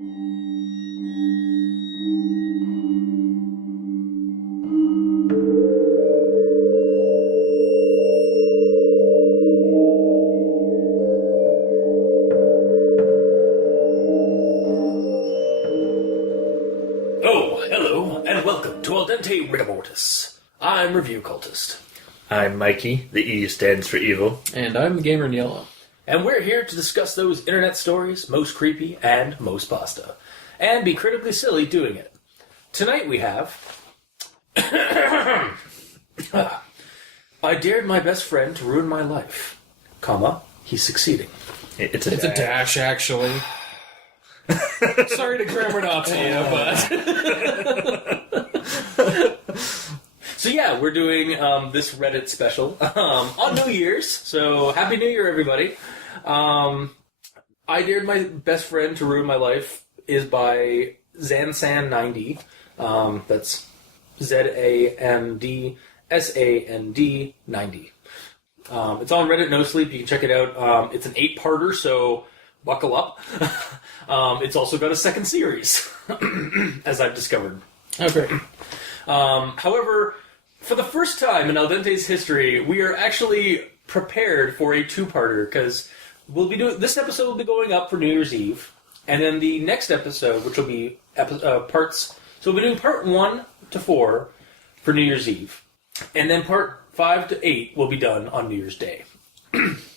Oh, hello, and welcome to Al Dente Rigor Mortis. I'm Review Cultist. I'm Mikey, the E stands for evil. And I'm the gamer in yellow. And we're here to discuss those internet stories, most creepy and most pasta. And be critically silly doing it. Tonight we have... I dared my best friend to ruin my life. Comma, he's succeeding. It's a dash, actually. Sorry to grammar Nazi you, but... So yeah, we're doing this Reddit special on New Year's. So Happy New Year, everybody. I dared my best friend to ruin my life is by Zansan90. That's ZAMDSAND 90. It's on Reddit, NoSleep. You can check it out. It's an 8-parter, so buckle up. It's also got a second series, as I've discovered. Oh, great. However, for the first time in Al Dente's history, we are actually prepared for a 2-parter, because we'll be doing this episode will be going up for New Year's Eve, and then the next episode, which will be parts. So we'll be doing part 1 to 4 for New Year's Eve, and then part 5 to 8 will be done on New Year's Day,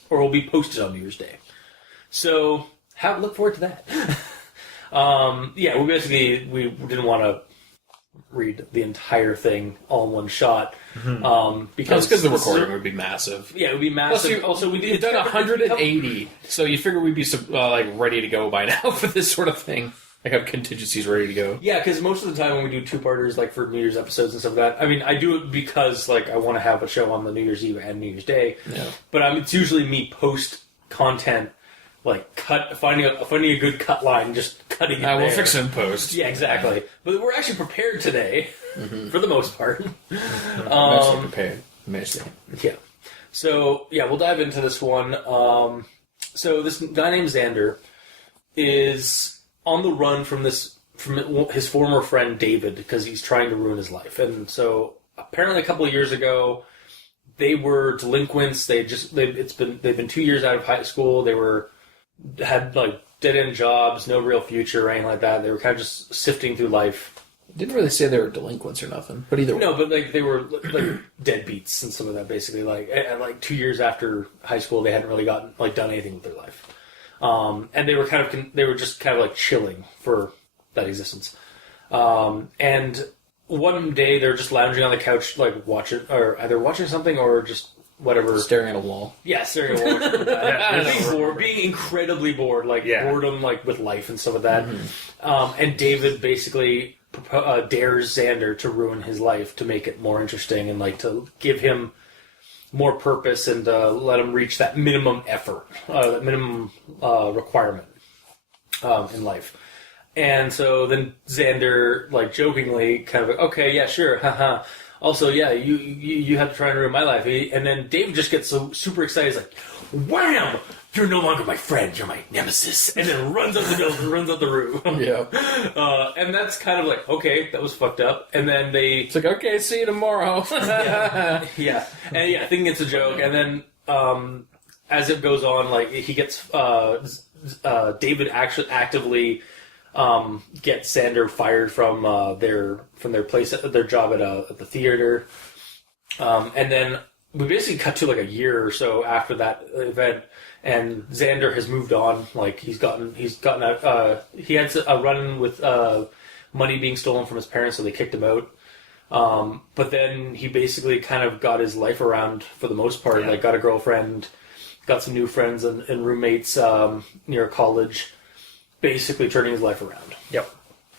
or will be posted on New Year's Day. So look forward to that. We didn't want to read the entire thing all in one shot. Because the recording would be massive. Yeah, it would be massive. Plus you've done 180, so you figure we'd be ready to go by now for this sort of thing. Like have contingencies ready to go. Yeah, because most of the time when we do 2-parters, like for New Year's episodes and stuff like that, I mean, I do it because like I want to have a show on the New Year's Eve and New Year's Day. Yeah. But it's usually me post content, like finding a good cut line, just cutting it. We'll fix it in post. Yeah, exactly. But we're actually prepared today, for the most part. Mostly prepared. Mostly. Yeah. So yeah, we'll dive into this one. So this guy named Xander is on the run from his former friend David because he's trying to ruin his life. And so apparently a couple of years ago, they were delinquents. They've been 2 years out of high school. They had like dead end jobs, no real future or anything like that. They were kind of just sifting through life. Didn't really say they were delinquents or nothing, but either way. No, but like they were like deadbeats and some of that basically. Like and like 2 years after high school, they hadn't really done anything with their life. And they were just kind of like chilling for that existence. And one day they're just lounging on the couch, like either watching something or just whatever. Staring at a wall. Yeah, staring at a wall. Being incredibly bored, boredom, like with life and stuff like that. Mm-hmm. And David basically dares Xander to ruin his life to make it more interesting and like to give him more purpose and let him reach that minimum effort, that minimum requirement in life. And so then Xander, like jokingly, kind of, okay, yeah, sure, haha. Also, yeah, you have to try and ruin my life. And then David just gets so super excited. He's like, wham! You're no longer my friend, you're my nemesis. And then runs up the building, runs up the room. Yeah. And that's kind of like, okay, that was fucked up. And then It's like, okay, see you tomorrow. yeah. And yeah, thinking it's a joke. And then as it goes on, like, he gets... David actually actively... gets Xander fired from their place, their job at the theater, and then we basically cut to like a year or so after that event, and Xander has moved on. Like he had a run with money being stolen from his parents, so they kicked him out. But then he basically kind of got his life around for the most part. Yeah. Like got a girlfriend, got some new friends and roommates near college. Basically turning his life around. Yep.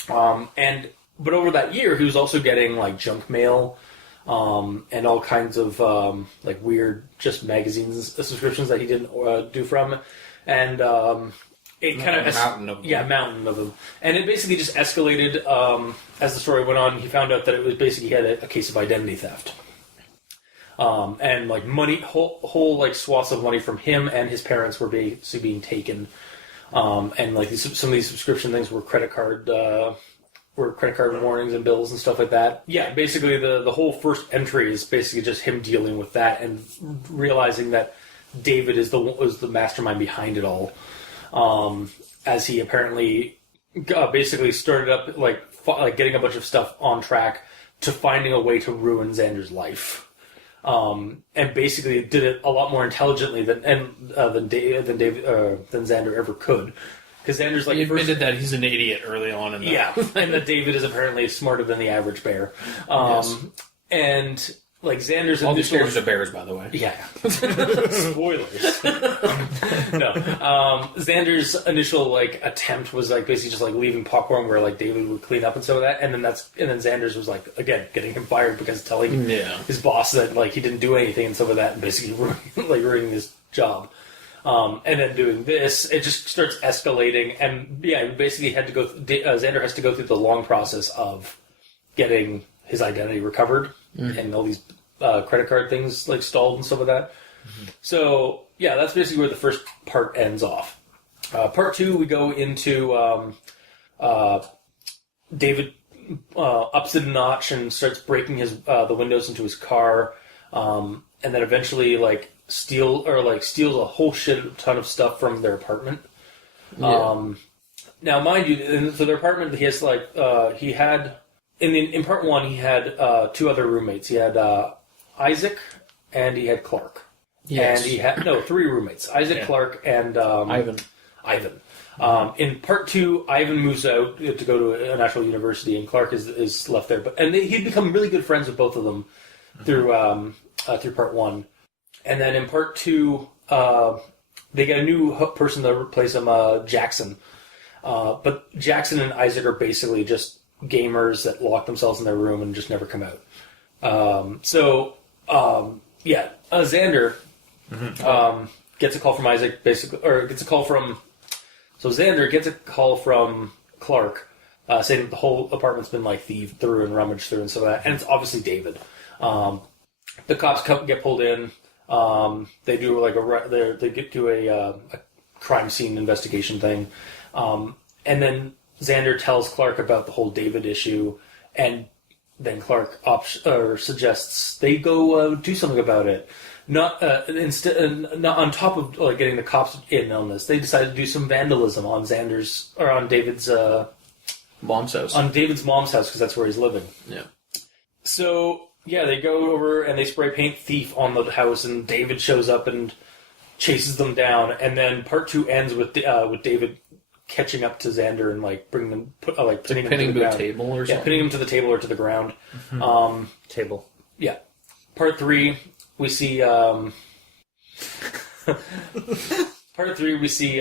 But over that year, he was also getting like junk mail, and all kinds of like weird just magazines subscriptions that he didn't do from, and it kind of mountain of them, and it basically just escalated as the story went on. He found out that it was basically he had a case of identity theft, and like money, whole like swaths of money from him and his parents were basically being taken. And like some of these subscription things were credit card warnings and bills and stuff like that. Yeah, basically the whole first entry is basically just him dealing with that and realizing that David was the mastermind behind it all. As he apparently basically started up like getting a bunch of stuff on track to finding a way to ruin Xander's life. And basically did it a lot more intelligently than Xander ever could. Because Xander's like... He admitted that he's an idiot early on in the... Yeah, and that David is apparently smarter than the average bear. Yes. And, like, Xander's... All these bears are bears, by the way. Yeah. Spoilers. No. Xander's initial, like, attempt was, like, basically just, like, leaving popcorn where, like, David would clean up and some of that. And then Xander's was, like, again, getting him fired because telling his boss that, like, he didn't do anything and some of that and basically ruining his job. And then doing this, it just starts escalating, and basically had to go. Xander has to go through the long process of getting his identity recovered, and all these credit card things like stalled and stuff like that. Mm-hmm. So that's basically where the first part ends off. Part 2, we go into David ups it a notch and starts breaking the windows into his car, and then eventually steals a whole shit ton of stuff from their apartment. Yeah. Now, mind you, for their apartment, he has he had in part 1 he had 2 other roommates. He had Isaac and he had Clark. Yes. And he had 3 roommates: Isaac, Clark, and Ivan. In part 2, Ivan moves out to go to an actual university, and Clark is left there. He'd become really good friends with both of them through part 1. And then in part 2, they get a new person to replace him, Jackson. But Jackson and Isaac are basically just gamers that lock themselves in their room and just never come out. Xander gets a call from Isaac, Xander gets a call from Clark saying that the whole apartment's been thieved through and rummaged through and so that, and it's obviously David. The cops get pulled in. They do they get to a crime scene investigation thing, and then Xander tells Clark about the whole David issue, and then Clark suggests they go do something about it. Not on top of getting the cops in on this, they decided to do some vandalism on David's mom's house. On David's mom's house, because that's where he's living. Yeah. So. Yeah, they go over and they spray paint thief on the house, and David shows up and chases them down. And then part 2 ends with David catching up to Xander and pinning him to the table or something. Yeah, pinning him to the table or to the ground. Mm-hmm. Table. Yeah. Part 3, we see. Part 3, we see.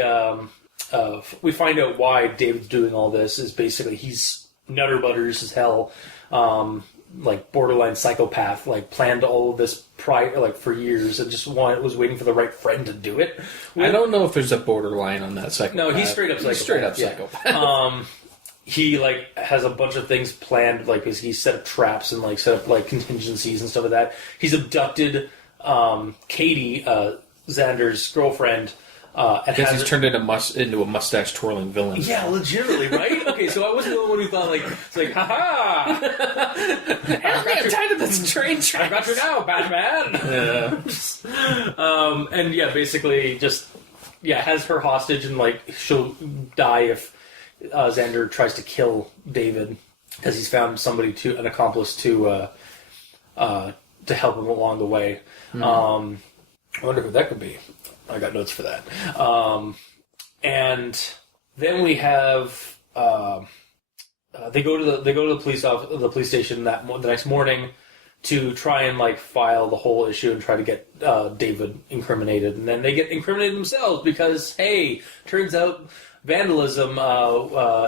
We find out why David's doing all this is basically he's nutter butters as hell. Borderline psychopath, planned all of this for years and just was waiting for the right friend to do it. I don't know if there's a borderline on that psychopath. No, he's straight up psychopath. He has a bunch of things planned, he set up traps and set up contingencies and stuff like that. He's abducted Katie, Xander's girlfriend. Because he's turned into a mustache-twirling villain. Yeah, legitimately, right? Okay, so I wasn't the only one who thought, it's ha-ha! I'm tied to this train track. I got you now, Batman! Yeah. Basically just, has her hostage and, she'll die if Xander tries to kill David, because he's found an accomplice to help him along the way. I wonder who that could be. I got notes for that. And then we have they go to the police station the next morning to try and file the whole issue and try to get David incriminated, and then they get incriminated themselves because turns out vandalism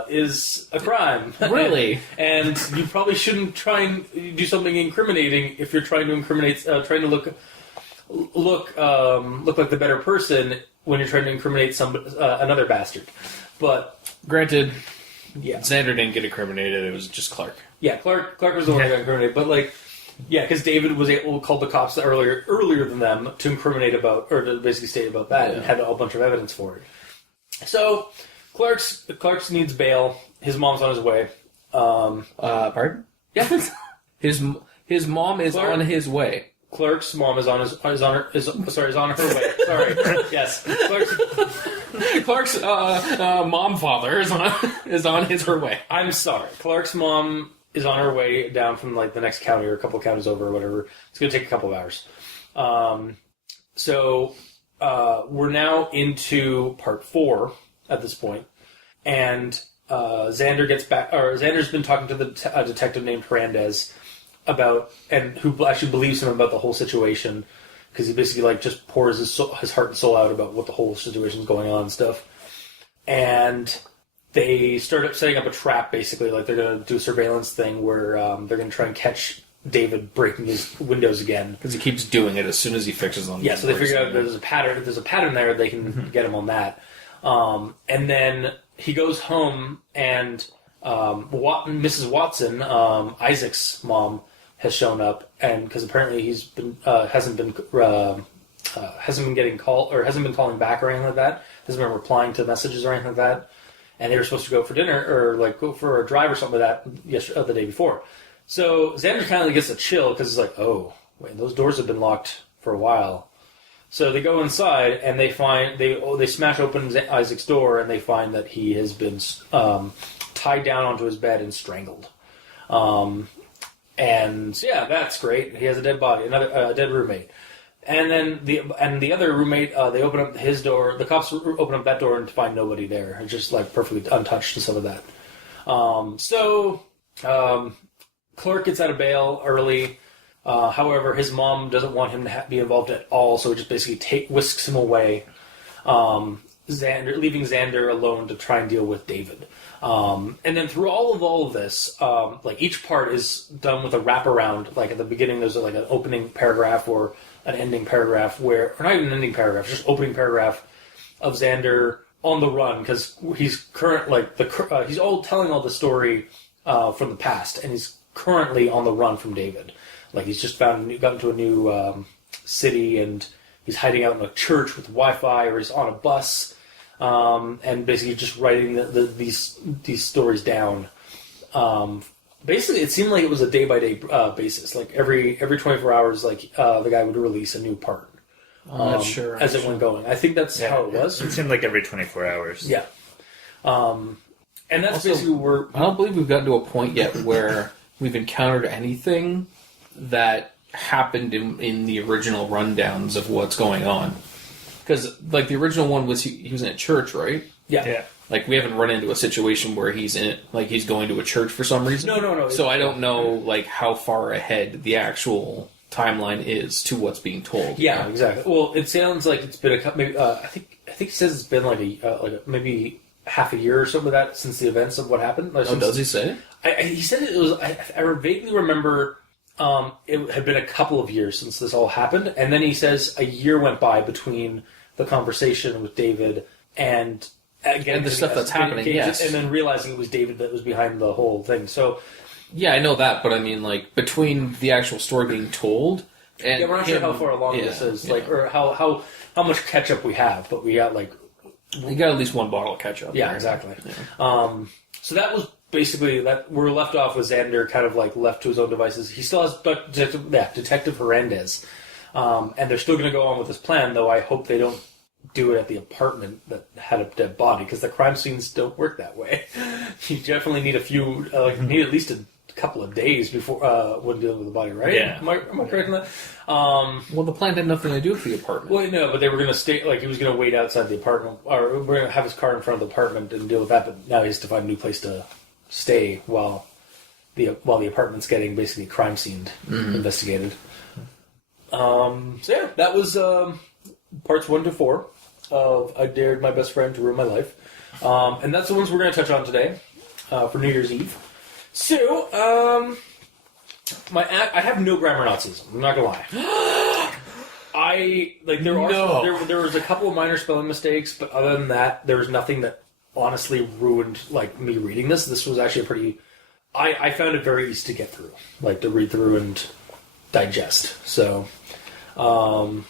is a crime. Really? and you probably shouldn't try and do something incriminating if you're trying to incriminate, trying to look like the better person when you're trying to incriminate another bastard. But granted, Xander didn't get incriminated. It was just Clark. Yeah, Clark was the one who got incriminated. But because David was able to call the cops earlier than them to incriminate about, or to basically state about that, and had a whole bunch of evidence for it. So, Clark's needs bail. His mom's on his way. Pardon? Yeah. His mom is Clark- on his way. Clark's mom is on her way. Sorry. Yes. Clark's mom father is on her way. I'm sorry. Clark's mom is on her way down from like the next county or a couple counties over or whatever. It's going to take a couple of hours. So we're now into part 4 at this point, and Xander gets back. Or Xander's been talking to a detective named Hernandez about, and who actually believes him about the whole situation, because he basically like just pours his heart and soul out about what the whole situation is going on and stuff. And they start setting up a trap, basically, like they're going to do a surveillance thing where they're going to try and catch David breaking his windows again. Because he keeps doing it as soon as he fixes them. Yeah, so they figure out there's a pattern there, they can get him on that. And then he goes home, and Mrs. Watson, Isaac's mom, has shown up, and because apparently he's been hasn't been getting hasn't been calling back or anything like that, hasn't been replying to messages or anything like that, and they were supposed to go for dinner or like go for a drive or something like that the day before. So Xander kind of gets a chill because he's like, oh wait, those doors have been locked for a while. So they go inside and they find they smash open Isaac's door and they find that he has been tied down onto his bed and strangled. And yeah, that's great. He has a dead body, another dead roommate, and then the other roommate. They open up his door. The cops open up that door and find nobody there. It's just like perfectly untouched and some of that. Clark gets out of bail early. However, his mom doesn't want him to be involved at all, so it just basically whisks him away. Leaving Xander alone to try and deal with David. And then through all of this, like each part is done with a wraparound. Like at the beginning, there's like an opening paragraph or an ending paragraph or not even an ending paragraph, just opening paragraph of Xander on the run because he's he's telling all the story from the past, and he's currently on the run from David. Like he's just got into a new city, and he's hiding out in a church with Wi-Fi, or he's on a bus. And basically just writing these stories down. Basically, it seemed like it was a day-by-day basis. Like every 24 hours, like the guy would release a new part. Sure. As it went going. I think that's how it was. It seemed like every 24 hours. Yeah. And that's also, basically where... I don't believe we've gotten to a point yet where we've encountered anything that happened in the original rundowns of what's going on. Because, like, the original one was he was in a church, right? Yeah. Like, we haven't run into a situation where he's in it, like, he's going to a church for some reason. No. So I don't know, like, how far ahead the actual timeline is to what's being told. Yeah, exactly. Well, it sounds like it's been maybe, I think he says it's been like maybe half a year or something like that since the events of what happened. Like, does he say? He said it was. I vaguely remember it had been a couple of years since this all happened, and then he says a year went by between the conversation with David and the stuff that's happening. Yes, and then realizing it was David that was behind the whole thing. So. Yeah, I know that, but I mean, like, between the actual story being told and we're not sure how far along this is, like, or how much catch up we have, but we got you got at least one bottle of ketchup. Yeah, exactly. Yeah. So that was basically that. We're left off with Xander, kind of like left to his own devices. He still has Detective Hernandez, and they're still going to go on with this plan. Though I hope they don't do it at the apartment that had a dead body, because the crime scenes don't work that way. You definitely need need at least a couple of days before when dealing with the body, right? Yeah. Am I correct in that? Well, the plan had nothing to do with the apartment. Well, no, but they were going to stay. Like he was going to wait outside the apartment, or we're going to have his car in front of the apartment and deal with that. But now he has to find a new place to stay while the apartment's getting basically crime scene investigated. So yeah, that was parts 1 to 4 of I Dared My Best Friend to Ruin My Life, and that's the ones we're going to touch on today for New Year's Eve. So, I have no grammar Nazism. I'm not gonna lie. There was a couple of minor spelling mistakes, but other than that, there was nothing that honestly ruined like me reading this. This was actually a pretty. I found it very easy to get through, like to read through and digest. So, I'll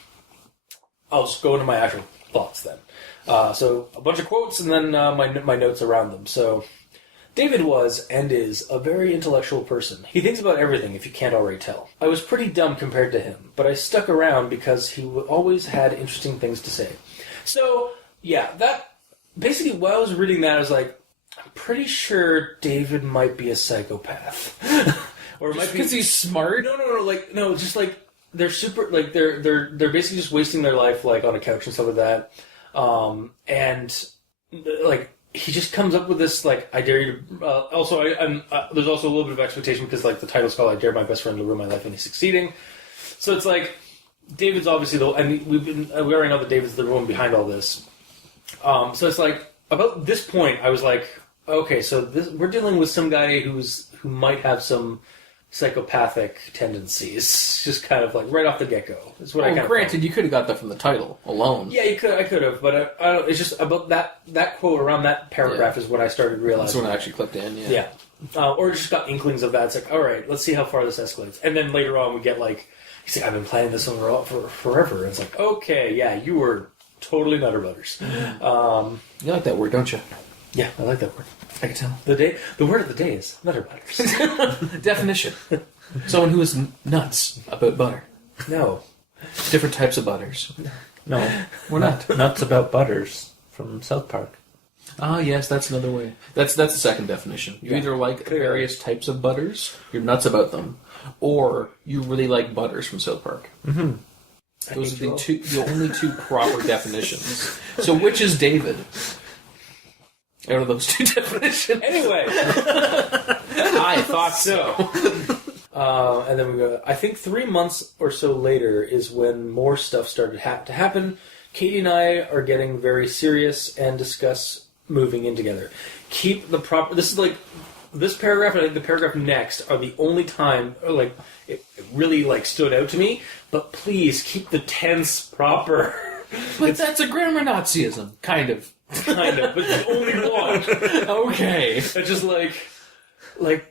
just go into my actual thoughts then. So a bunch of quotes and then my notes around them. So David was, and is, a very intellectual person. He thinks about everything, if you can't already tell. I was pretty dumb compared to him, but I stuck around because he always had interesting things to say. So, yeah, that... Basically, while I was reading that, I was like, I'm pretty sure David might be a psychopath. Or it might be... Because he's smart? No, just like, they're super... Like, they're basically just wasting their life, like, on a couch and stuff like that. And, like... He just comes up with this, like, I dare you to... also, there's also a little bit of expectation because, like, the title's called I Dare My Best Friend to Ruin My Life and He's Succeeding. So it's like, David's obviously the... And we already know that David's the one behind all this. So it's like, about this point, I was like, okay, so we're dealing with some guy who might have some psychopathic tendencies, just kind of like right off the get-go. That's what I kind of granted, felt. you could have got that from the title alone. Yeah, I could have, but I don't, it's just about that quote around that paragraph is when I started realizing. That's when I actually clicked in, yeah. Or just got inklings of that. It's like, all right, let's see how far this escalates. And then later on we get like, he's like, I've been planning this one for forever. And it's like, okay, yeah, you were totally nutter butters. You like that word, don't you? Yeah, I like that word. I can tell. The word of the day is nutter butters. Definition. Someone who is nuts about butter. No. Different types of butters. No, We're not. Nuts about butters from South Park. Ah, yes, that's another way. That's the second definition. You either like various types of butters, you're nuts about them, or you really like butters from South Park. Mm-hmm. Those are the only two proper definitions. So which is David? Out of those two definitions. Anyway. I thought so. And then we go, I think 3 months or so later is when more stuff started to happen. Katie and I are getting very serious and discuss moving in together. Keep the proper... This is like... This paragraph and I think the paragraph next are the only time, like, it really, like, stood out to me. But please, keep the tense proper. But that's a grammar Nazism. Kind of. Kind of, but the only one. Okay. It's just like,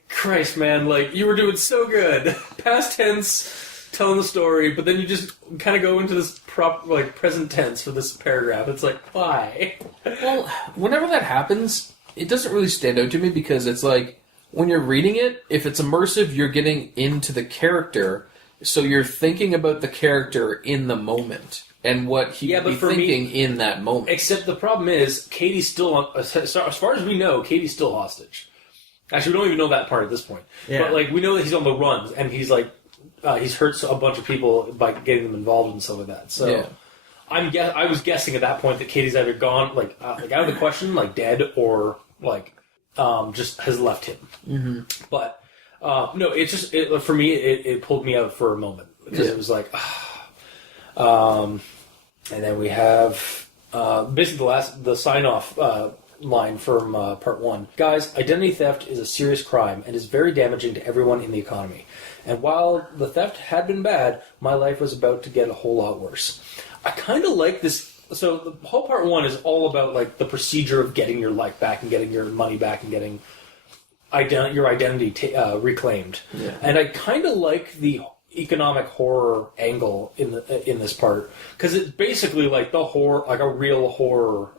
Christ, man, like, you were doing so good. Past tense, telling the story, but then you just kind of go into this present tense for this paragraph. It's like, why? Well, whenever that happens, it doesn't really stand out to me because it's like, when you're reading it, if it's immersive, you're getting into the character, so you're thinking about the character in the moment. And what he would be thinking in that moment. Except the problem is, Katie's still, as far as we know, Katie's still hostage. Actually, we don't even know that part at this point. Yeah. But, like, we know that he's on the run, and he's, like, he's hurt a bunch of people by getting them involved and stuff like that. So, yeah. I was guessing at that point that Katie's either gone, like out of the question, like, dead, or, like, just has left him. Mm-hmm. But, no, it's just, for me, it pulled me out for a moment. Because it was like, and then we have basically the sign-off line from part 1. Guys, identity theft is a serious crime and is very damaging to everyone in the economy. And while the theft had been bad, my life was about to get a whole lot worse. I kind of like this. So the whole part 1 is all about like the procedure of getting your life back and getting your money back and getting your identity reclaimed. Yeah. And I kind of like the economic horror angle in this part because it's basically like the horror, like a real horror.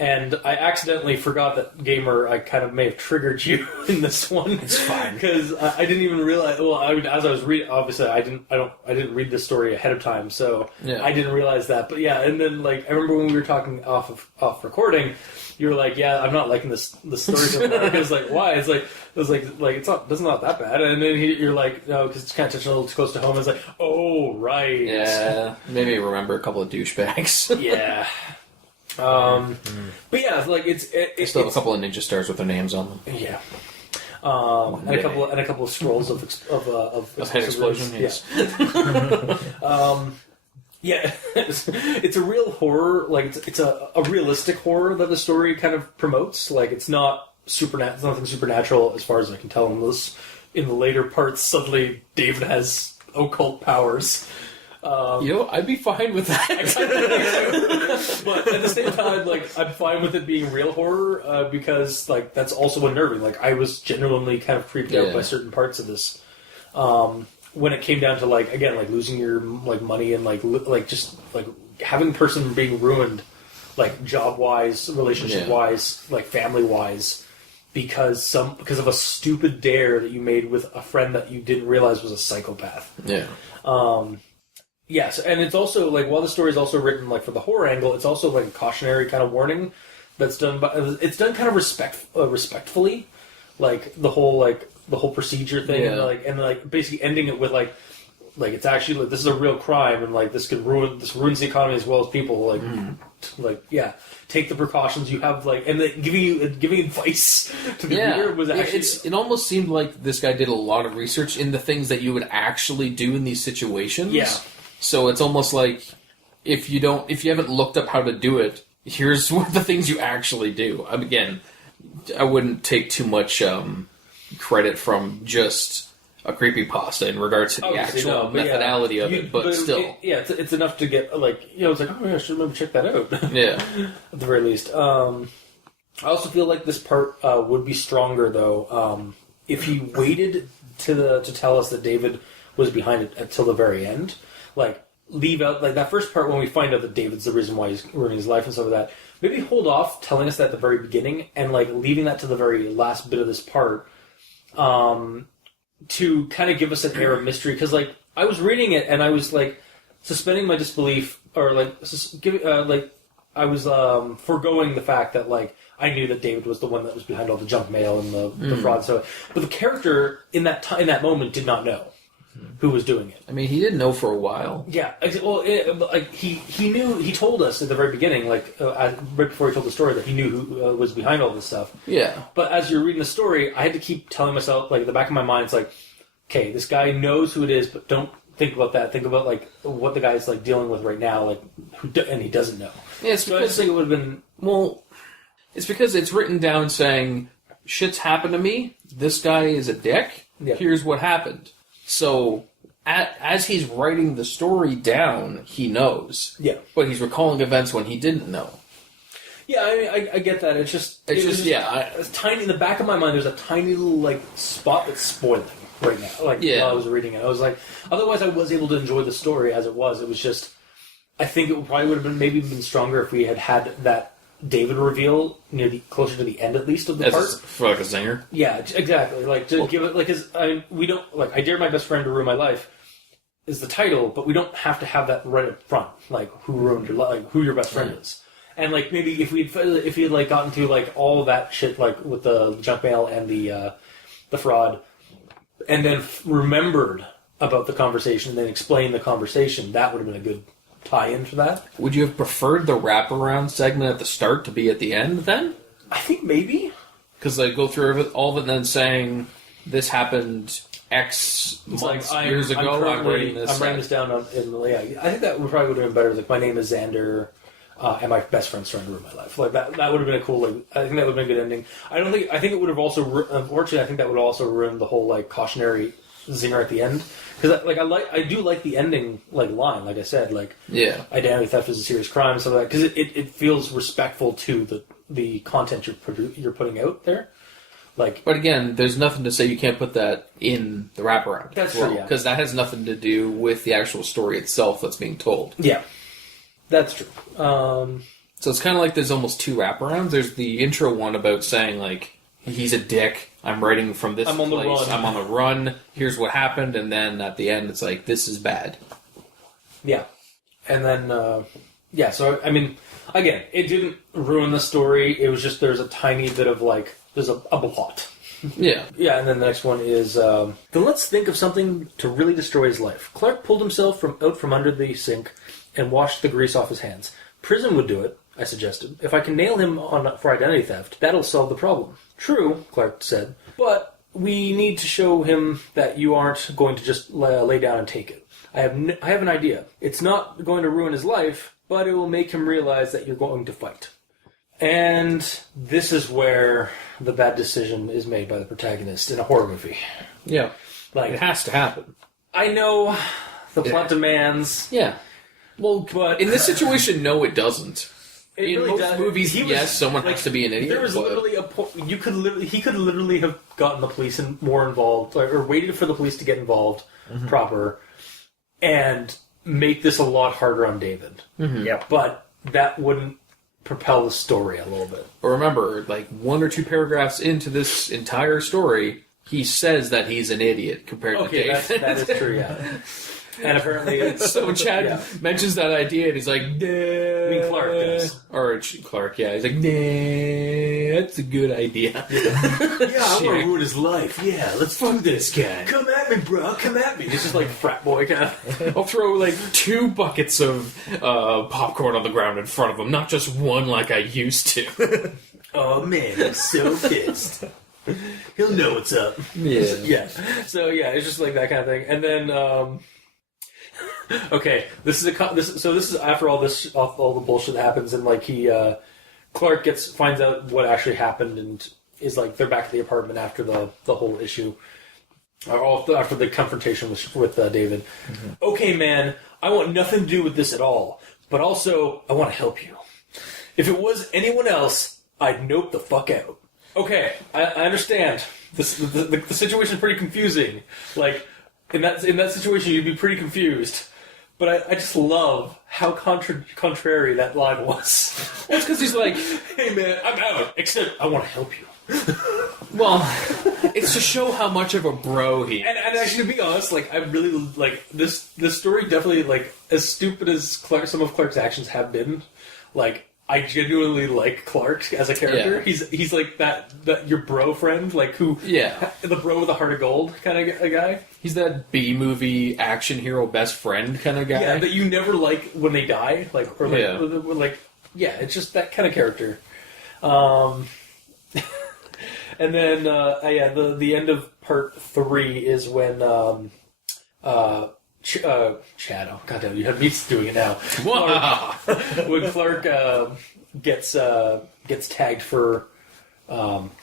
And I accidentally forgot that Gamer. I kind of may have triggered you in this one. It's fine because I didn't even realize. Well, as I was reading, obviously I didn't read this story ahead of time, so I didn't realize that. But yeah, and then like I remember when we were talking off recording. You were like, yeah, I'm not liking the story so far. Because like, why? It's like it's not that bad. And then you're like, no, because it's kind of touching a little too close to home. It's like, oh right, yeah, maybe remember a couple of douchebags. Yeah. But yeah, like I still have a couple of ninja stars with their names on them. Yeah. And a couple of scrolls of head explosion. Yes. Yeah, it's a real horror. Like it's a realistic horror that the story kind of promotes. Like it's not it's nothing supernatural as far as I can tell. In the later parts, suddenly David has occult powers. I'd be fine with that. But at the same time, like I'm fine with it being real horror because like that's also unnerving. Like I was genuinely kind of creeped out by certain parts of this. When it came down to like again like losing your like money and like just like having the person being ruined like job-wise, relationship-wise, like family-wise, because of a stupid dare that you made with a friend that you didn't realize was a psychopath. Yeah. Yes, and it's also like while the story is also written like for the horror angle, it's also like a cautionary kind of warning that's done it's done kind of respectfully, like the whole procedure thing, and basically ending it with like it's actually like this is a real crime and like this ruins the economy as well as people take the precautions you have and then giving advice to the reader was actually it almost seemed like this guy did a lot of research in the things that you would actually do in these situations. Yeah. So it's almost like if you haven't looked up how to do it, here's what the things you actually do. Again, I wouldn't take too much credit from just a creepypasta in regards to the actual methodology of it, but still. It's enough to get it's like, oh yeah, I should maybe check that out. Yeah. At the very least. I also feel like this part would be stronger though if he waited to tell us that David was behind it until the very end. Like, leave out, like, that first part when we find out that David's the reason why he's ruining his life and stuff like that. Maybe hold off telling us that at the very beginning and, like, leaving that to the very last bit of this part to kind of give us an air of mystery. Because, like, I was reading it and I was, like, suspending my disbelief, or, I was foregoing the fact that, like, I knew that David was the one that was behind all the junk mail and the fraud. So, but the character in that moment did not know who was doing it. I mean, he didn't know for a while. Yeah, well, he knew. He told us at the very beginning, right before he told the story, that he knew who was behind all this stuff. Yeah. But as you're reading the story, I had to keep telling myself, like, in the back of my mind, it's like, okay, this guy knows who it is, but don't think about that. Think about like what the guy's like dealing with right now, like, and he doesn't know. Yeah, it's because I just think it would have been it's because it's written down saying, shit's happened to me. This guy is a dick. Yeah. Here's what happened. So, as he's writing the story down, he knows. Yeah. But he's recalling events when he didn't know. Yeah, I mean, I get that. It's tiny. In the back of my mind, there's a tiny little, like, spot that's spoiling right now. Like, while I was reading it. I was like, otherwise I was able to enjoy the story as it was. It was just, I think it probably would have been stronger if we had that David reveal closer to the end at least of the part. For like a zinger? Yeah, exactly. Like, to give it, like, cause we don't, like, I Dare My Best Friend to Ruin My Life is the title, but we don't have to have that right up front, like, who ruined your life, like, who your best friend is. And, like, maybe if we had, like, gotten to, like, all of that shit, like, with the junk mail and the fraud, and then remembered about the conversation, then explained the conversation, that would have been a good tie-in for that. Would you have preferred the wraparound segment at the start to be at the end then? I think maybe. Because they go through all of it and then saying, this happened X months, years ago, I'm writing this. I'm writing this down I think that probably would have been better. Like, my name is Xander, and my best friend's trying to ruin my life. Like, that would have been a cool, like, I think that would have been a good ending. I think it would have also, unfortunately, I think that would also ruin the whole, like, cautionary zinger at the end. Because, like, I do like the ending, like, line, like I said, like, identity theft is a serious crime and stuff like that, because it feels respectful to the content you're putting out there. Like, but again, there's nothing to say you can't put that in the wraparound. That's true, yeah. Because that has nothing to do with the actual story itself that's being told. Yeah, that's true. So it's kind of like there's almost two wraparounds. There's the intro one about saying, like, he's a dick, I'm writing from this place, I'm on the run, here's what happened, and then at the end it's like, this is bad. Yeah. And then, so, I mean, again, it didn't ruin the story, it was just there's a tiny bit of, like, there's a plot. Yeah. Yeah, and then the next one is, then let's think of something to really destroy his life. Clark pulled himself out from under the sink and washed the grease off his hands. Prison would do it, I suggested. If I can nail him for identity theft, that'll solve the problem. True, Clark said, but we need to show him that you aren't going to just lay down and take it. I have an idea. It's not going to ruin his life, but it will make him realize that you're going to fight. And this is where the bad decision is made by the protagonist in a horror movie. Yeah. Like, it has to happen. I know the plot demands. Yeah. Well, but in this situation, no, it doesn't. In really most movies, yes, someone has to be an idiot. There was literally a point. He could literally have gotten the police more involved, or waited for the police to get involved proper, and make this a lot harder on David. Mm-hmm. Yeah, but that wouldn't propel the story a little bit. But remember, like 1 or 2 paragraphs into this entire story, he says that he's an idiot compared to David. That is true, yeah. And apparently... So Chad mentions that idea, and he's like, nah. I mean, Clark does. Or Clark, yeah. He's like, nah, that's a good idea. I want to ruin his life. Yeah, let's do this, guy. Come at me, bro. Come at me. It's just like frat boy kind of... I'll throw like 2 buckets of popcorn on the ground in front of him, not just one like I used to. Oh, man, I'm so pissed. He'll know what's up. Yeah. So, yeah, it's just like that kind of thing. And then... Okay, this is after all the bullshit that happens, and like Clark finds out what actually happened, and is like they're back at the apartment after the whole issue, or after the confrontation with David. Mm-hmm. Okay, man, I want nothing to do with this at all, but also I want to help you. If it was anyone else, I'd nope the fuck out. Okay, I understand. The situation's pretty confusing. Like in that situation, you'd be pretty confused. But I just love how contrary that line was. Well, it's because he's like, hey man, I'm out, except I want to help you. Well, it's to show how much of a bro he is. And actually, to be honest, like, I really, like, this story definitely, like, as stupid as some of Clark's actions have been, like, I genuinely like Clark as a character. Yeah. He's like that your bro friend, like the bro with a heart of gold kind of a guy. He's that B-movie action hero best friend kind of guy. Yeah, that you never like when they die, it's just that kind of character. And then the end of part 3 is when Chad, oh goddamn, you have me doing it now. When Clark gets tagged for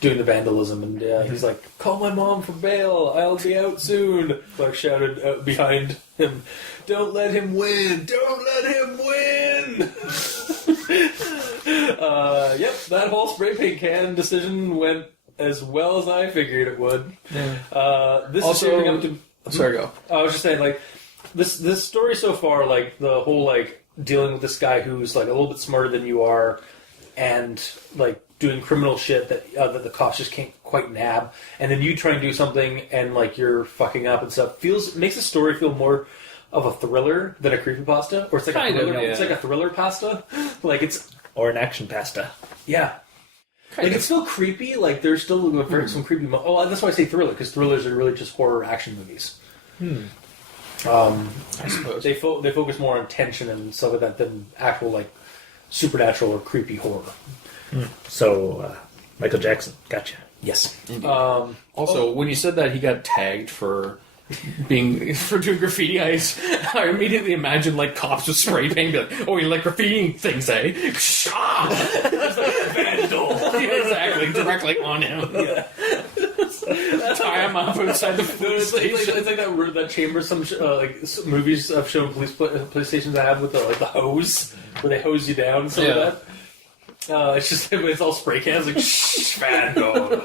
doing the vandalism, and he's like, "Call my mom for bail. I'll be out soon." Clark shouted out behind him, "Don't let him win! Don't let him win!" Yep, that whole spray paint can decision went as well as I figured it would. Yeah. This also, is shaping up to. Sorry, go. I was just saying, like, this story so far, like, the whole, like, dealing with this guy who's, like, a little bit smarter than you are, and, like, doing criminal shit that the cops just can't quite nab, and then you try and do something, and, like, you're fucking up and stuff, makes the story feel more of a thriller than a creepypasta, or it's like it's like a thriller pasta, like, it's... Or an action pasta. Yeah. It's still creepy, like, there's still some creepy... that's why I say thriller, because thrillers are really just horror action movies. I suppose they focus more on tension and stuff like that than actual like supernatural or creepy horror. So Michael Jackson, gotcha. Yes. Also, when you said that he got tagged for doing graffiti, I immediately imagined like cops with spray paint, be like, "Oh, you like graffitiing things, eh?" Vandal. Yeah, exactly, directly on him. Yeah. Tie him up outside the police station. It's like that chamber some movies have shown police stations that have with the hose where they hose you down. Like that. It's just it's all spray cans like Vandal.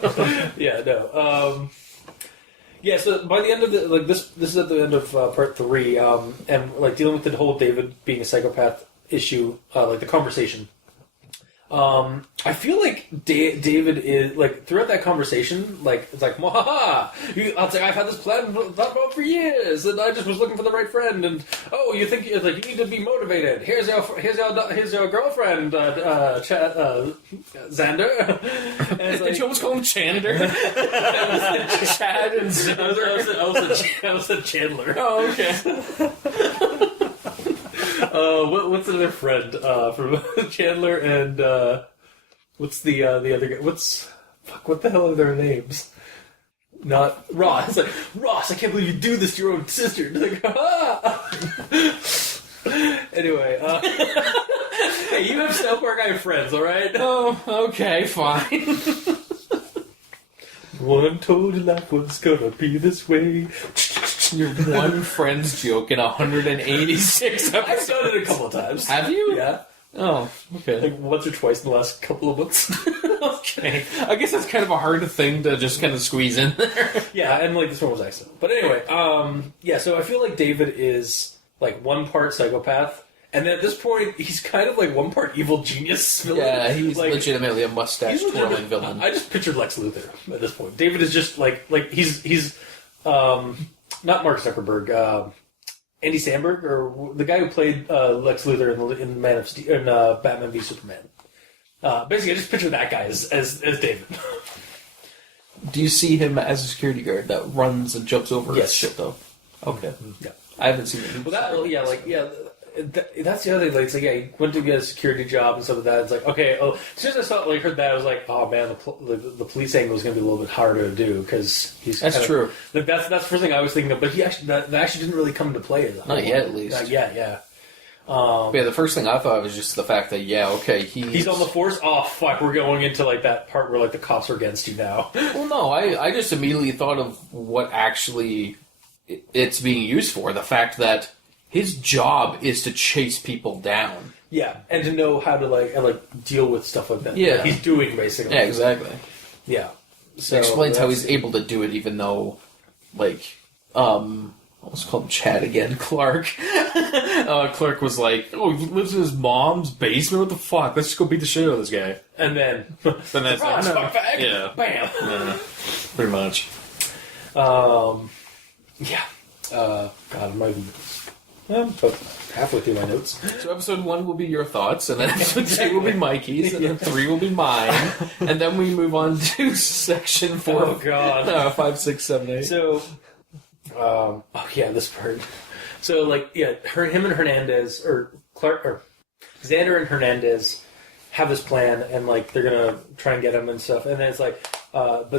Yeah, no. So by the end of this is at the end of part 3, and like dealing with the whole David being a psychopath issue, like the conversation. I feel like David is like throughout that conversation, like it's like, "Mwahaha! I've had this plan thought about for years, and I just was looking for the right friend. And you think you need to be motivated? Here's your girlfriend, Xander." And Did you almost call him Chandler? Chad and Xander. I was a Chandler. Oh, okay. What's another friend from Chandler and what's the other guy? What the hell are their names? Not Ross. It's like, Ross, I can't believe you do this to your own sister. Like, Anyway, hey, you have South Park Guy friends, all right? Oh, okay, fine. One told you life was gonna be this way. Your one friend's joke in 186 episodes. I've done it a couple of times. Have you? Yeah. Oh, okay. Like once or twice in the last couple of months. Okay. I guess that's kind of a hard thing to just kind of squeeze in there. Yeah, and like this one was excellent. But anyway, so I feel like David is like one part psychopath And then at this point, he's kind of like one part evil genius villain. Yeah, he's like, legitimately a mustache-twirling villain. I just pictured Lex Luthor at this point. David is just like he's not Mark Zuckerberg, Andy Samberg, or the guy who played Lex Luthor in Man of Steel, in Batman v Superman. Basically, I just picture that guy as David. Do you see him as a security guard that runs and jumps over Yes. shit though? Okay. Yeah. I haven't seen it. That's the other thing. Like, it's like, yeah, he went to get a security job and stuff like that. It's like, okay, as soon as I heard that, I was like, oh man, the police angle is going to be a little bit harder to do because he's. That's true. That's the first thing I was thinking of. But he actually that actually didn't really come into play as a Not yet, at least. Not yet, yeah. Yeah, the first thing I thought was just the fact that he's on the force. Oh fuck, we're going into like that part where like the cops are against you now. Well, no, I just immediately thought of what actually it's being used for. The fact that his job is to chase people down. Yeah, and to know how to like deal with stuff like that. Yeah, like he's doing basically. Yeah, exactly. Yeah, so it explains how he's able to do it, even though, like, let's call him Chad again. Clark. Clark was like, "Oh, he lives in his mom's basement. What the fuck? Let's just go beat the shit out of this guy." And then that's surprise, fuck bag. Yeah, bam. Yeah, pretty much. Yeah. God, I'm not even. I'm about halfway through my notes. So episode 1 will be your thoughts, and then episode 2 will be Mikey's, and then 3 will be mine, and then we move on to section 4. Oh God. 5, 6, 7, 8. So, oh yeah, this part. So him and Hernandez or Clark or Xander and Hernandez have this plan, and like they're gonna try and get him and stuff, and then it's like, but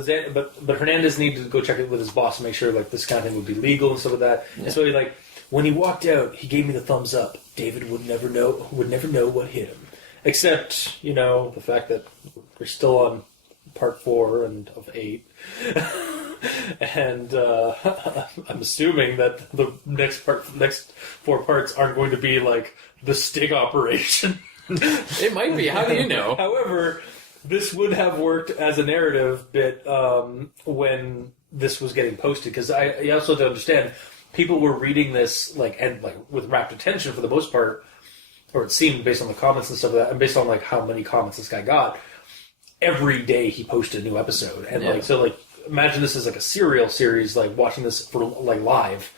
Hernandez needed to go check it with his boss to make sure like this kind of thing would be legal and stuff like that. Yeah. And so he like. When he walked out, he gave me the thumbs up. David would never know what hit him, except the fact that we're still on part 4 and of 8, and I'm assuming that the next 4 parts aren't going to be like the sting operation. It might be. How do you know? However, this would have worked as a narrative bit when this was getting posted, because I also have to understand. People were reading this with rapt attention for the most part, or it seemed based on the comments and stuff like that, and based on like how many comments this guy got. Every day he posted a new episode, and imagine this as like a serial series, like watching this for like live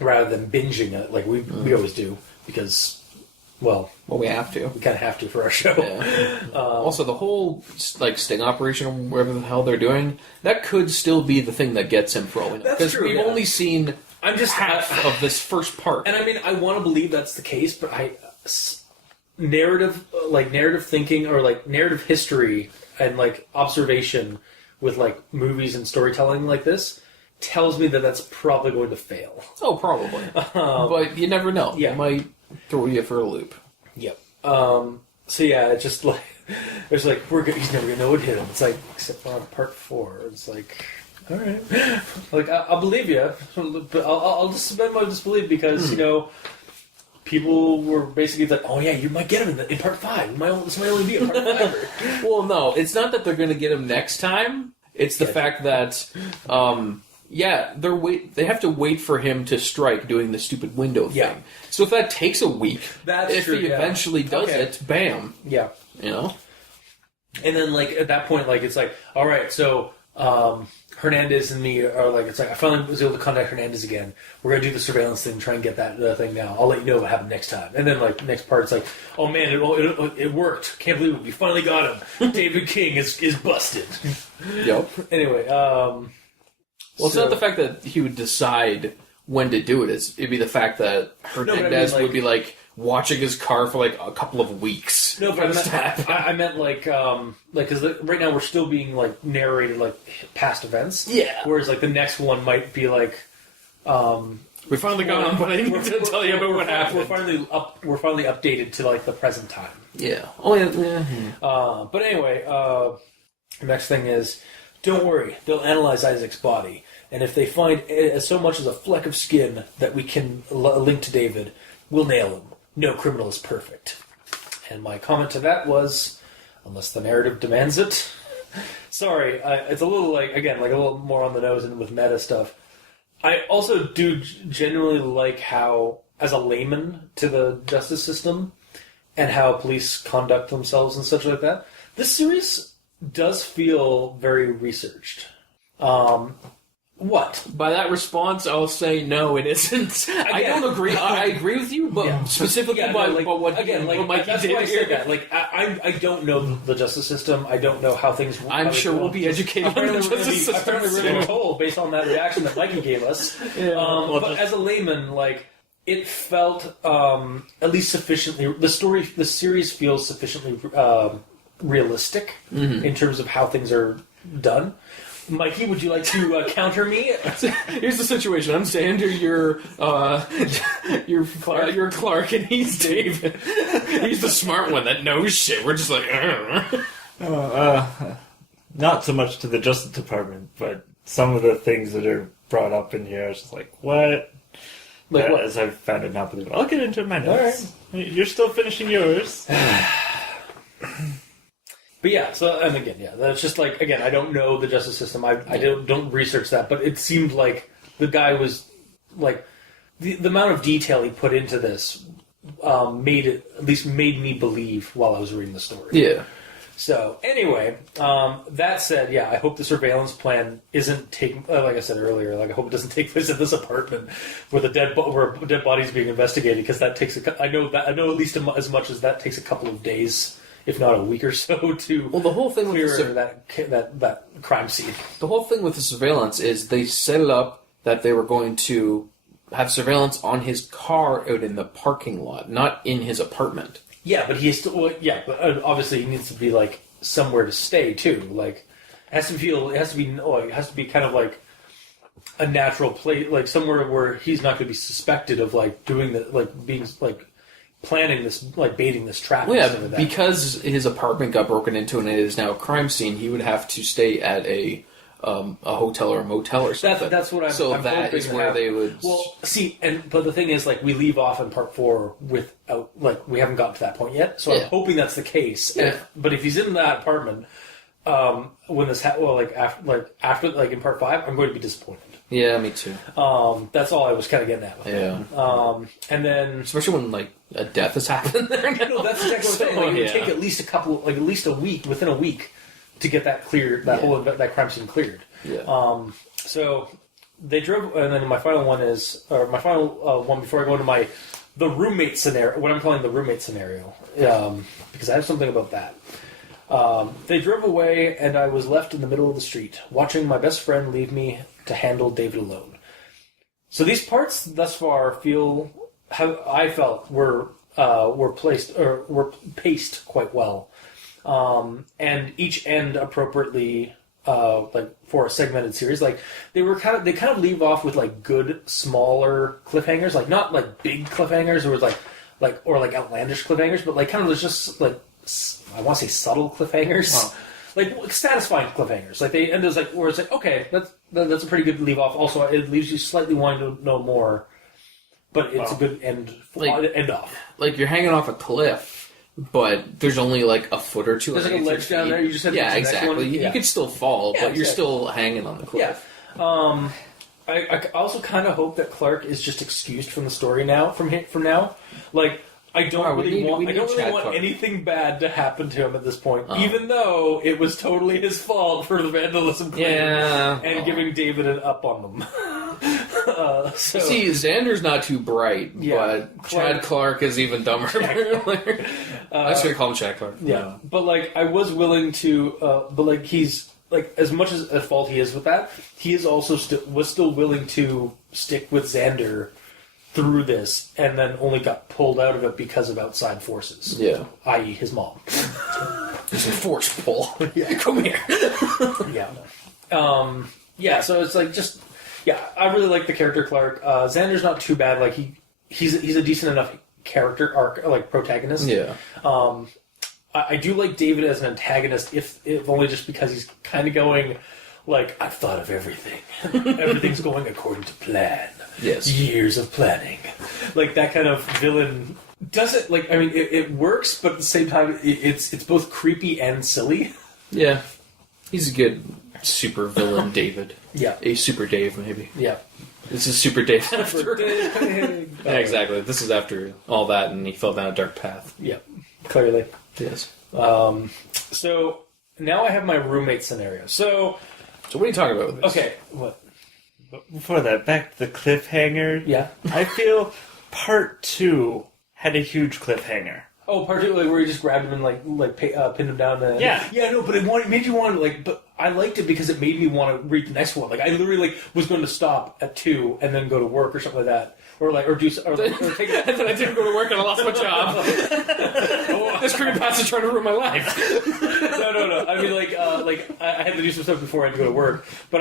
rather than binging it like we always do because. Well, we have to. We kind of have to for our show. Yeah. Also, the whole sting operation, or whatever the hell they're doing, that could still be the thing that gets him for all we know. That's true. We've only seen half of this first part, and I mean, I want to believe that's the case, but narrative thinking or like narrative history and like observation with like movies and storytelling like this tells me that that's probably going to fail. Oh, probably. But you never know. Yeah. It might throw you for a loop. Yep. So yeah, it's just like there's like he's never gonna know what hit him. It's like except on part 4. It's like all right, like I'll believe you, but I'll just suspend my disbelief because people were basically like, oh yeah, you might get him in part 5. This might only be in part 5. Well, no, it's not that they're gonna get him next time. It's the fact that. They have to wait for him to strike doing the stupid window thing. Yeah. So if that takes a week, if he eventually does it, bam. Yeah. And then like at that point, like it's like, all right, so Hernandez and me are like, it's like I finally was able to contact Hernandez again. We're gonna do the surveillance thing, try and get that thing now. I'll let you know what happened next time. And then like next part, it's like, oh man, it worked. Can't believe it. We finally got him. David King is busted. Yep. Anyway. Well, it's not the fact that he would decide when to do it. It'd be the fact that Hernandez would be like watching his car for like a couple of weeks. No, but I meant because right now we're still being like narrated like past events. Yeah. Whereas like the next one might be like, we finally got him, but I need to tell you about what happened. We're finally updated to like the present time. Yeah. Oh yeah. But anyway, the next thing is. Don't worry, they'll analyze Isaac's body, and if they find so much as a fleck of skin that we can link to David, we'll nail him. No criminal is perfect. And my comment to that was, unless the narrative demands it. Sorry, it's a little a little more on the nose and with meta stuff. I also do genuinely like how as a layman to the justice system and how police conduct themselves and such like that, this series does feel very researched. What? By that response, I'll say no, it isn't. I don't agree. I agree with you, but specifically what Mikey did here. I don't know the justice system. I don't know how things. I'm sure we'll be educated on the justice system. Apparently, we're going to be told based on that reaction that Mikey gave us. But as a layman, it felt at least sufficiently. The series feels sufficiently realistic in terms of how things are done. Mikey, would you like to counter me? Here's the situation. I'm Xander, you're Clark, and he's David. He's the smart one that knows shit. We're just like, not so much to the Justice Department, but some of the things that are brought up in here, I was just like, what? Like what? As I found it not believable. I'll get into my notes. Right. You're still finishing yours. But yeah, so, and again, that's just again, I don't know the justice system. I don't research that, but it seemed like the guy was, the amount of detail he put into this made me believe while I was reading the story. Yeah. So, anyway, that said, I hope the surveillance plan isn't taking, like I said earlier, I hope it doesn't take place at this apartment where where a dead body's being investigated, because that takes I know at least as much as that takes a couple of days, if not a week or so, to the whole thing clear that crime scene. The whole thing with the surveillance is they set it up that they were going to have surveillance on his car out in the parking lot, not in his apartment. Yeah, but he's still but obviously he needs to be somewhere to stay too. It has to be kind of a natural place, somewhere where he's not going to be suspected of doing the being planning this, baiting this trap. Well, yeah, because his apartment got broken into and it is now a crime scene, he would have to stay at a hotel or a motel or something. That's what I'm. So I'm that is where they would. Well, see, but the thing is, we leave off in part 4 without, we haven't gotten to that point yet. So I'm hoping that's the case. Yeah. But if he's in that apartment, when this after in part 5, I'm going to be disappointed. Yeah, me too. That's all I was kind of getting at with it. And then, especially when a death has happened there. No, that's exactly what I'm saying. It would take at least at least a week, within a week, to get that cleared, that crime scene cleared. Yeah. So they drove, and then my final one before I go into the roommate scenario, what I'm calling the roommate scenario, because I have something about that. They drove away, and I was left in the middle of the street, watching my best friend leave me to handle David alone. So these parts thus far I felt were paced quite well, and each end appropriately, for a segmented series. They kind of leave off with good smaller cliffhangers, not big cliffhangers or outlandish cliffhangers, but kind of just I want to say subtle cliffhangers. Wow. Satisfying cliffhangers. They end as where it's okay, that's a pretty good leave off. Also, it leaves you slightly wanting to know more, but it's a good end off. You're hanging off a cliff, but there's only a foot or two. There's a ledge down there. You just have to exactly. You could still fall, but you're still hanging on the cliff. Yeah. I also kind of hope that Clark is just excused from the story now. From now, I don't really want anything bad to happen to him at this point, even though it was totally his fault for the vandalism claim and giving David an up on them. See, Xander's not too bright, but Chad Clark is even dumber. I was going to call him Chad Clark. Yeah, but I was willing to, he's as much as at fault he is with that, he is also was still willing to stick with Xander through this, and then only got pulled out of it because of outside forces. Yeah. I.e. his mom. It's a force pull. Come here. So it's I really like the character Clark. Xander's not too bad. He's a decent enough character arc, protagonist. Yeah. I do like David as an antagonist, if only just because he's kind of going, I've thought of everything. Everything's going according to plan. Yes. Years of planning. That kind of villain doesn't, it works, but at the same time, it's both creepy and silly. Yeah. He's a good super villain, David. Yeah. A super Dave, maybe. Yeah. This is Super Dave after. Yeah, Yeah, exactly. This is after all that, and he fell down a dark path. Yeah, clearly. Yes. So now I have my roommate scenario. So what are you talking about with this? okay, what? But before that, back to the cliffhanger. Yeah. I feel part 2 had a huge cliffhanger. Oh, particularly where you just grabbed him and pinned him down. Yeah. No, but it made you want to But I liked it because it made me want to read the next one. Like I literally was going to stop at 2 and then go to work or something like that, or take it. And then I didn't go to work and I lost my job. This creepypasta trying to ruin my life. No. I mean, I had to do some stuff before I had to go to work, but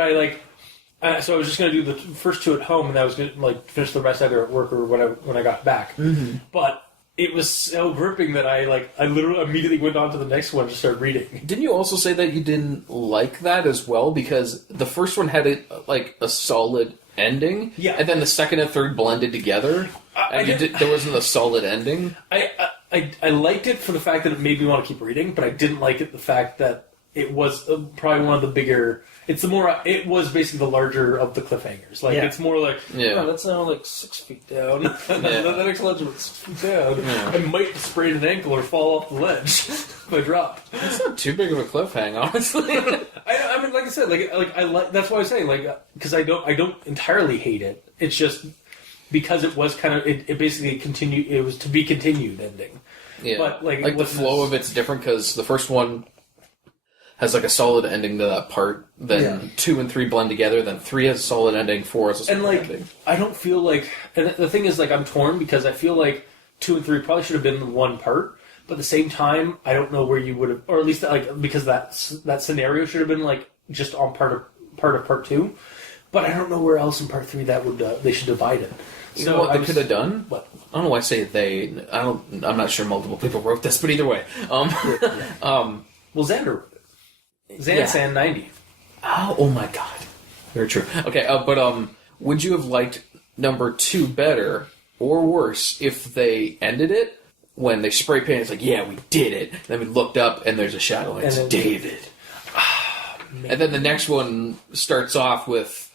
so I was just going to do the first 2 at home, and I was going to finish the rest either at work or when I got back. Mm-hmm. But it was so gripping that I literally immediately went on to the next one and just started reading. Didn't you also say that you didn't like that as well because the first one had a solid ending, yeah, and then the second and third blended together, there wasn't a solid ending. I liked it for the fact that it made me want to keep reading, but I didn't like it the fact that it was probably one of the bigger. It was basically the larger of the cliffhangers. It's more like, oh, that's now 6 feet down. The next ledge was 6 feet down. Yeah. I might sprain an ankle or fall off the ledge if I drop. That's not too big of a cliffhanger, honestly. I mean, like I said, I like. That's why I say, because I don't entirely hate it. It's just because it was kind of it basically continued. It was to be continued ending. Yeah, but the flow of it's different because the first one has a solid ending to that part. Then 2 and 3 blend together. Then 3 has a solid ending. 4 has a solid ending. I don't feel like. And the thing is, I'm torn because I feel like 2 and 3 probably should have been one part. But at the same time, I don't know where you would have, or at least because that scenario should have been just on part of part 2. But I don't know where else in part 3 that would they should divide it. You know what they could have done? What? I don't know why I say they. I'm not sure multiple people wrote this, but either way. Well, Xander wrote it. Xan 90. Oh my god. Very true. Okay, but would you have liked number 2 better or worse if they ended it when they spray painted? It's like, yeah, we did it. And then we looked up and there's a shadow and it's David. And then the next one starts off with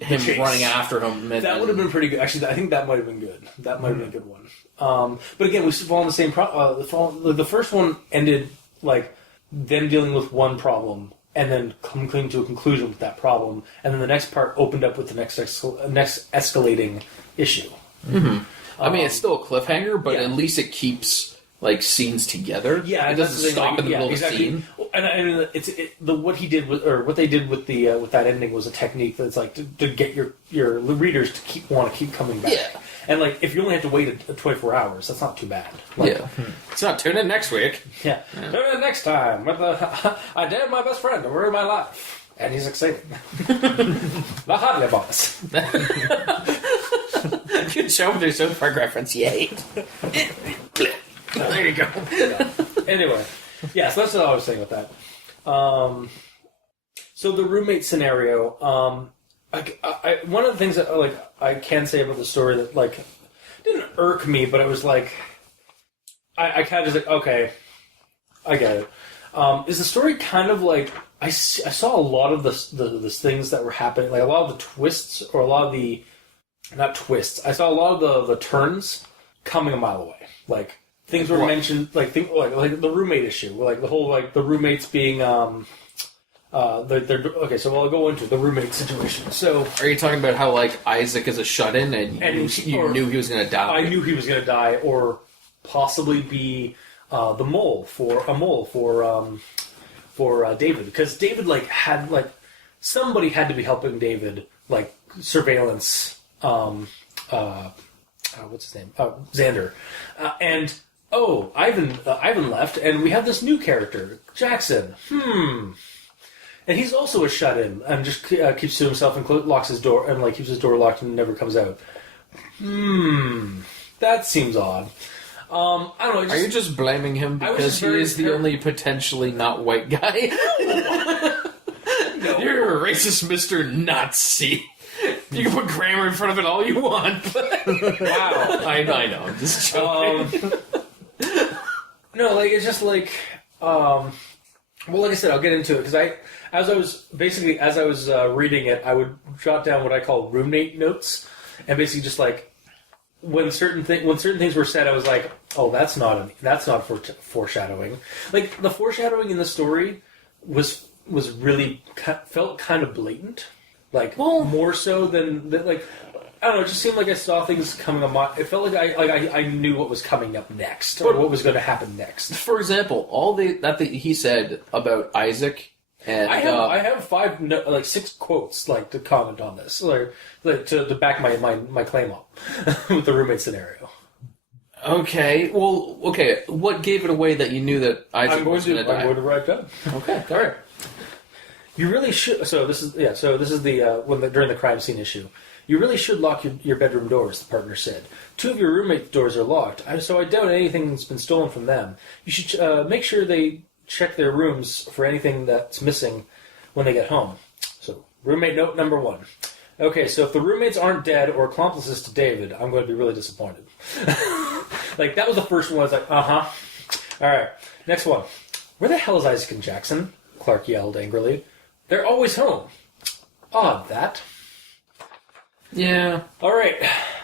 him running after him. That would have been pretty good. Actually, I think that might have been good. That might have been a good one. But again, we fall in the same the first one ended them dealing with one problem and then coming to a conclusion with that problem, and then the next part opened up with the next escalating issue. Mm-hmm. I mean, it's still a cliffhanger, but at least it keeps scenes together. Yeah, it doesn't stop in the middle of the scene. And I mean, what he did what they did with that ending was a technique that's to get your readers to keep coming back. Yeah. And if you only have to wait 24 hours, that's not too bad. It's not. Tune in next week. Yeah. Tune in next time with I dared my best friend to ruin my life, and he succeeded. The hardly boss. Good show with your South Park reference. Yay. There you go. Yeah. Anyway, so that's what I was saying with that. So the roommate scenario. One of the things that I can say about the story that didn't irk me, but it was I kind of just okay, I get it. Is the story kind of I saw a lot of the things that were happening, a lot of the twists or a lot of the not twists. I saw a lot of the turns coming a mile away. Things were mentioned, like the roommate issue, the whole the roommates being okay. So I'll go into the roommate situation. So, are you talking about how Isaac is a shut-in and you knew he was going to die? I knew he was going to die, or possibly be the mole for David, because David had somebody had to be helping David surveillance. What's his name? Xander, and. Oh, Ivan left, and we have this new character, Jackson. And he's also a shut-in, and just keeps to himself and locks his door, and keeps his door locked and never comes out. That seems odd. I don't know. Are you just blaming him because he is the only potentially not white guy? No. You're a racist, Mr. Nazi. You can put grammar in front of it all you want. Wow. I know. I'm just joking. No, it's just Well, like I said, I'll get into it because as I was reading it, I would jot down what I call roommate notes, and basically just like when certain things were said, I was like, oh, that's not foreshadowing. Like the foreshadowing in the story was really felt kind of blatant, like more so than like. I don't know. It just seemed like I saw things coming up. It felt like I knew what was coming up next, or what was going to happen next. For example, that he said about Isaac, and I have 6 quotes to comment on this, to back my claim up with the roommate scenario. Okay, what gave it away that you knew that Isaac was going to die? I'm going to write down. Okay, all right. You really should. So this is the during the crime scene issue. You really should lock your bedroom doors, the partner said. 2 of your roommate's doors are locked, so I doubt anything's been stolen from them. You should make sure they check their rooms for anything that's missing when they get home. So, roommate note number 1. Okay, so if the roommates aren't dead or accomplices to David, I'm going to be really disappointed. That was the first one. I was like, uh-huh. All right, next one. Where the hell is Isaac and Jackson? Clark yelled angrily. They're always home. Odd, that. Yeah. All right.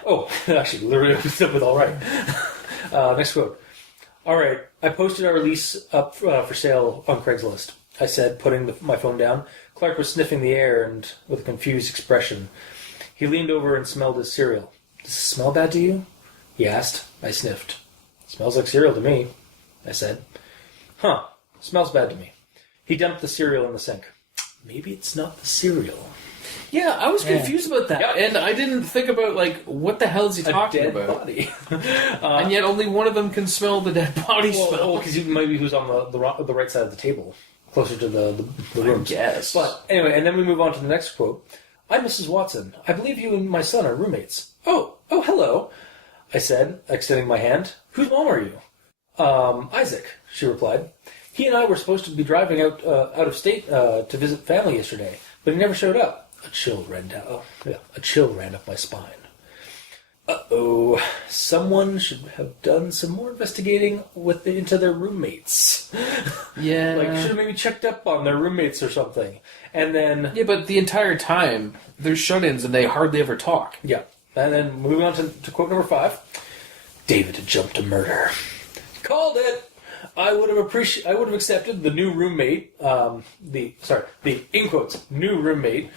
Oh, actually, literally opens up with all right. Next quote. All right. I posted our lease up for sale on Craigslist, I said, putting my phone down. Clark was sniffing the air and with a confused expression. He leaned over and smelled his cereal. Does it smell bad to you? He asked. I sniffed. Smells like cereal to me, I said. Huh. Smells bad to me. He dumped the cereal in the sink. Maybe it's not the cereal. Yeah, I was confused about that, and I didn't think about what the hell is he talking dead about? Body. And yet, only one of them can smell the dead body smell. Because maybe he was on the right side of the table, closer to the room. Yes. But anyway, and then we move on to the next quote. I'm Mrs. Watson. I believe you and my son are roommates. Oh, hello, I said, extending my hand. Whose mom are you? Isaac, she replied. He and I were supposed to be driving out of state to visit family yesterday, but he never showed up. A chill ran up my spine. Uh-oh. Someone should have done some more investigating into their roommates. Yeah. Should have maybe checked up on their roommates or something. And then... Yeah, but the entire time, they're shut-ins and they hardly ever talk. Yeah. And then moving on to quote number 5. David had jumped to murder. Called it! I would have accepted the new roommate, the in quotes, new roommate,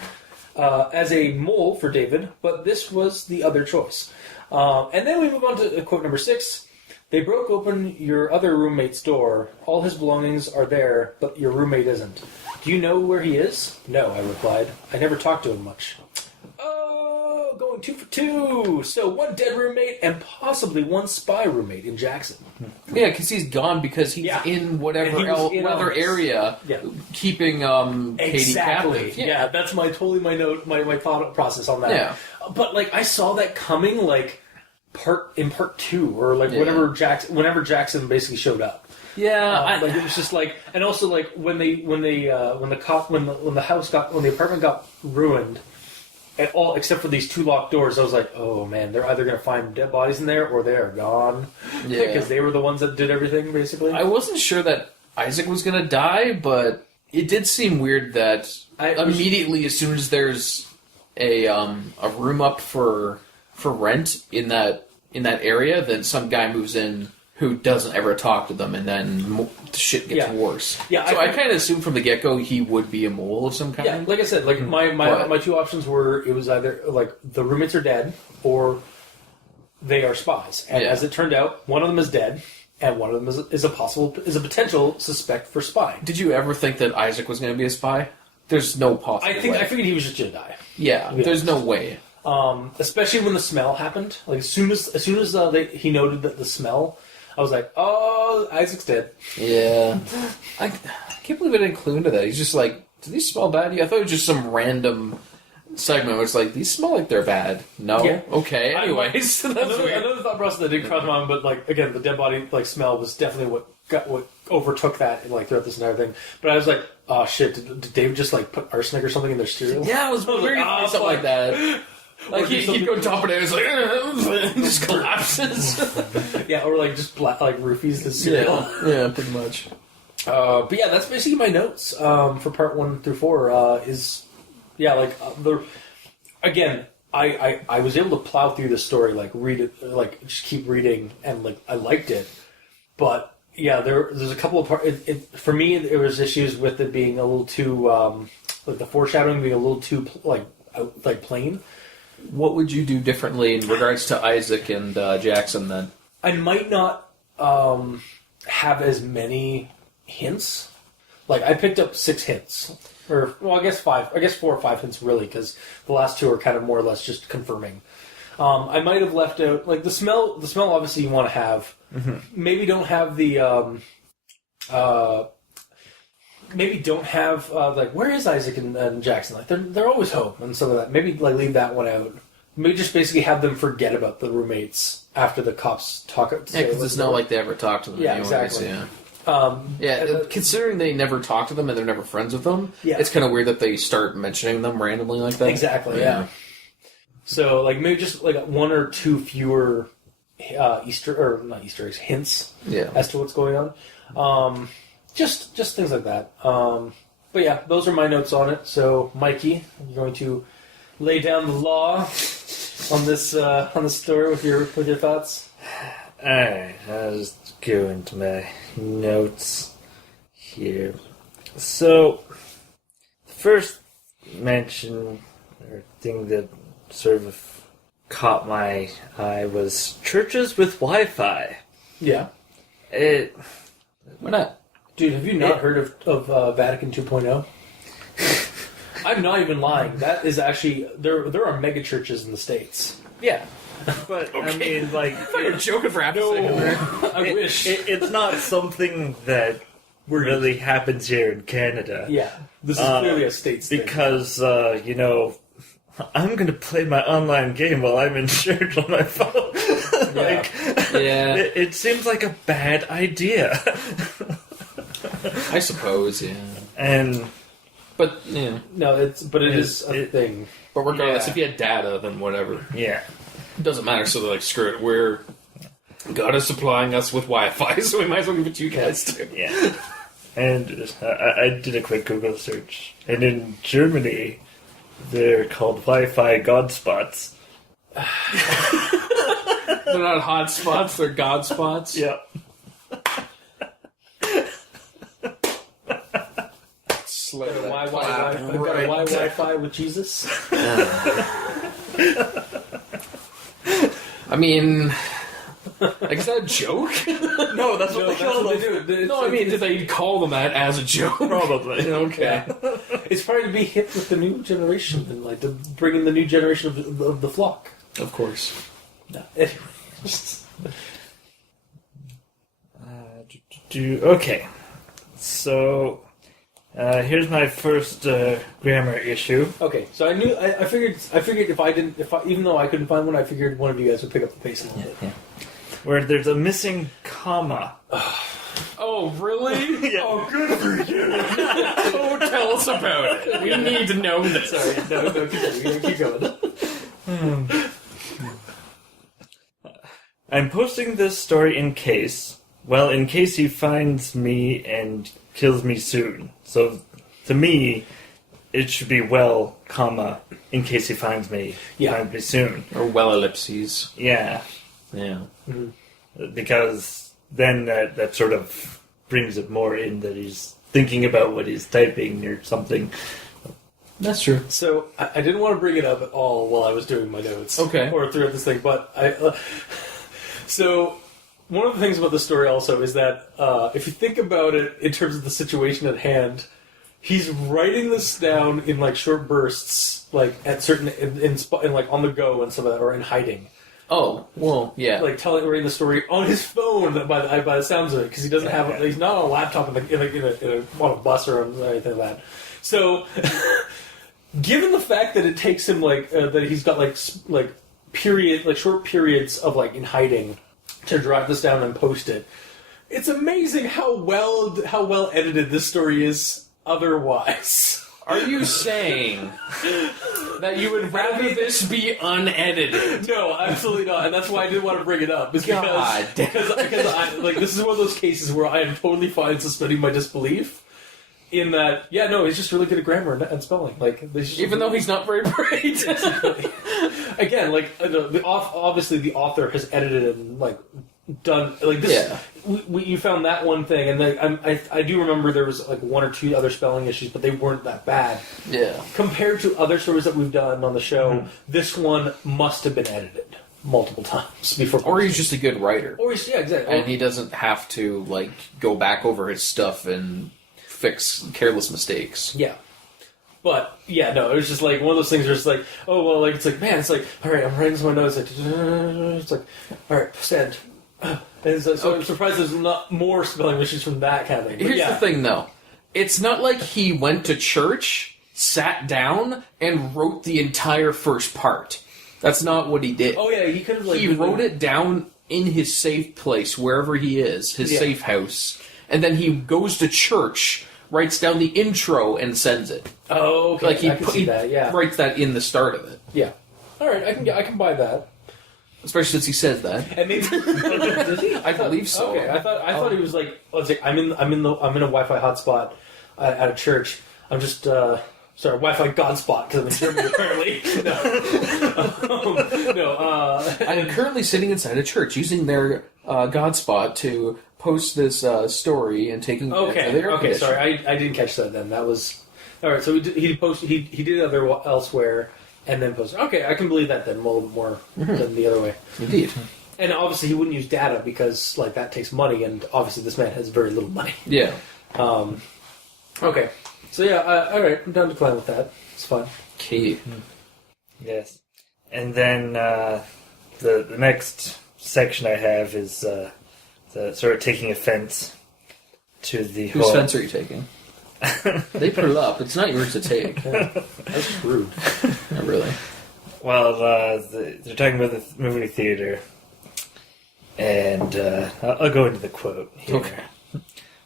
as a mole for David, but this was the other choice. And then we move on to quote number 6. They broke open your other roommate's door. All his belongings are there, but your roommate isn't. Do you know where he is? No, I replied. I never talked to him much. Oh, going 2 for 2. So 1 dead roommate and possibly 1 spy roommate in Jackson. Yeah, because he's gone because he's in whatever area keeping Katie captive. Yeah, that's my note, my thought process on that. Yeah. But I saw that coming part 2 or whenever Jackson basically showed up. Yeah, it was just and also when the apartment got ruined. All except for these 2 locked doors, I was like, "Oh man, they're either going to find dead bodies in there, or they are gone." Yeah, because they were the ones that did everything, basically. I wasn't sure that Isaac was going to die, but it did seem weird that immediately, as soon as there's a room up for rent in that area, then some guy moves in who doesn't ever talk to them, and then shit gets worse. Yeah, so I kind of assumed from the get-go he would be a mole of some kind. Yeah, like I said, my 2 options were it was either the roommates are dead or they are spies. And as it turned out, one of them is dead, and one of them is a potential suspect for spying. Did you ever think that Isaac was going to be a spy? There's no possible way. I figured he was just going to die. Yeah, there's no way. Especially when the smell happened. As soon as he noted that the smell. I was like, oh, Isaac's dead. Yeah. I can't believe I didn't clue into that. He's just like, do these smell bad to you? I thought it was just some random segment where it's like, these smell like they're bad. No? Yeah. Okay, anyways. Another thought process that didn't cross my mind, but again, the dead body smell was definitely what overtook that throughout this entire thing. But I was like, oh shit, did Dave just put arsenic or something in their cereal? Yeah, it was weird. Something like that. He'd go top it, it's it just collapses. Yeah, or just roofies the cereal. Yeah, pretty much. But yeah, that's basically my notes for part 1 through 4. Again, I was able to plow through the story, like read it, like just keep reading, and like I liked it. But yeah, there's a couple of parts. For me, there was issues with it being a little too like the foreshadowing being a little too like plain. What would you do differently in regards to Isaac and Jackson then? I might not have as many hints. Like I picked up 6 hints, or well, I guess 5. I guess 4 or 5 hints really, because the last 2 are kind of more or less just confirming. I might have left out like the smell. The smell, obviously, you want to have. Mm-hmm. Maybe don't have the. Maybe don't have like where is Isaac and Jackson? Like they're always home and some of that. Maybe like leave that one out. Maybe just basically have them forget about the roommates after the cops talk. Yeah, because it's not like they ever talk to them. Yeah, anyways, exactly. Yeah. Considering they never talk to them and they're never friends with them, it's kind of weird that they start mentioning them randomly like that. Exactly. Yeah. So like maybe just like 1 or 2 fewer not Easter eggs, hints as to what's going on. Just things like that. But yeah, those are my notes on it. So Mikey, you're going to lay down the law on this story with your thoughts. Alright, I'll just go into my notes here. So, the first mention or thing that sort of caught my eye was churches with Wi-Fi. Yeah. Why not? Dude, have you not heard of Vatican 2.0? I'm not even lying. That is actually... There are mega churches in the States. Yeah. But, I mean, like... I thought you were joking for half a second there. I wish. It's not something that really happens here in Canada. Yeah. This is clearly a States thing. Because, I'm going to play my online game while I'm in church on my phone. It seems like a bad idea. I suppose, yeah. But yeah, no, it is a thing. But regardless, if you had data, then whatever. Yeah, it doesn't matter. So they're like, screw it. God is supplying us with Wi-Fi, so we might as well give it to you guys too. Yeah. And I did a quick Google search, and in Germany, they're called Wi-Fi Godspots. They're not hot spots; they're God spots. Yep. I've got a Wi-Fi with Jesus. I mean, like, is that a joke? No, that's what they call them. No, I mean, did they call them that as a joke? Probably. Okay. Yeah. It's probably to be hip with the new generation and like to bring in the new generation of the flock. Of course. No. Okay. So, here's my first grammar issue. Okay, so I figured even though I couldn't find one, I figured one of you guys would pick up the pace a little bit. Yeah. Where there's a missing comma. Oh, really? Yeah. Oh, good for you. Oh, tell us about it. We need to know this. Sorry, no, keep going. I'm posting this story in case he finds me and kills me soon. So, to me, it should be in case he finds me, finds me soon. Or ellipses. Yeah. Yeah. Mm-hmm. Because then that sort of brings it more in that he's thinking about what he's typing or something. That's true. So, I didn't want to bring it up at all while I was doing my notes. Okay. Or throughout this thing, but So, one of the things about the story also is that if you think about it in terms of the situation at hand, he's writing this down in like short bursts, like at certain in like on the go and some of that, or in hiding. Oh, well, yeah. Like reading the story on his phone by the sounds of it, because he doesn't have he's not on a laptop on a bus or anything like that. So, given the fact that it takes him that he's got short periods of in hiding to drive this down and post it, it's amazing how well edited this story is otherwise. Are you saying that you would rather this be unedited? No, absolutely not, and that's why I didn't want to bring it up. Is God. because I, like, this is one of those cases where I am totally fine suspending my disbelief. In that, yeah, no, he's just really good at grammar and spelling. Like, Even though he's not very bright. Again, like obviously the author has edited and like done like this. Yeah. You found that one thing, and I do remember there was like one or two other spelling issues, but they weren't that bad. Yeah. Compared to other stories that we've done on the show, this one must have been edited multiple times before. Or he's just a good writer. Or he's, yeah, exactly. And he doesn't have to, like, go back over his stuff and fix careless mistakes. Yeah. But, yeah, no, it was just like one of those things where it's like, oh, well, like, it's like, man, it's like, all right, I'm writing some notes. It's like, all right, send. And so I'm surprised there's not more spelling issues from that kind of thing. But Here's the thing, though. It's not like he went to church, sat down, and wrote the entire first part. That's not what he did. Oh, yeah, he could have, like... He wrote it down in his safe place, wherever he is, his safe house. And then he goes to church, writes down the intro, and sends it. Oh, okay. Like, I can see that, yeah. writes that in the start of it. Yeah. All right, I can buy that. Especially since he says that. And maybe does he? I believe so. Okay, I thought he was like, let's say I'm in a Wi-Fi hotspot at a church. I'm just sorry, Wi-Fi godspot because I'm in Germany apparently. I'm currently sitting inside a church using their godspot to post this story and taking Okay, sorry, I didn't catch that then. That was all right. So he did it elsewhere. And then post. Okay, I can believe that then a little bit more than the other way. Indeed. And obviously he wouldn't use data because like that takes money, and obviously this man has very little money. Yeah. Okay. So yeah, all right. I'm down to play with that. It's fun. Okay. Yes. And then the next section I have is the sort of taking offense to the Whose whole... fence are you taking? They put it up. It's not yours to take. That's rude. Not really. Well, they're talking about the movie theater, and I'll go into the quote here. Okay.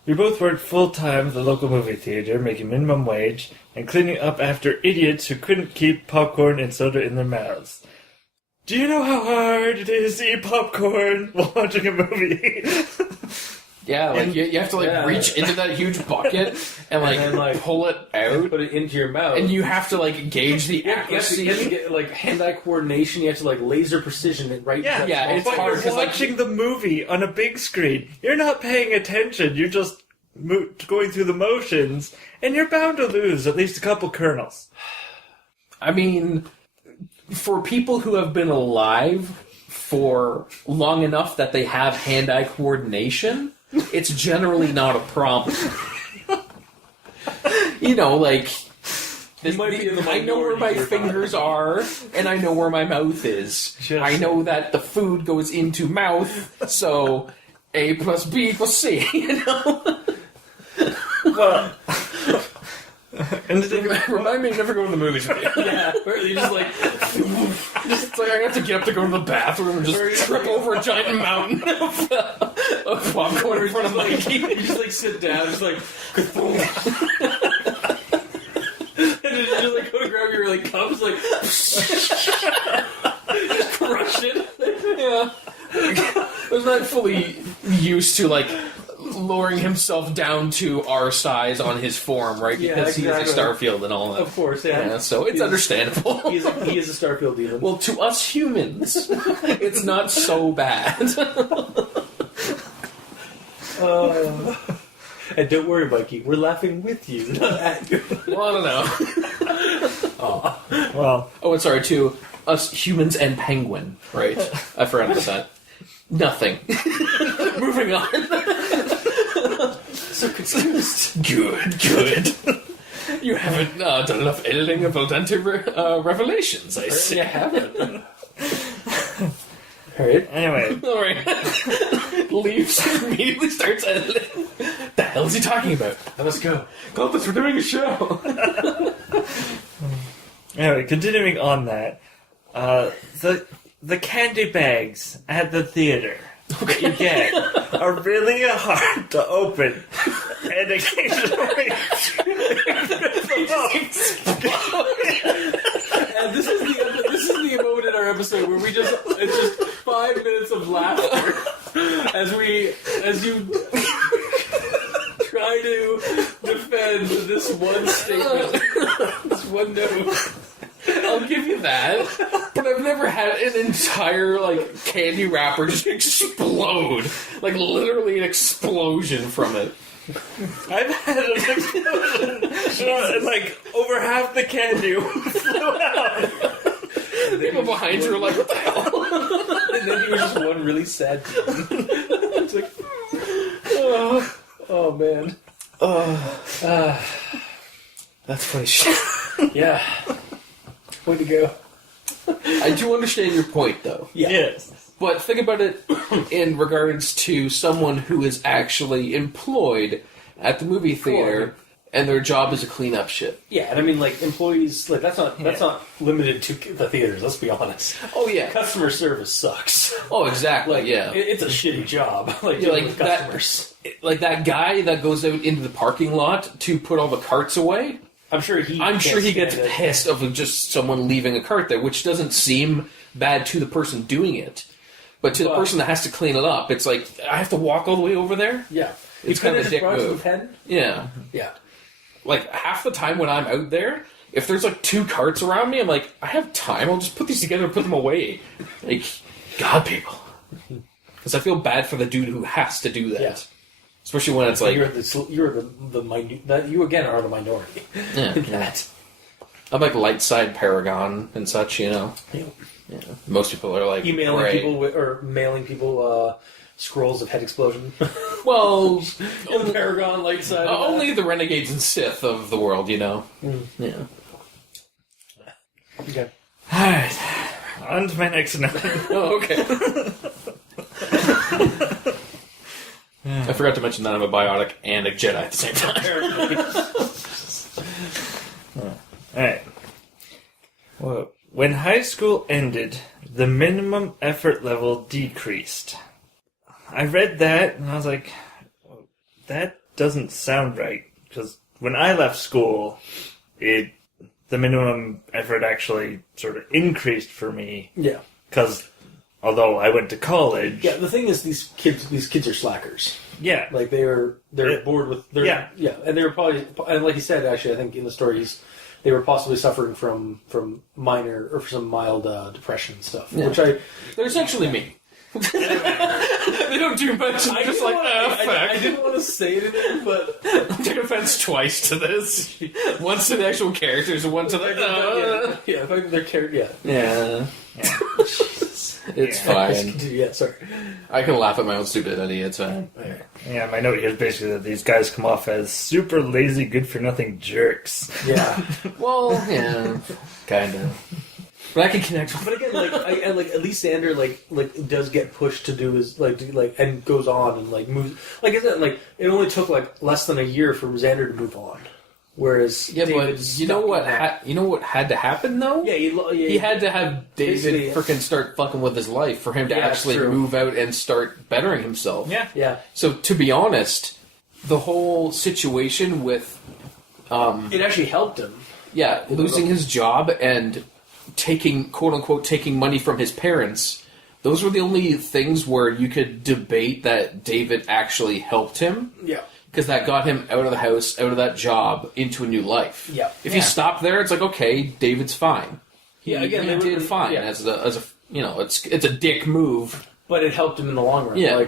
We both worked full-time at the local movie theater, making minimum wage, and cleaning up after idiots who couldn't keep popcorn and soda in their mouths. Do you know how hard it is to eat popcorn while watching a movie? Yeah, like you have to reach into that huge bucket and like pull it out, put it into your mouth, and you have to like gauge the accuracy. You have to get like hand-eye coordination. You have to like laser precision it right. Yeah, it's but hard you're watching the movie on a big screen. You're not paying attention. You're just going through the motions, and you're bound to lose at least a couple kernels. I mean, for people who have been alive for long enough that they have hand-eye coordination, it's generally not a problem. You know, like, I know where my fingers are, and I know where my mouth is. I know that the food goes into mouth, so A plus B equals C, you know? Well... And remind me to never go to the movies with you. Yeah, you just like... It's like I have to get up to go to the bathroom and just trip over a giant mountain of popcorn in front of Mikey. You just like sit down, just like... and then you just like go to grab your like cups, like... just crush it. Yeah. I was not fully used to like... lowering himself down to our size on his form, right? Because he is a Starfield and all that. Of course, yeah. So it's understandable. He is a Starfield demon. Well, to us humans, it's not so bad. And don't worry, Mikey, we're laughing with you, not at you. Well, I don't know. Well... Oh, and sorry, to us humans and penguin, right? I forgot about that. Nothing. Moving on. So confused. Good. You haven't done enough editing of Dante Revelations, I see. I haven't. Alright. Anyway. Alright. Leaves immediately starts editing. The hell is he talking about? Let's go. Columbus, we're doing a show. Anyway, continuing on that, the candy bags at the theater that you get are really hard to open, and occasionally And this is the moment in our episode where it's just 5 minutes of laughter as you try to defend this one statement, this one note. I'll give you that, but I've never had an entire candy wrapper just explode, literally an explosion from it. I've had an explosion, and over half the candy flew out. People behind you are like, "What the hell?" And then he was just one really sad. It's like, oh man, That's funny shit. yeah. Way to go. I do understand your point, though. Yeah. Yes. But think about it in regards to someone who is actually employed at the movie theater, and their job is to clean up shit. Yeah, and I mean, employees, that's not limited to the theaters. Let's be honest. Oh yeah, Customer service sucks. oh exactly, yeah. It's a shitty job. Dealing with customers. That guy that goes out into the parking lot to put all the carts away. I'm sure he gets pissed of just someone leaving a cart there, which doesn't seem bad to the person doing it. But to the person that has to clean it up, it's like, I have to walk all the way over there? Yeah. It's kind of a dick move. Pen? Yeah. Yeah. Half the time when I'm out there, if there's 2 carts around me, I'm like, I have time, I'll just put these together and put them away. God, people. Because I feel bad for the dude who has to do that. Yeah. Especially when it's like... You're the minute... You, again, are the minority. Yeah. That. I'm light side Paragon and such, you know. Yeah. Yeah. Most people are emailing gray. people or mailing people scrolls of head explosion. Well, in the Paragon light side. Only the renegades and Sith of the world, you know. Yeah. Okay. Alright. On to my next note. Oh, okay. I forgot to mention that I'm a biotic and a Jedi at the same time. Alright. Well, when high school ended, the minimum effort level decreased. I read that and I was like, that doesn't sound right. Because when I left school, the minimum effort actually sort of increased for me. Yeah. Because although I went to college... Yeah, the thing is, these kids are slackers. Yeah. They're bored with... Yeah, and they were probably... And like you said, actually, I think in the stories... They were possibly suffering from minor or some mild depression stuff, which they're essentially me. They don't do much. They're just I didn't want to say anything, but I took offense twice to this. Once to the actual characters, and one to the if I their character, yeah. It's fine. Yeah, sorry. I can laugh at my own stupidity. It's fine. Yeah, my note here is basically that these guys come off as super lazy, good-for-nothing jerks. Yeah. Well, yeah, kind of. But I can connect with. But again, at least Xander does get pushed to do his and goes on and moves. Like I said, it only took less than a year for Xander to move on. Whereas but you know what had to happen though? Yeah, he had to have David freaking start fucking with his life for him to actually move out and start bettering himself. Yeah. So to be honest, the whole situation with it actually helped him. Yeah, losing his job and taking quote unquote taking money from his parents. Those were the only things where you could debate that David actually helped him. Yeah. Because that got him out of the house, out of that job, into a new life. Yeah. If he stopped there, it's okay, David's fine. He did fine as a it's a dick move, but it helped him in the long run. Yeah.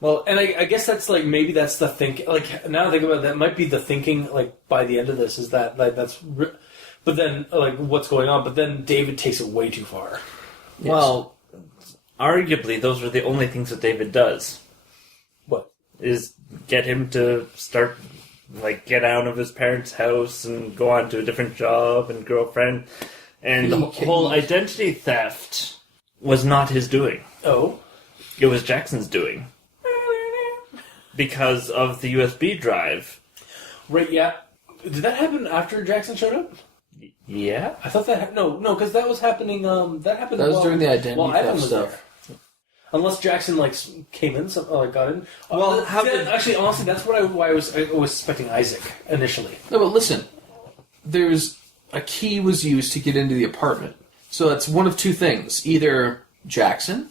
Well, and I guess that's maybe that's the think. Now I think about it, that might be the thinking. By the end of this, is that that's. But then what's going on? But then David takes it way too far. Yes. Well, arguably, those are the only things that David does. What? Is get him to start, get out of his parents' house and go on to a different job and girlfriend. And the whole identity theft was not his doing. Oh? It was Jackson's doing. Because of the USB drive. Right, yeah. Did that happen after Jackson showed up? Yeah. I thought that... No, because that was happening... that happened... That was during the identity theft stuff. Unless Jackson came in, got in. Well, actually, honestly, that's why I was suspecting Isaac initially. No, but listen, there's a key was used to get into the apartment, so that's one of two things: either Jackson,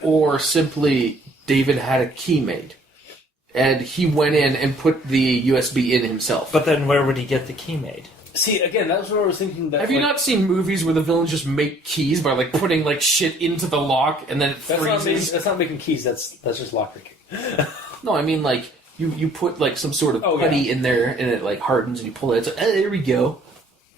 or simply David had a key made, and he went in and put the USB in himself. But then where would he get the key made? See, again, that's what I was thinking. That Have you not seen movies where the villains just make keys by putting shit into the lock and then it freezes? That's not making keys. That's just lockpicking. No, I mean you put some sort of putty in there and it hardens and you pull it. It's there we go.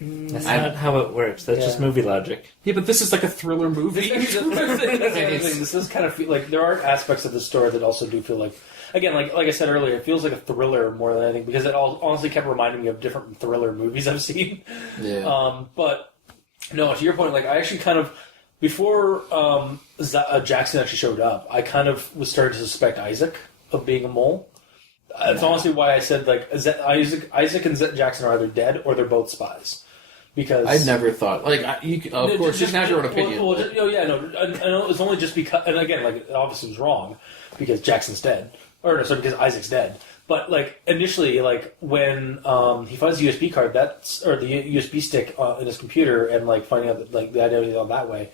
That's not how it works. That's just movie logic. Yeah, but this is a thriller movie. This is kind of there are aspects of the story that also do feel again, like I said earlier, it feels like a thriller more than anything because it honestly kept reminding me of different thriller movies I've seen. Yeah. But no, to your point, I actually kind of before Jackson actually showed up, I kind of was starting to suspect Isaac of being a mole. That's honestly why I said Isaac and Jackson are either dead or they're both spies. Because I never thought of course you can have your own opinion. Well, I know it's only just because, and again, it obviously was wrong because Jackson's dead. Or no, sorry, because Isaac's dead. But initially, when he finds the USB card, or the USB stick in his computer, and finding out that the identity on that way,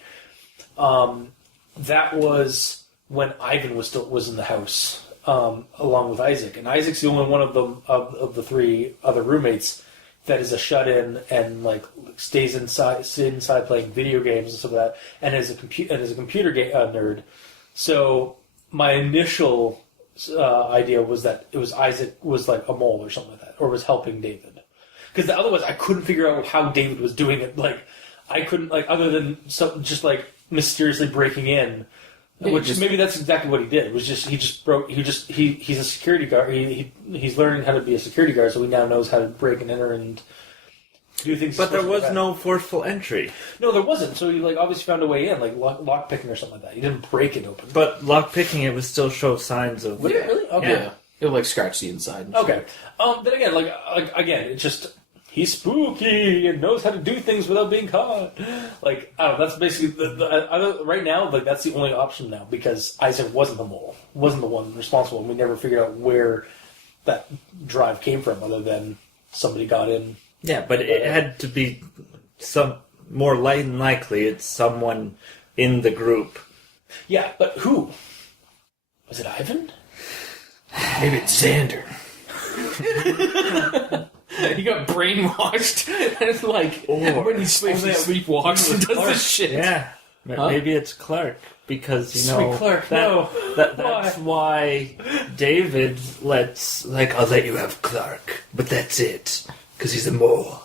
that was when Ivan was in the house along with Isaac, and Isaac's the only one of them of the three other roommates that is a shut-in and stays inside playing video games and stuff like that, and is a computer nerd. So my initial idea was that it was Isaac was a mole or something like that, or was helping David. Because otherwise, I couldn't figure out how David was doing it. I couldn't other than just mysteriously breaking in, which maybe that's exactly what he did. It was just he's a security guard. He's learning how to be a security guard, so he now knows how to break and enter and do things. But there was no forceful entry. No, there wasn't. So he obviously found a way in, lock picking or something like that. He didn't break it open. But lock picking, it would still show signs of. Would it really? Okay. Yeah. It'll scratch the inside. And okay. Then again, again, it's just he's spooky and knows how to do things without being caught. I don't know. That's basically right now. That's the only option now because Isaac wasn't the mole, wasn't the one responsible, and we never figured out where that drive came from, other than somebody got in. Yeah, but it had to be more likely it's someone in the group. Yeah, but who? Was it Ivan? Maybe it's Xander. He got brainwashed. And when he sleepwalks and does this shit. Yeah. Maybe it's Clark. Because, Sweet Clark, that's why David lets, I'll let you have Clark, but that's it. Because he's a mole.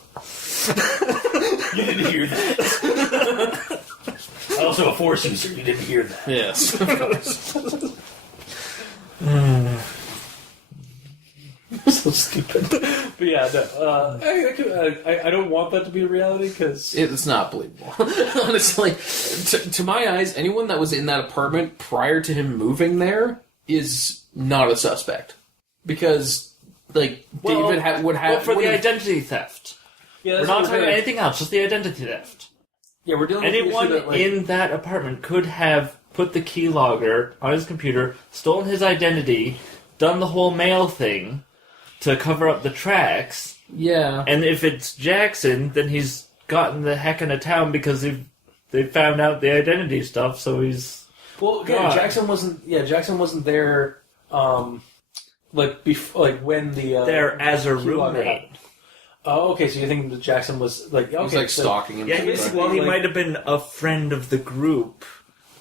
You didn't hear that. I'm also a Force user. You didn't hear that. Yes, of course. So stupid. But yeah, no, I don't want that to be a reality because it's not believable. Honestly, to my eyes, anyone that was in that apartment prior to him moving there is not a suspect because. David would have for the identity theft. Yeah, we're not talking about anything else, just the identity theft. Yeah, we're dealing anyone with anyone in that apartment could have put the keylogger on his computer, stolen his identity, done the whole mail thing to cover up the tracks. Yeah, and if it's Jackson, then he's gotten the heck into town because they found out the identity stuff. So he's Jackson wasn't there. When the there as a roommate. Oh, okay. So you think that Jackson was he was stalking him? Yeah, he might have been a friend of the group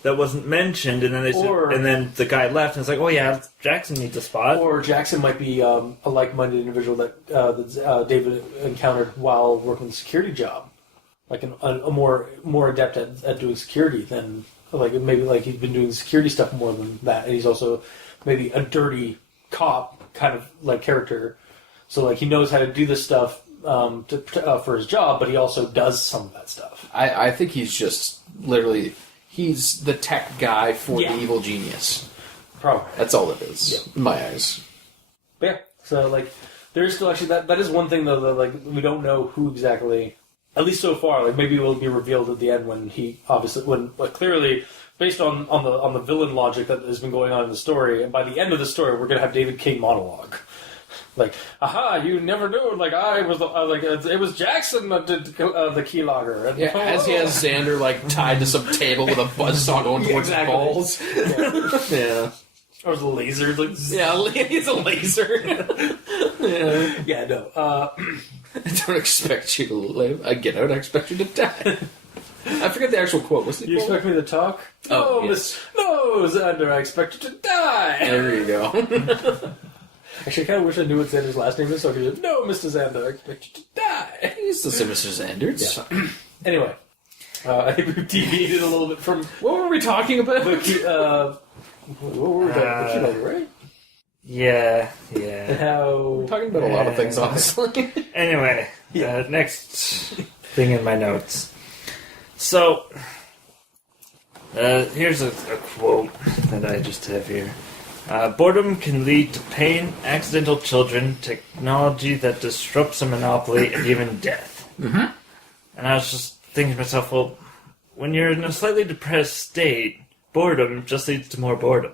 that wasn't mentioned, and then and then the guy left, and it's oh yeah, Jackson needs a spot. Or Jackson might be a like-minded individual that David encountered while working the security job, a more adept at doing security than maybe he's been doing security stuff more than that, and he's also maybe a dirty cop kind of character, so he knows how to do this stuff for his job, but he also does some of that stuff. I think he's just literally he's the tech guy for the evil genius. Probably that's all it is in my eyes. But yeah, so there's still actually that is one thing though that we don't know who exactly, at least so far. Maybe it will be revealed at the end when he clearly based on the villain logic that has been going on in the story, and by the end of the story, we're going to have David King monologue. Like, aha, you never knew. Like, it was Jackson that did the keylogger. And, as he has Xander, like, tied to some table with a buzzsaw going towards his balls. Yeah. Or the laser. Like, he's a laser. Yeah, no. I don't expect you to live. I get out, I expect you to die. I forget the actual quote. What's the You quote? expect me to talk? Oh, no, yes. No, Xander, I expect you to die. There you go. Actually, I kind of wish I knew what Xander's last name is, so I could just, no, Mr. Xander, I expect you to die. He's the same Mr. Xander's. Yeah. Anyway, I think we've deviated a little bit from What were we talking about? what were we talking about? Right? Yeah. And how... We're talking about a lot of things, honestly. Anyway, next thing in my notes. So, here's a quote that I just have here. Boredom can lead to pain, accidental children, technology that disrupts a monopoly, and even death. Mm-hmm. And I was just thinking to myself, well, when you're in a slightly depressed state, boredom just leads to more boredom.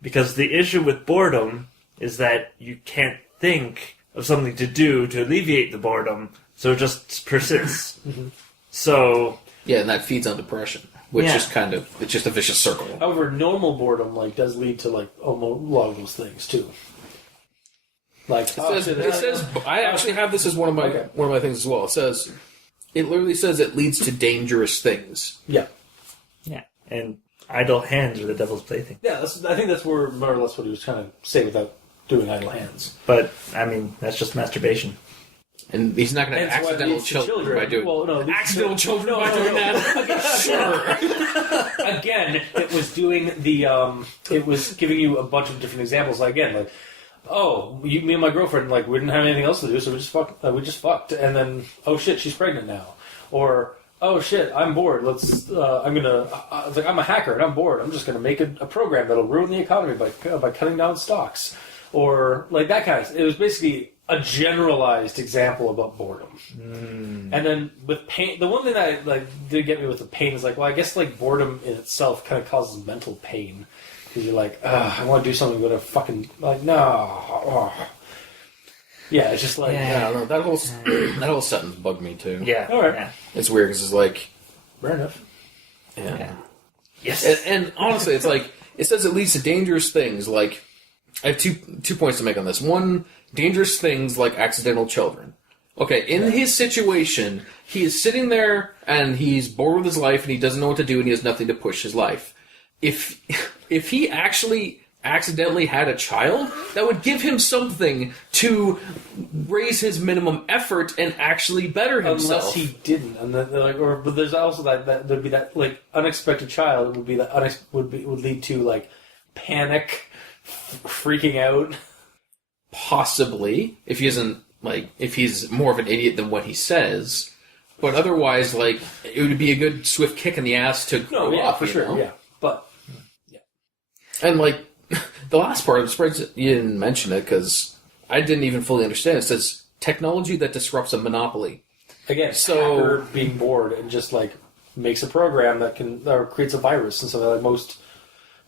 Because the issue with boredom is that you can't think of something to do to alleviate the boredom, so it just persists. Mm-hmm. So... Yeah, and that feeds on depression, which is kind of, it's just a vicious circle. However, normal boredom does lead to almost a lot of those things too. Like It says I actually have this as one of my things as well. It literally says it leads to dangerous things. Yeah. Yeah. And idle hands are the devil's plaything. Yeah, I think that's more or less what he was trying to say without doing idle hands. But, I mean, that's just masturbation. And he's not going to accidental children by doing accidental children by doing that. Sure. Again, it was doing the it was giving you a bunch of different examples. Like again, me and my girlfriend we didn't have anything else to do, so we just fucked, and then oh shit, she's pregnant now, or oh shit, I'm bored. I'm a hacker and I'm bored. I'm just gonna make a program that'll ruin the economy by cutting down stocks, or that kind of. It was basically a generalized example about boredom. And then with pain, the one thing that did get me with the pain is I guess boredom in itself kind of causes mental pain because you're I want to do something, but I fucking no. Yeah, it's just I don't know, that whole sentence bugged me too. Yeah, all right. Yeah. It's weird because it's fair enough. Yeah. Yes. And honestly, it's it says it leads to dangerous things. I have two points to make on this. One, dangerous things like accidental children. Okay, in his situation, he is sitting there and he's bored with his life and he doesn't know what to do and he has nothing to push his life. If he actually accidentally had a child, that would give him something to raise his minimum effort and actually better himself. Unless he didn't, and then but there's also that there'd be that unexpected child would be that would lead to panic, freaking out. Possibly, if he isn't if he's more of an idiot than what he says, but otherwise, it would be a good swift kick in the ass to grow up. For sure, yeah. But and the last part of the spreads, you didn't mention it because I didn't even fully understand. It says technology that disrupts a monopoly. Again, hacker being bored and just makes a program that creates a virus and so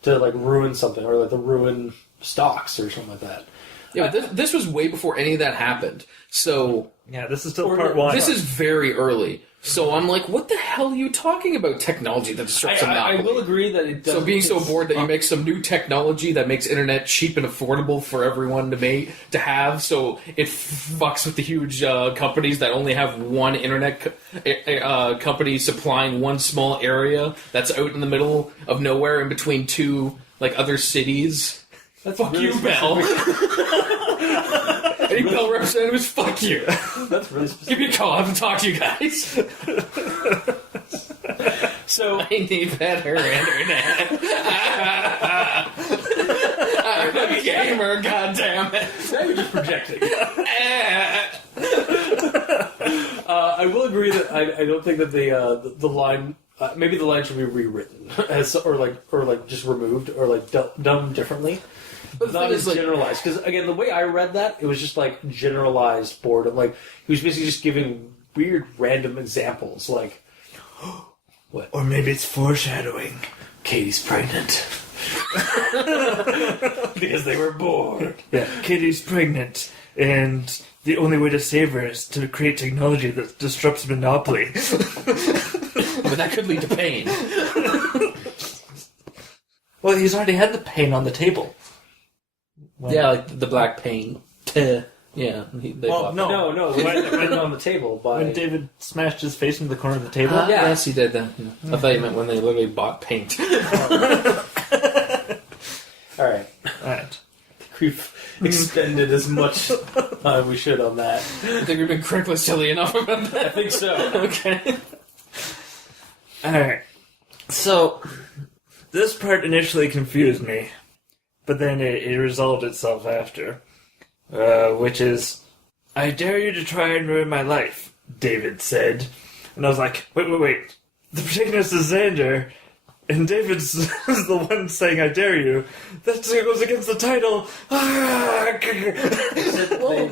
to ruin something or to ruin stocks or something like that. Yeah, but this was way before any of that happened. So yeah, this is still part one. This is very early. So I'm what the hell are you talking about? Technology that disrupts a monopoly. I will agree that it does. So being so bored that you make some new technology that makes internet cheap and affordable for everyone to have, so it fucks with the huge companies that only have one internet company supplying one small area that's out in the middle of nowhere in between two other cities. That's fuck really you, Bell. Any Bell representatives, fuck you. That's really specific. Give me a call. I have to talk to you guys. So I need better internet. I'm a gamer, goddammit. Now you're just projecting. I will agree that I don't think that the line. Maybe the line should be rewritten, or just removed, or done differently. But not as generalized, because again, the way I read that, it was just generalized boredom. He was basically just giving weird, random examples, what? Or maybe it's foreshadowing. Katie's pregnant. Because they were bored. Yeah, Katie's pregnant, and the only way to save her is to create technology that disrupts monopoly. But that could lead to pain. Well, he's already had the pain on the table. Yeah, like the black paint. Yeah. They bought that. No, it went on the table by... When David smashed his face into the corner of the table. Yeah. Yes, he did that. Yeah. I thought you meant when they literally bought paint. Alright. We've expended as much time we should on that. I think we've been critically silly enough about that. I think so. Okay. Alright. So, this part initially confused me, but then it resolved itself after. Which is, I dare you to try and ruin my life, David said. And I was like, wait. The protagonist is Xander, and David's the one saying I dare you. That goes against the title. Well,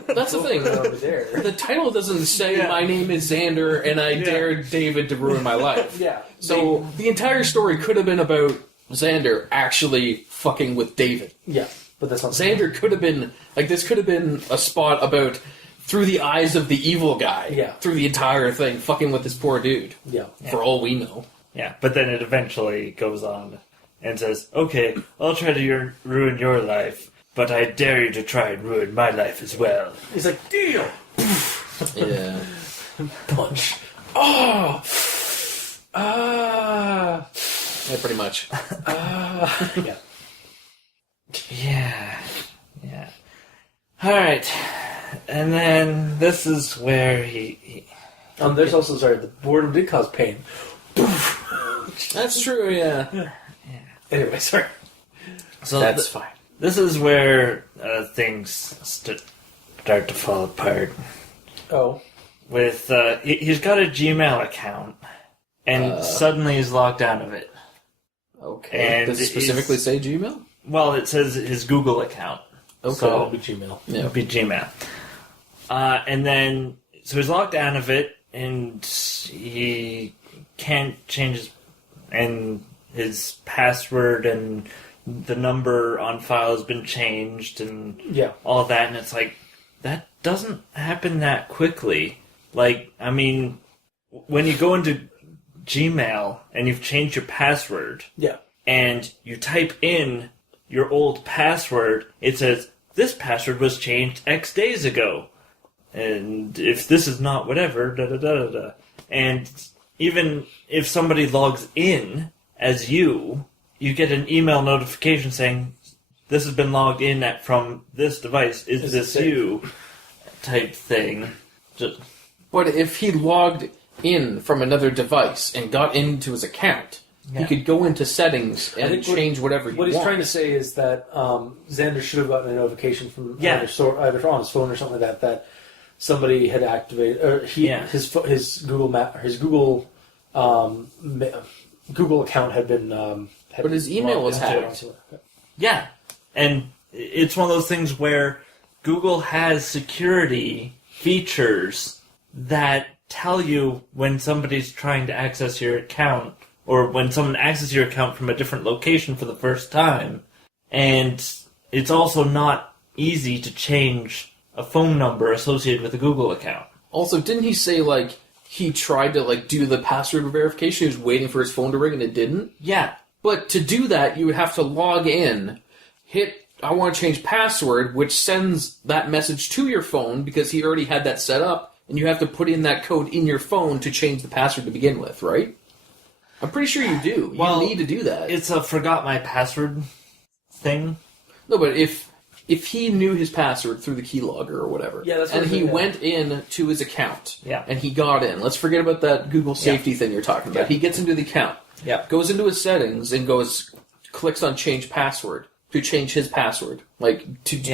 that's the thing. The title doesn't say my name is Xander and I dare David to ruin my life. Yeah. So the entire story could have been about Xander actually fucking with David. Yeah. But that's not Xander could have been, like, this could have been a spot about through the eyes of the evil guy. Yeah. Through the entire thing, fucking with this poor dude. Yeah. For all we know. Yeah, but then it eventually goes on and says, okay, I'll try to ruin your life, but I dare you to try and ruin my life as well. He's like, deal! Yeah. Punch. Oh! Yeah, pretty much. Yeah. Yeah. Alright. And then this is where he there's also, the boredom did cause pain. That's true, yeah. Anyway, sorry. So That's fine. This is where things start to fall apart. Oh. With he's got a Gmail account, and suddenly he's locked out of it. Okay. And does it specifically say Gmail? Well, it says his Google account. Okay. So It'll be Gmail. Yeah. it'll be Gmail. And then, so he's locked out of it, and he can't change his password, and the number on file has been changed, and all that, and it's like, that doesn't happen that quickly. Like, I mean, when you go into Gmail and you've changed your password, and you type in your old password, it says, this password was changed X days ago. And if this is not whatever, da-da-da-da-da. And even if somebody logs in as you get an email notification saying, this has been logged in from this device, is this you? Type thing. But if he logged in from another device and got into his account, he could go into settings and change whatever he wants. What he's trying to say is that Xander should have gotten a notification from either on his phone or something like that somebody had activated, or his Google Google account had been. But his email was hacked. Yeah, and it's one of those things where Google has security features that tell you when somebody's trying to access your account, or when someone accesses your account from a different location for the first time. And it's also not easy to change a phone number associated with a Google account. Also, didn't he say, like, he tried to, like, do the password verification, he was waiting for his phone to ring and it didn't? Yeah. But to do that, you would have to log in, hit, I want to change password, which sends that message to your phone because he already had that set up, and you have to put in that code in your phone to change the password to begin with, right? I'm pretty sure you do. You need to do that. It's a forgot my password thing. No, but if he knew his password through the keylogger or whatever, and he went in to his account, and he got in, let's forget about that Google safety thing you're talking about. He gets into the account, goes into his settings, and clicks on change password to change his password, like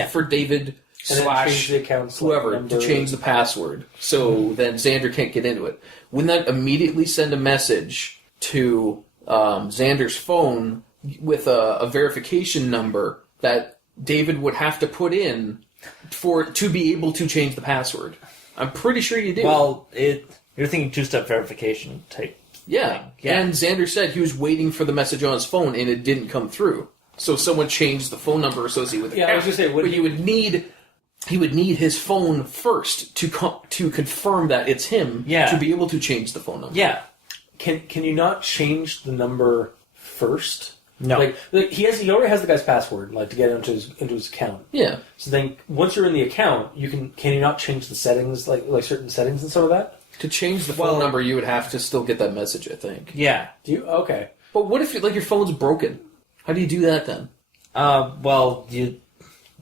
for David / the account whoever to change the password. So then Xander can't get into it. Wouldn't that immediately send a message to Xander's phone with a verification number that David would have to put in to be able to change the password? I'm pretty sure you do. Well, you're thinking two-step verification type Yeah. And Xander said he was waiting for the message on his phone and it didn't come through. So someone changed the phone number associated with the account. I was going to say, but he would need his phone first to confirm that it's him to be able to change the phone number. Yeah. Can you not change the number first? No. Like he already has the guy's password, like to get into his account. Yeah. So then once you're in the account, can you not change the settings, like certain settings and some of that? To change the phone number, you would have to still get that message, I think. Yeah. Do you? Okay. But what if your phone's broken? How do you do that then? You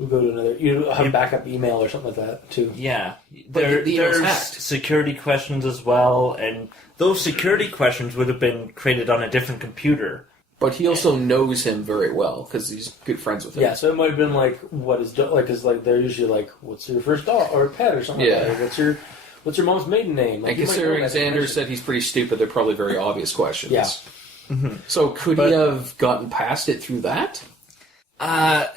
go to another. You have a backup email or something like that too. Yeah. The email's There's hacked. security questions as well, and those security questions would have been created on a different computer. But he also knows him very well because he's good friends with him. Yeah, so it might have been like, what is because like they're usually like, what's your first dog or pet or something? Yeah. Like that. What's your mom's maiden name? Like, And considering Xander said he's pretty stupid, they're probably very obvious questions. Yeah. Mm-hmm. So could he have gotten past it through that?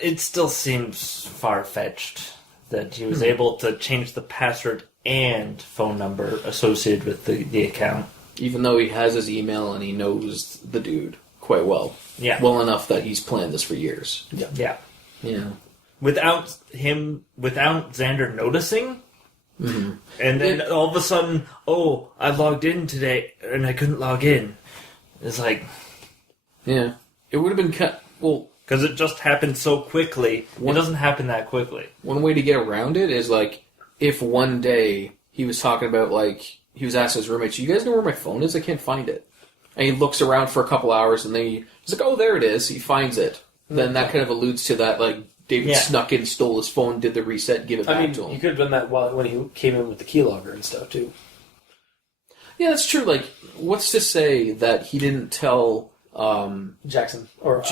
It still seems far-fetched that he was able to change the password and phone number associated with the account. Even though he has his email and he knows the dude quite well. Yeah. Well enough that he's planned this for years. Yeah. Yeah. Without Xander noticing, and then all of a sudden, I logged in today and I couldn't log in. It's like... Yeah. It would have been because it just happened so quickly. It doesn't happen that quickly. one way to get around it is like, if one day he was talking about like, he was asking his roommates, you guys know where my phone is? I can't find it. And he looks around for a couple hours and then he's like, oh, there it is. He finds it. Then that kind of alludes to that, like, David snuck in, stole his phone, did the reset, give it back to him. You could have done that when he came in with the keylogger and stuff too. Yeah, that's true. Like, what's to say that he didn't tell Jackson or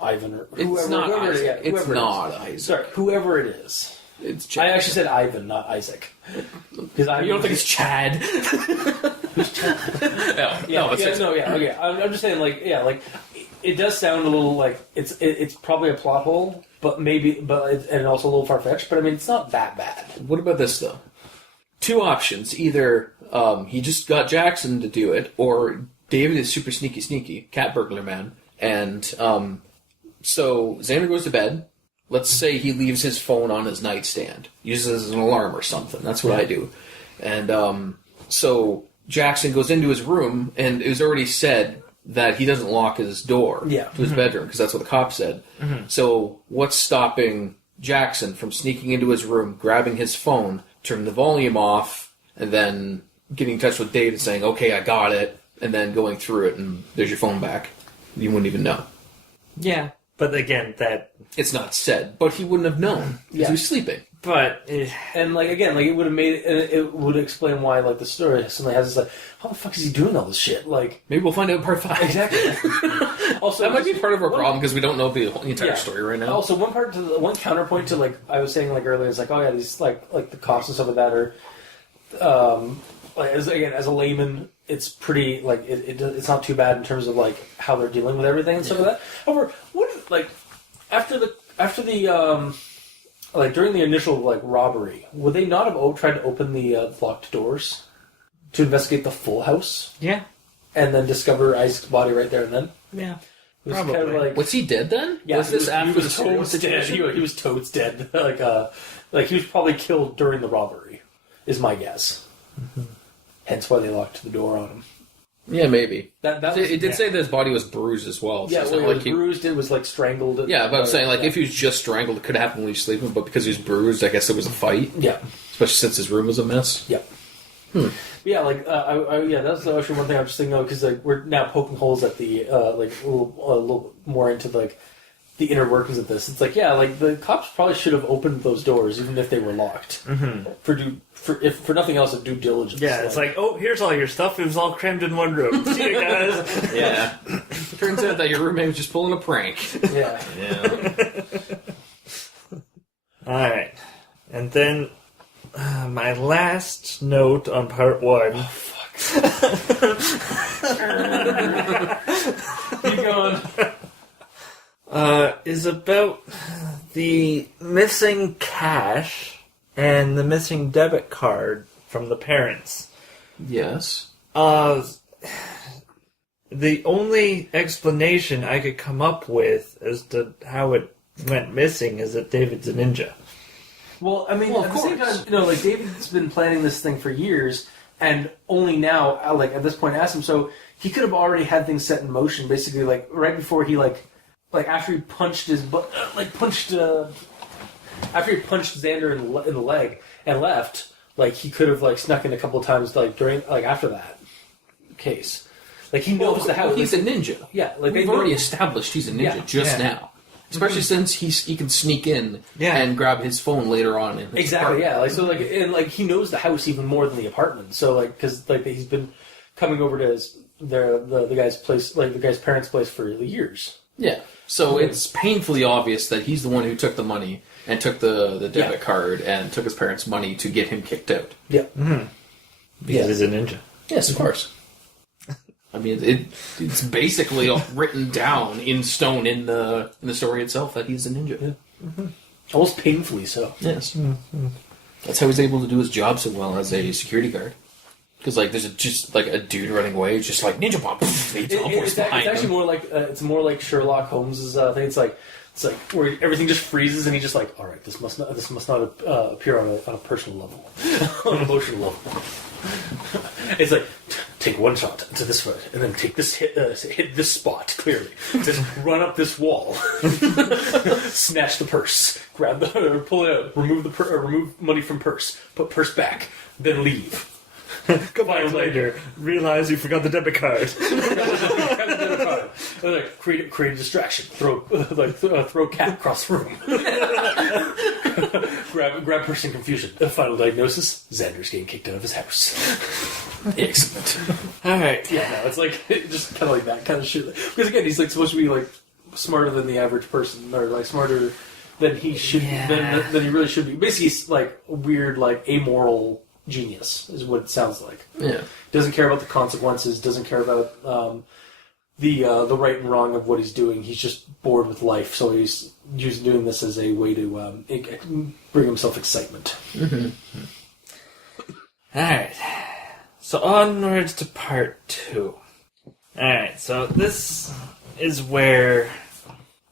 Ivan or it's whoever. not whoever Isaac. it is. It's not Isaac. Sorry, whoever it is. It's I Chad. actually said Ivan, not Isaac. Because You don't think it's Chad? Okay. I'm just saying, like, it does sound a little like it's probably a plot hole, and also a little far fetched. But I mean, it's not that bad. What about this though? Two options: either he just got Jackson to do it, or David is super sneaky, cat burglar man, and so Xander goes to bed. Let's say he leaves his phone on his nightstand, uses an alarm or something. That's what I do. And so Jackson goes into his room, and it was already said that he doesn't lock his door to his bedroom, because that's what the cop said. Mm-hmm. So what's stopping Jackson from sneaking into his room, grabbing his phone, turning the volume off, and then getting in touch with Dave and saying, okay, I got it, and then going through it, and there's your phone back. You wouldn't even know. Yeah. But again, it's not said, but he wouldn't have known because he was sleeping. But and like again, like it would have made it would explain why like the story suddenly has this like, how the fuck is he doing all this shit? Like maybe we'll find out in part 5. Exactly. Also, that might be part of our problem because we don't know the entire story right now. Also, one counterpoint to like I was saying like earlier is like, oh yeah, these like the cops and stuff like that are like as a layman, it's pretty like it's not too bad in terms of like how they're dealing with everything and stuff like that. However, like after the like during the initial like robbery, would they not have tried to open the locked doors to investigate the full house? Yeah, and then discover Isaac's body right there and then. Yeah, it was probably. Kind of like, was he dead then? Yeah, was this after the totes dead? He was totes dead. Like he was probably killed during the robbery, is my guess. Mm-hmm. Hence why they locked the door on him. Yeah, maybe. It did say that his body was bruised as well. Yeah, so it was bruised. It was like strangled. Yeah, but I'm saying like if he was just strangled, it could happen when he was sleeping. But because he was bruised, I guess it was a fight. Yeah, especially since his room was a mess. Yep. Yeah, like that's actually one thing I'm just thinking of because like we're now poking holes at the like a little more into like the inner workings of this. It's like like the cops probably should have opened those doors even if they were locked for nothing else of due diligence. Yeah, it's like oh, here's all your stuff. It was all crammed in one room. See you guys. Yeah. Turns out that your roommate was just pulling a prank. Yeah. All right, and then. My last note on part 1. Oh, fuck. Keep going. Is about the missing cash and the missing debit card from the parents. Yes. the only explanation I could come up with as to how it went missing is that David's a ninja. Well, I mean, Well, at of the same course. time, like David's been planning this thing for years, and only now, like at this point, asked him. So he could have already had things set in motion, basically, like right before he like after he punched his after he punched Xander in the leg and left. Like he could have like snuck in a couple of times, like during after that case. Like he knows the house. He's a ninja. Yeah, like We've already established he's a ninja just now. Especially since he can sneak in and grab his phone later on in his exactly, apartment. yeah. Like so, like and like he knows the house even more than the apartment. So like because like he's been coming over to the guy's place, like the guy's parents' place for years. Yeah. So it's painfully obvious that he's the one who took the money and took the debit card and took his parents' money to get him kicked out. Yeah. Because he's a ninja. Yes, of course. I mean, it's basically written down in stone in the story itself that he's a ninja. Yeah. Almost painfully so. Yes. That's how he's able to do his job so well as a security guard. Because like there's just like a dude running away, just like ninja bomb. He teleports behind It's actually him. more like it's more like Sherlock Holmes's thing. It's like where everything just freezes and he's just like, all right, this must not appear on a personal level, on an emotional level. It's like take one shot to this foot and then take this hit this spot clearly. Just run up this wall, snatch the purse, grab the pull it out, remove money from purse, put purse back, then leave. Come back later, realize you forgot the debit card. Like, create a distraction. Throw cat across the room. grab person confusion. Final diagnosis: Xander's getting kicked out of his house. Excellent. Alright. Yeah, no, it's like just kind of like that kind of shit. Because again, he's like supposed to be like smarter than the average person, or like smarter than he should, than he really should be. Basically, he's like a weird, like amoral genius is what it sounds like. Yeah. Doesn't care about the consequences. Doesn't care about the right and wrong of what he's doing. He's just bored with life, so he's doing this as a way to bring himself excitement. Alright. So onwards to part 2. Alright, so this is where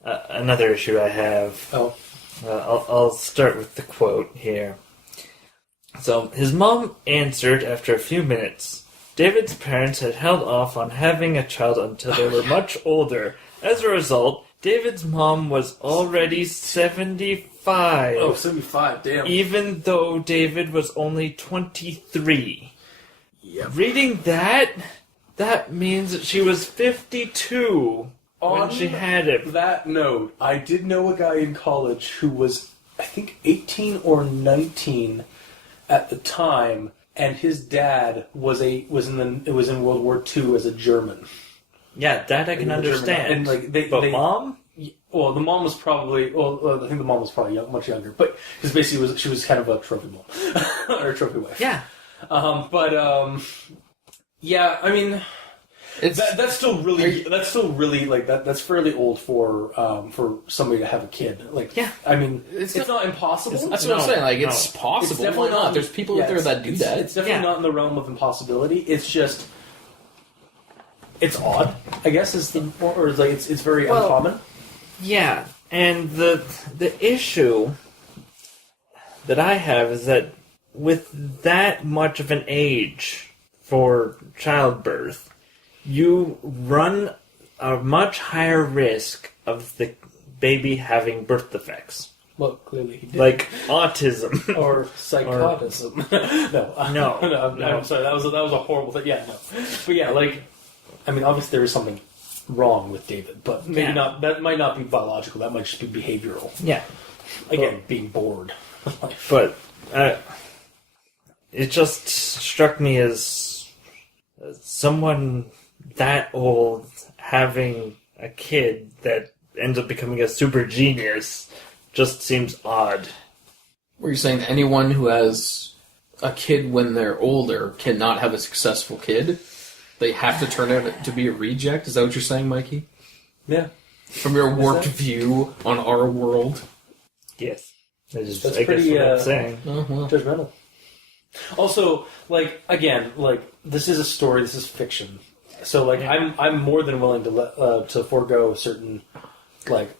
another issue I have. Oh. I'll start with the quote here. So, his mom answered after a few minutes. David's parents had held off on having a child until they were much older. As a result, David's mom was already 75. Oh, 75, damn. Even though David was only 23. Yep. Reading that means that she was 52 when she had it. That note, I did know a guy in college who was, I think, 18 or 19 at the time, and his dad was in World War II as a German. Yeah, that I can understand. And like but mom? Well, the mom was probably. I think the mom was probably much younger, but because basically she was kind of a trophy mom or a trophy wife. Yeah. Yeah. I mean, that's still really like that. That's fairly old for somebody to have a kid. Like, yeah. I mean, it's not impossible. That's what I'm saying. Like, it's possible. It's definitely not. There's people out there that do that. It's definitely not in the realm of impossibility. It's just. It's odd, I guess, it's very uncommon. Yeah, and the issue that I have is that with that much of an age for childbirth, you run a much higher risk of the baby having birth defects. Well, clearly he did. Like autism. Or psychotism. No. I'm sorry, that was a horrible thing. Yeah, no. But yeah, like, I mean, obviously there is something wrong with David, but maybe not. That might not be biological. That might just be behavioral. Yeah. Again, being bored. But it just struck me as someone that old having a kid that ends up becoming a super genius just seems odd. Were you saying that anyone who has a kid when they're older cannot have a successful kid? They have to turn out to be a reject? Is that what you're saying, Mikey? Yeah. From your warped view on our world? Yes. That's pretty pretty what I'm saying. Judgmental. Also, like, again, like, this is a story, this is fiction. So like I'm more than willing to forego certain like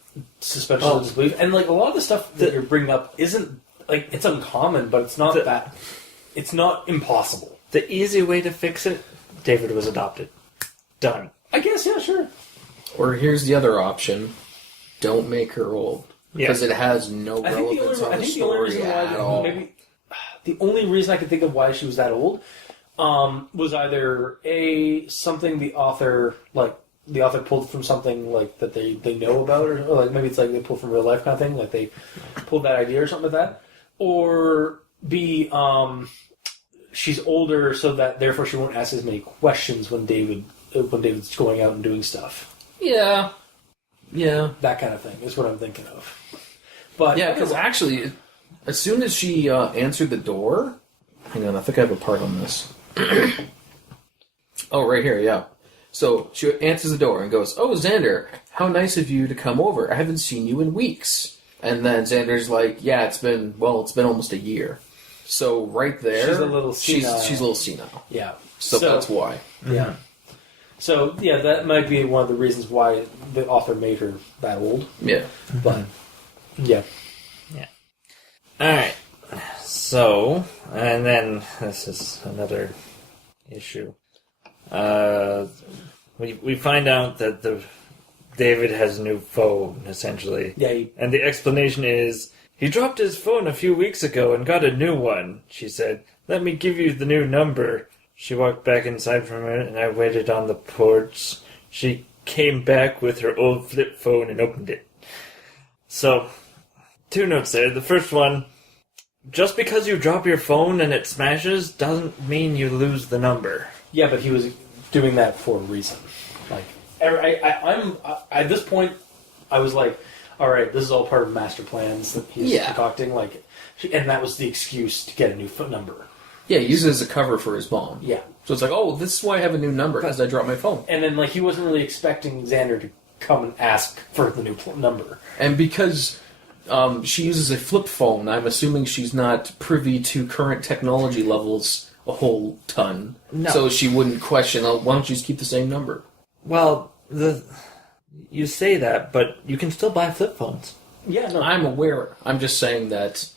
suspension of disbelief, and like a lot of the stuff that you're bringing up isn't like it's uncommon, but it's not that it's not impossible. The easy way to fix it: David was adopted. Done. I guess, yeah, sure. Or here's the other option: don't make her old because it has no relevance on the story at all. Maybe the only reason I could think of why she was that old was either something the author pulled from something like that they know about, or like maybe it's like they pulled from real life kind of thing, like they pulled that idea or something like that, or B, she's older so that therefore she won't ask as many questions when David's going out and doing stuff. Yeah, that kind of thing is what I'm thinking of. But yeah, because actually, as soon as she answered the door, hang on, I think I have a part on this. Oh, right here, yeah. So she answers the door and goes, "Oh, Xander, how nice of you to come over. I haven't seen you in weeks." And then Xander's like, "Yeah, it's been almost a year." So right there, she's a little senile. She's a little senile. Yeah. So that's why. Yeah. So yeah, that might be one of the reasons why the author made her that old. Yeah. But yeah. All right. So, and then this is another issue. We find out that David has a new phone, essentially. Yeah. And the explanation is, he dropped his phone a few weeks ago and got a new one, she said. "Let me give you the new number." She walked back inside for a minute, and I waited on the porch. She came back with her old flip phone and opened it. So, 2 notes there. The first one, just because you drop your phone and it smashes doesn't mean you lose the number. Yeah, but he was doing that for a reason. Like, I'm at this point, I was like, all right, this is all part of master plans that he's concocting. Like, and that was the excuse to get a new phone number. Yeah, he used it as a cover for his mom. Yeah. So it's like, oh, this is why I have a new number, because I dropped my phone. And then, like, he wasn't really expecting Xander to come and ask for the new number. And because she uses a flip phone, I'm assuming she's not privy to current technology levels a whole ton. No. So she wouldn't question, oh, why don't you just keep the same number? Well, you say that, but you can still buy flip phones. Yeah, no. I'm aware. I'm just saying that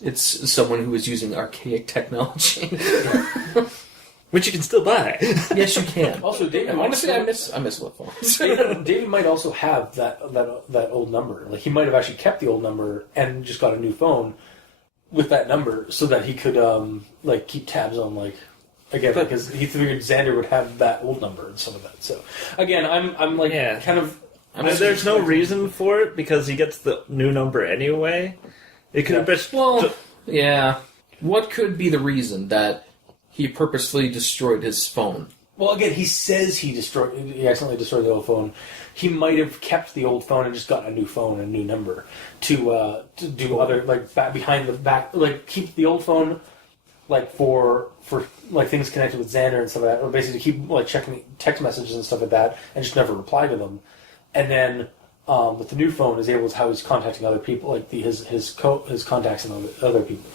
it's someone who is using archaic technology. Which you can still buy. Yes, you can. Also, David, honestly, I miss flip phones. David might also have that old number. Like, he might have actually kept the old number and just got a new phone with that number so that he could like keep tabs on, like, again, because he figured Xander would have that old number and some of that. So again, I'm like kind of. There's no reason for it because he gets the new number anyway. It could have been. Well, yeah. What could be the reason that he purposefully destroyed his phone? Well, again, he says he accidentally destroyed the old phone. He might have kept the old phone and just gotten a new phone and a new number to do other, like, behind the back, like, keep the old phone, like, for like things connected with Xander and stuff like that, or basically keep, like, checking text messages and stuff like that, and just never reply to them. And then with the new phone is able to how he's contacting other people, like his contacts and other people.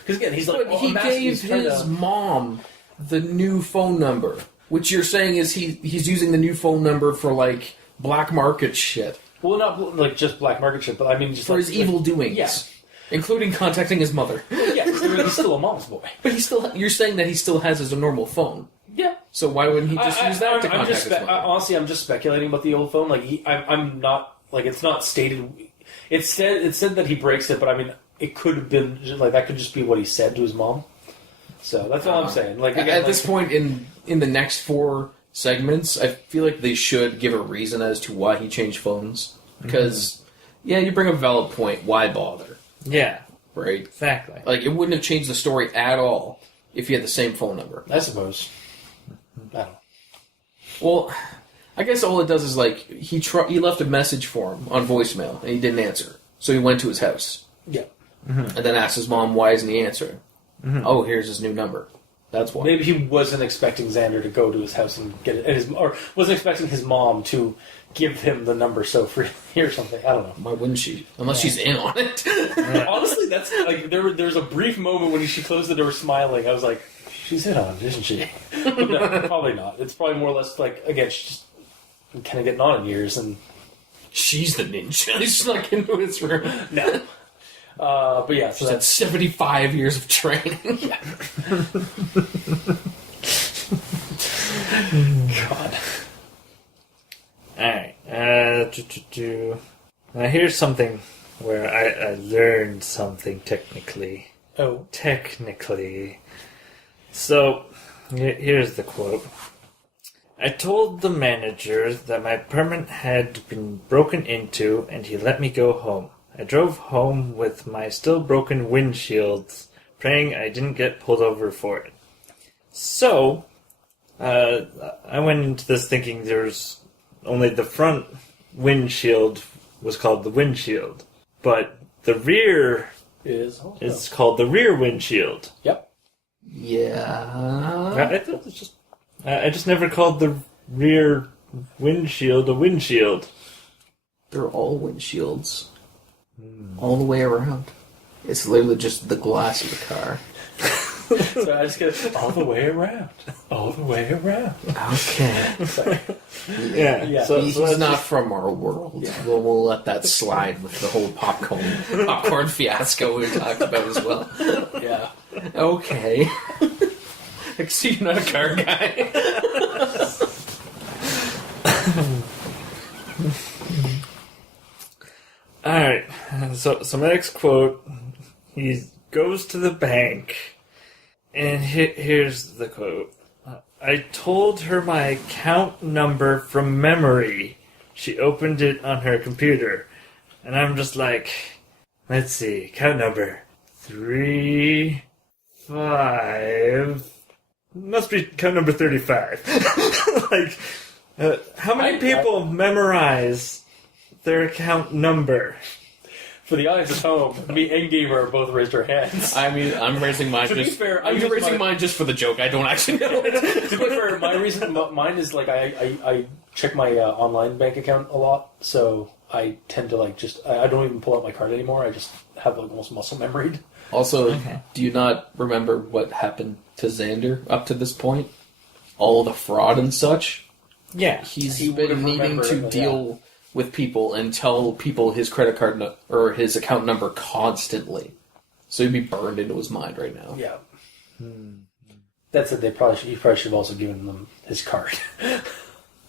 Because again, he's like, he gave his mom the new phone number, which you're saying is he's using the new phone number for, like, black market shit. Well, not like just black market shit, but I mean just for his evil doings. Yeah. Including contacting his mother. Yeah, he's still a mom's boy. But you're saying that he still has his normal phone. Yeah. So why wouldn't he just use that to contact his mother? Honestly, I'm just speculating about the old phone. Like, I'm not, like, it's not stated. It said that he breaks it, but I mean, it could have been, like, that could just be what he said to his mom. So that's all I'm saying. Like, again, at this point in the next 4 segments, I feel like they should give a reason as to why he changed phones. Because, yeah, you bring up a valid point. Why bother? Yeah. Right? Exactly. Like, it wouldn't have changed the story at all if he had the same phone number. I suppose. I don't know. Well, I guess all it does is, like, he left a message for him on voicemail, and he didn't answer. So he went to his house. Yeah. And then asked his mom, why isn't he answering? Oh, here's his new number. That's why. Maybe he wasn't expecting Xander to go to his house and get it, or wasn't expecting his mom to give him the number so freely or something. I don't know. Why wouldn't she? Unless she's in on it. Honestly, that's like there was a brief moment when she closed the door smiling. I was like, she's hit on, isn't she? No, probably not. It's probably more or less like, again, she's just kind of getting on in years, and She's the ninja. He snuck into his room. no. But yeah, so She's had 75 years of training. God. Alright. Now here's something where I learned something technically. Oh. Technically. So, here's the quote. I told the manager that my apartment had been broken into and he let me go home. I drove home with my still broken windshields, praying I didn't get pulled over for it. So, I went into this thinking there's only the front windshield was called the windshield, but the rear Is called the rear windshield. Yep. Yeah. I thought it's just. I just never called the rear windshield a windshield. They're all windshields. All the way around. It's literally just the glass of the car. So I just get all the way around. All the way around. Okay. Sorry. Yeah. Yeah. So He's that's not just- from our world. Yeah. We'll let that slide with the whole popcorn fiasco we talked about as well. Yeah. Okay. I see you're not a car guy. Alright. So my next quote, he goes to the bank, and here's the quote. I told her my account number from memory. She opened it on her computer. And I'm just like, let's see, account number 3, 5... Must be account number 35. Like, how many people memorize their account number? For the audience at home, me and Gamer both raised our hands. I mean, I'm raising mine To be just... fair, I I'm use raising my- mine just for the joke. I don't actually know it. To be fair, mine is like I check my online bank account a lot, so I tend to like just I don't even pull out my card anymore. I just have like almost muscle memory. Also, do you not remember what happened to Xander up to this point? All the fraud and such? Yeah. He would've been needing remembered to it, deal with people and tell people his credit card or his account number constantly. So he'd be burned into his mind right now. Yeah. That's it. He probably should have also given them his card. You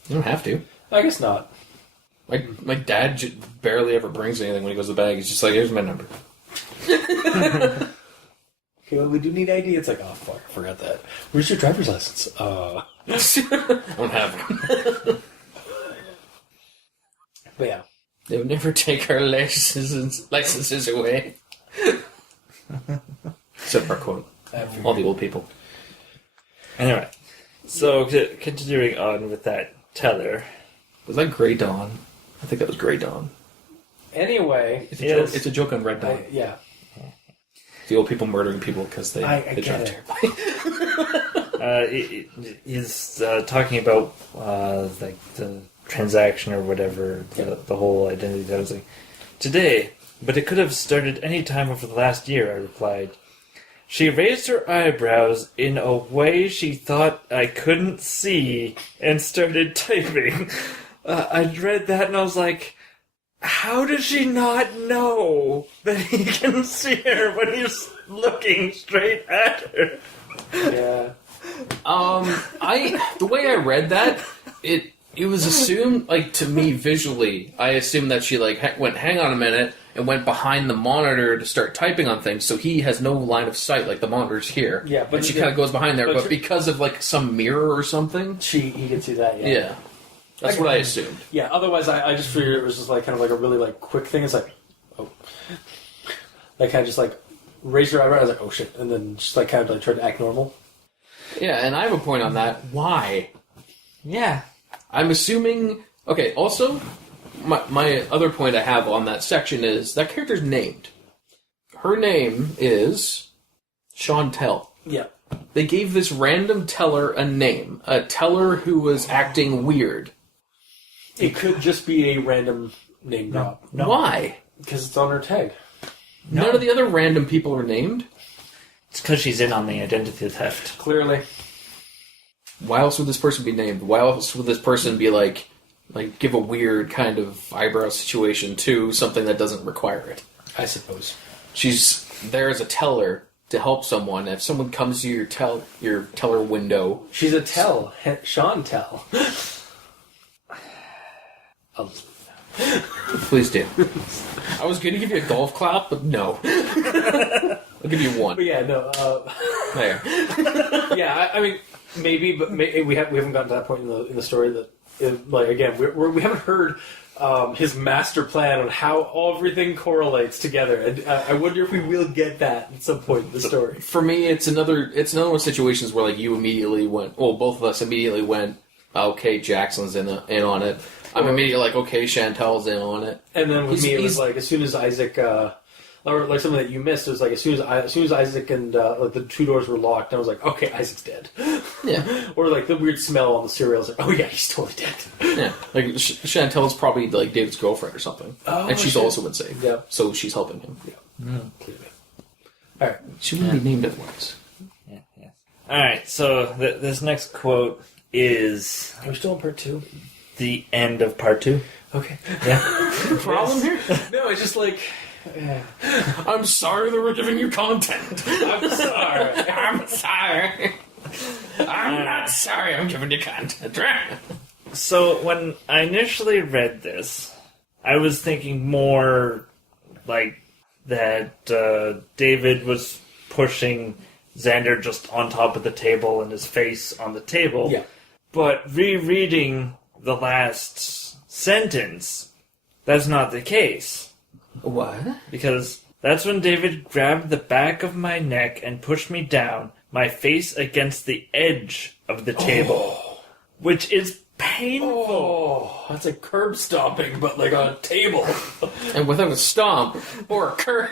don't have to. I guess not. My dad barely ever brings anything when he goes to the bank. He's just like, here's my number. Okay, well, we do need ID. It's like, oh fuck, I forgot that. Where's your driver's license? I don't have one. But yeah. They would never take our licenses away. Except for quote. All the old people. Anyway, so continuing on with that teller. Was that Grey Dawn? I think that was Grey Dawn. Anyway, It's a joke on Red Dawn. yeah. The old people murdering people because they I drive get terribly. He's talking about like the transaction or whatever, the whole identity thing. Today, but it could have started any time over the last year, I replied. She raised her eyebrows in a way she thought I couldn't see and started typing. I read that and I was like, how does she not know that he can see her when he's looking straight at her? Yeah. The way I read that, it was assumed, like, to me visually, I assumed that she like went, hang on a minute, and went behind the monitor to start typing on things, so he has no line of sight, like the monitor's here. Yeah, but and she kind of goes behind there, but but because of like some mirror or something, He can see that, yeah. yeah, that's what I assumed. Yeah, otherwise I just figured it was just like kind of like a really like quick thing. It's like, oh. Like I just like raised her eyebrow, I was like, oh shit, and then just like kind of like tried to act normal. Yeah, and I have a point on that. Why? Yeah. I'm assuming... Okay, also, my other point I have on that section is that character's named. Her name is Chantel. Yeah. They gave this random teller a name. A teller who was acting weird. It could just be a random name drop. Why? Because it's on her tag. None of the other random people are named? It's because she's in on the identity theft. Clearly. Why else would this person be named? Why else would this person be like give a weird kind of eyebrow situation to something that doesn't require it? I suppose. She's there as a teller to help someone. If someone comes to your teller window, She's a tell. Sean tell. please do. I was going to give you a golf clap, but no. I'll give you one. But yeah, no. There. Yeah, I mean, maybe, but we haven't gotten to that point in the story that, again, we haven't heard his master plan on how everything correlates together, and I wonder if we will get that at some point in the story. For me, it's another one of those situations where like you immediately went, both of us immediately went, okay, Jackson's in on it. I'm immediately like, okay, Chantel's in on it. And then with me, it was like as soon as Isaac, or like something that you missed, it was like as soon as Isaac and like the two doors were locked, I was like, okay, Isaac's dead. Yeah. Or like the weird smell on the cereal, I was like, oh yeah, he's totally dead. Yeah. Like Chantel's probably like David's girlfriend or something, and she's also been saved. Yeah. So she's helping him. Yeah. Clearly. All right. She wouldn't be named otherwise. Yeah. Yes. All right. So this next quote is Are we still in part 2? the end of part 2. Okay. Yeah. Problem here? No, it's just like. I'm sorry that we're giving you content. I'm sorry. I'm sorry. I'm not sorry I'm giving you content. So when I initially read this, I was thinking more like that David was pushing Xander just on top of the table and his face on the table. Yeah. But rereading the last sentence, that's not the case. What? Because that's when David grabbed the back of my neck and pushed me down, my face against the edge of the table. Which is painful. Oh, that's like curb stomping, but like on a table. And without a stomp or a curb.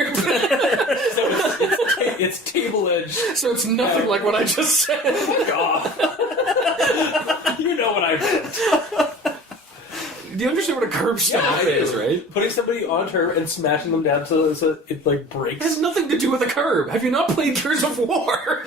It's table edge. So it's nothing like what I just said. God. You know what I meant. Do you understand what a curb stomp is, right? Putting somebody on her and smashing them down so it like It breaks. has nothing to do with a curb. Have you not played Gears of War?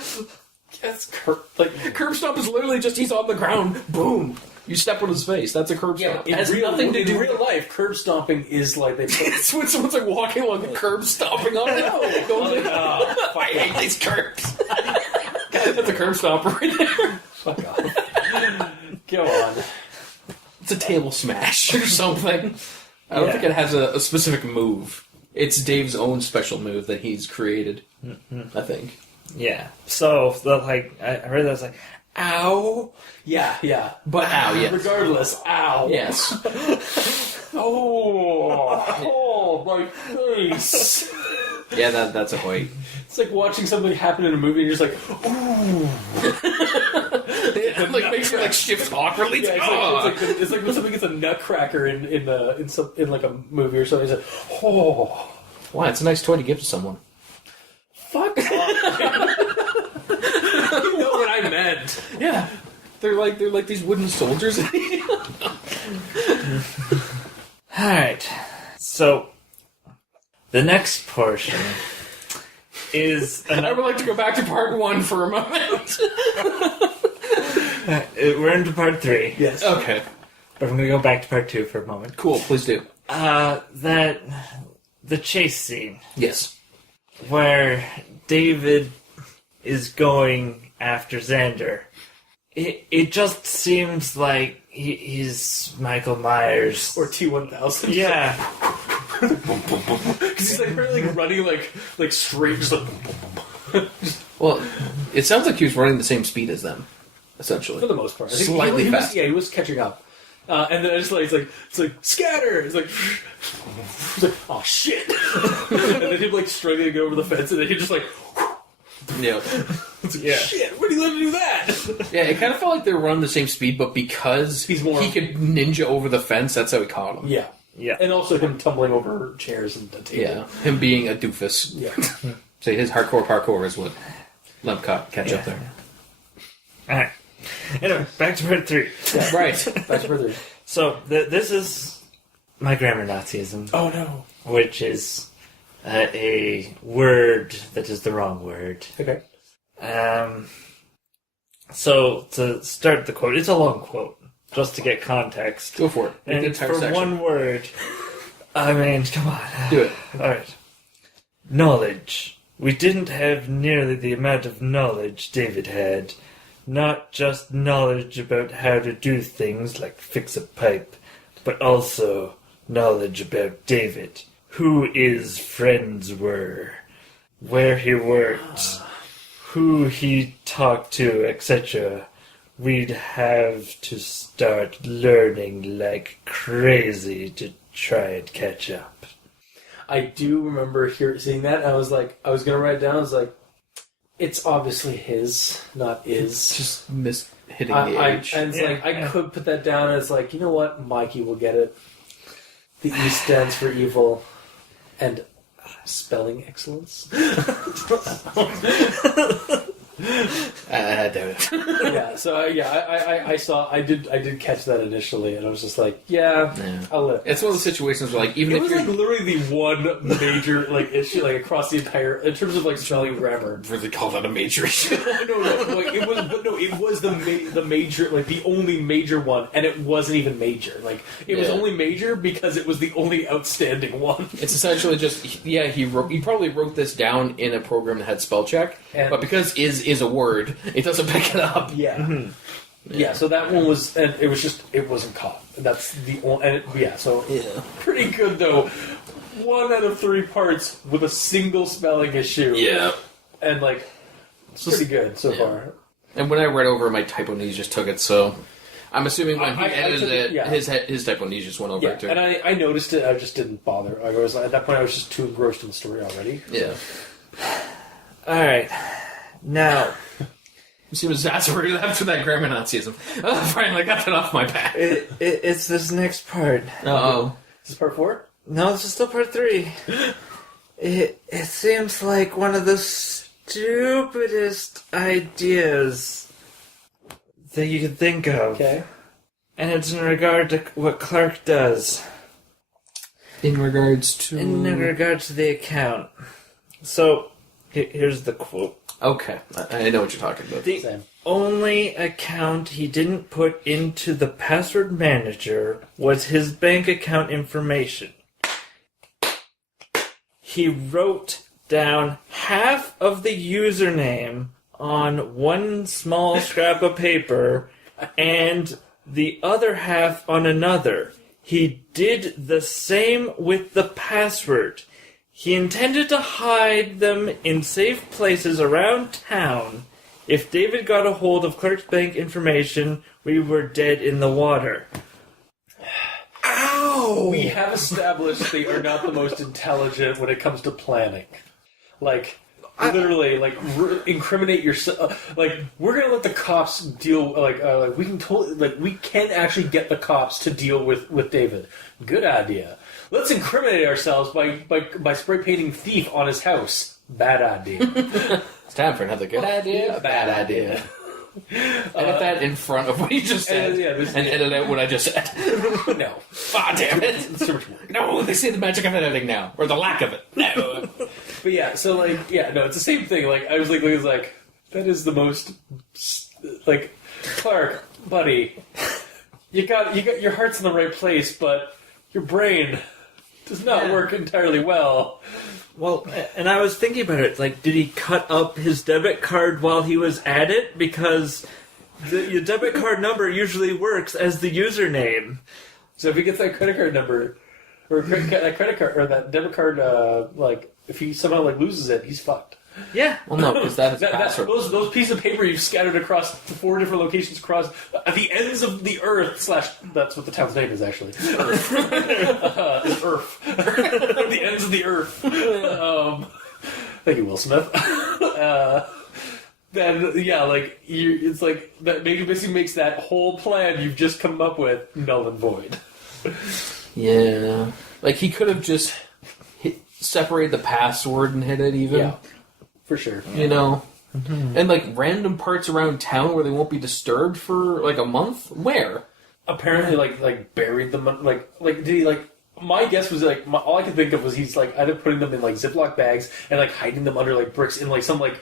Yes, Curb stomp is literally just he's on the ground, boom. You step on his face. That's a curb stomp. in It has real, nothing to do in with real life. Curb stomping is like they put. It's when someone's like walking along the curb, stomping on it. I hate these curbs. That's a curb stomper right there. Fuck off. Go on. It's a table smash or something. I don't think it has a specific move. It's Dave's own special move that he's created. I think. Yeah. So, I read that, I was like, ow. Yeah. But ow, yes. Regardless, ow. Yes. Oh, my face. Yeah, that's a hoit. It's like watching something happen in a movie and you're just like, ooh. It makes you shift awkwardly. Yeah, it's like when somebody gets a nutcracker in like a movie or something. It's like, oh. Wow, it's a nice toy to give to someone. Fuck off. You know what I meant. Yeah. They're like these wooden soldiers. Alright. So, the next portion is... I would like to go back to part 1 for a moment. We're into part 3. Yes. Okay. But I'm going to go back to part 2 for a moment. Cool, please do. The chase scene. Yes. Where David is going after Xander. It just seems like he's Michael Myers. Or T-1000. Yeah. Because he's like really running like straight, just like... Well, it sounds like he was running the same speed as them, essentially. For the most part. I think Slightly he was, fast. Yeah, he was catching up. And then it's like scatter. It's like oh shit. And then he'd like struggling to get over the fence, and then he'd just like Yeah. Yeah. shit. Where do you let him do that? Yeah, it kind of felt like they were running the same speed, but because He's more- he could ninja over the fence, that's how he caught him. Yeah, Yeah. and also him tumbling over chairs and the table. Yeah, him being a doofus. Yeah. So his hardcore parkour is what let him catch up there. Alright. Anyway, back to part 3. Right. Back to further. So, this is my grammar Nazism. Oh no. Which is a word that is the wrong word. Okay. So, to start the quote, it's a long quote, just to get context. Go for it. Make And the entire for section. one word, I mean, come on. Do it. Alright. Knowledge. We didn't have nearly the amount of knowledge David had. Not just knowledge about how to do things like fix a pipe, but also knowledge about David, who his friends were, where he worked, who he talked to, etc. We'd have to start learning like crazy to try and catch up. I do remember seeing that. And I was going to write it down. I was like, it's obviously his, not is. Just hitting the age. And it's I could put that down as like, you know what? Mikey will get it. The E stands for evil. And spelling excellence. Damn it. Yeah, so I did catch that initially, and I was just like, yeah. I'll let it. It's one of those situations where, like, even It if was you're like literally the one major like issue like across the entire in terms of like spelling and grammar. really call that a major issue. No, like it was the major like the only major one, and it wasn't even major. Like it was only major because it was the only outstanding one. It's essentially just he probably wrote this down in a program that had spell check, but because is a word, it doesn't pick it up. Yeah. Mm-hmm. Yeah, so that one was, and it was just, it wasn't caught. That's the only, pretty good though. 1 out of 3 parts with a single spelling issue. Yeah. And like, it's pretty good so far. And when I read over, my typonese took it, so I'm assuming when he edited it, his typonese just went over it too. And I noticed it, I just didn't bother. I was, at that point, I was just too engrossed in the story already. Yeah. Alright. Now, You seem exasperated after that grammar Nazism. Oh, finally got that off my back. it's this next part. Uh-oh. Is this part 4? No, this is still part 3. It seems like one of the stupidest ideas that you could think of. Okay. And it's in regard to what Clark does. In regards to... In regard to the account. So, here's the quote. Okay, I know what you're talking about. The only account he didn't put into the password manager was his bank account information. He wrote down half of the username on one small scrap of paper and the other half on another. He did the same with the password. He intended to hide them in safe places around town. If David got a hold of Clark's bank information, we were dead in the water. Ow! We have established they are not the most intelligent when it comes to planning. Like, literally, like, incriminate yourself. Like, we're gonna let the cops deal. We can we can actually get the cops to deal with David. Good idea. Let's incriminate ourselves by spray painting thief on his house. Bad idea. It's time for another good idea, bad idea. Edit that in front of what you just said, and edit out what I just said. No. Ah, damn it. It's too much work. No, they see the magic of editing now, or the lack of it. No. But yeah, so like, no, it's the same thing. Like, I was like, that is the most, like, Clark, buddy, you got your heart's in the right place, but your brain does not work entirely well. Well, and I was thinking about it, like, did he cut up his debit card while he was at it? Because your debit card number usually works as the username. So if he gets that credit card number, or that credit card, or that debit card, if he somehow, loses it, he's fucked. Yeah. Well, no, because that is password. Those pieces of paper you've scattered across 4 different locations across at the ends of the earth / that's what the town's name is actually. Earth. Is Earth. The ends of the earth. Thank you, Will Smith. Then it's like that basically makes that whole plan you've just come up with null and void. Yeah, like he could have just separated the password and hit it even. Yeah. For sure. You know? Mm-hmm. And, random parts around town where they won't be disturbed for, a month? Where? Apparently, buried them, did he, my guess was like all I could think of was he's like either putting them in like Ziploc bags and like hiding them under like bricks in like some like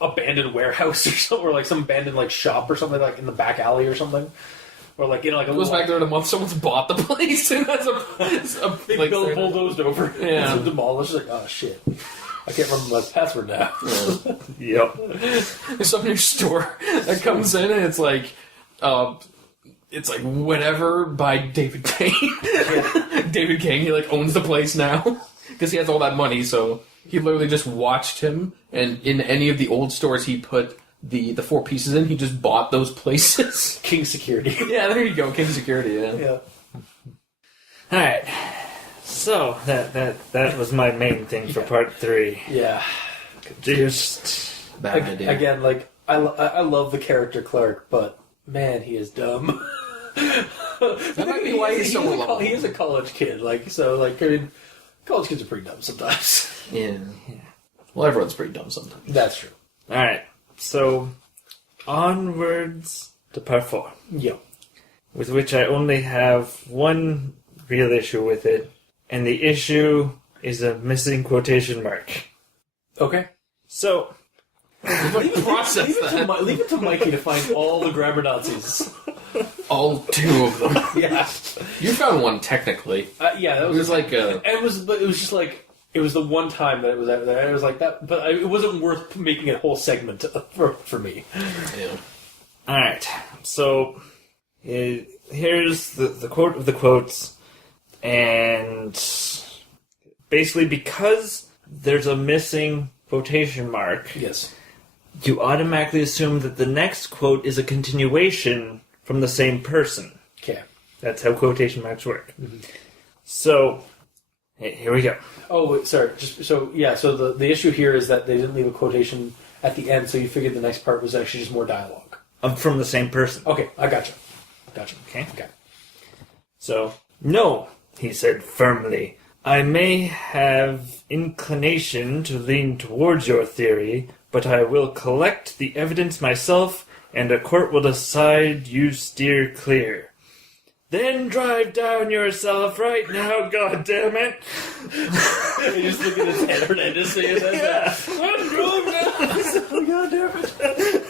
abandoned warehouse or something, or like some abandoned like shop or something like in the back alley or something, or like like a goes back there in a month. Someone's bought the place and that's a they like, bulldozed over, yeah, it's demolished. Like, oh shit, I can't remember my password now. Yep. There's some new store that comes in and it's like whatever by David King. David King, he like owns the place now because he has all that money. So he literally just watched him, and in any of the old stores he put the 4 pieces in, he just bought those places. King Security. Yeah, there you go, King Security. Yeah. All right. So that was my main thing for part 3. Yeah. Just Bad idea. Again, like I love the character Clark, but man, he is dumb. That might be why he's so lovable. He is a college kid, like so. Like I mean, college kids are pretty dumb sometimes. Yeah. Well, everyone's pretty dumb sometimes. That's true. all right. So onwards to part 4, Yep. with which I only have one real issue with it, and the issue is a missing quotation mark. Okay. So Process that. Leave it to Mikey to find all the grammar Nazis. All 2 of them. Yeah. You found one technically. Yeah, that It was was like a... It was just like it was the one time that it was out there. It was like that, but it wasn't worth making a whole segment for me. Yeah. all right. So here's the quote of the quotes, and basically because there's a missing quotation mark, Yes. you automatically assume that the next quote is a continuation from the same person. Okay. That's how quotation marks work. Mm-hmm. So, here we go. Oh, sorry. So the issue here is that they didn't leave a quotation at the end, so you figured the next part was actually just more dialogue. From the same person. Okay, I gotcha. Okay. Okay. So, no, he said firmly. I may have inclination to lean towards your theory, but I will collect the evidence myself, and a court will decide you steer clear. Then drive down yourself right now, goddammit! You just look at his head Hernandez saying that. Yeah. Then drive down yourself, goddammit!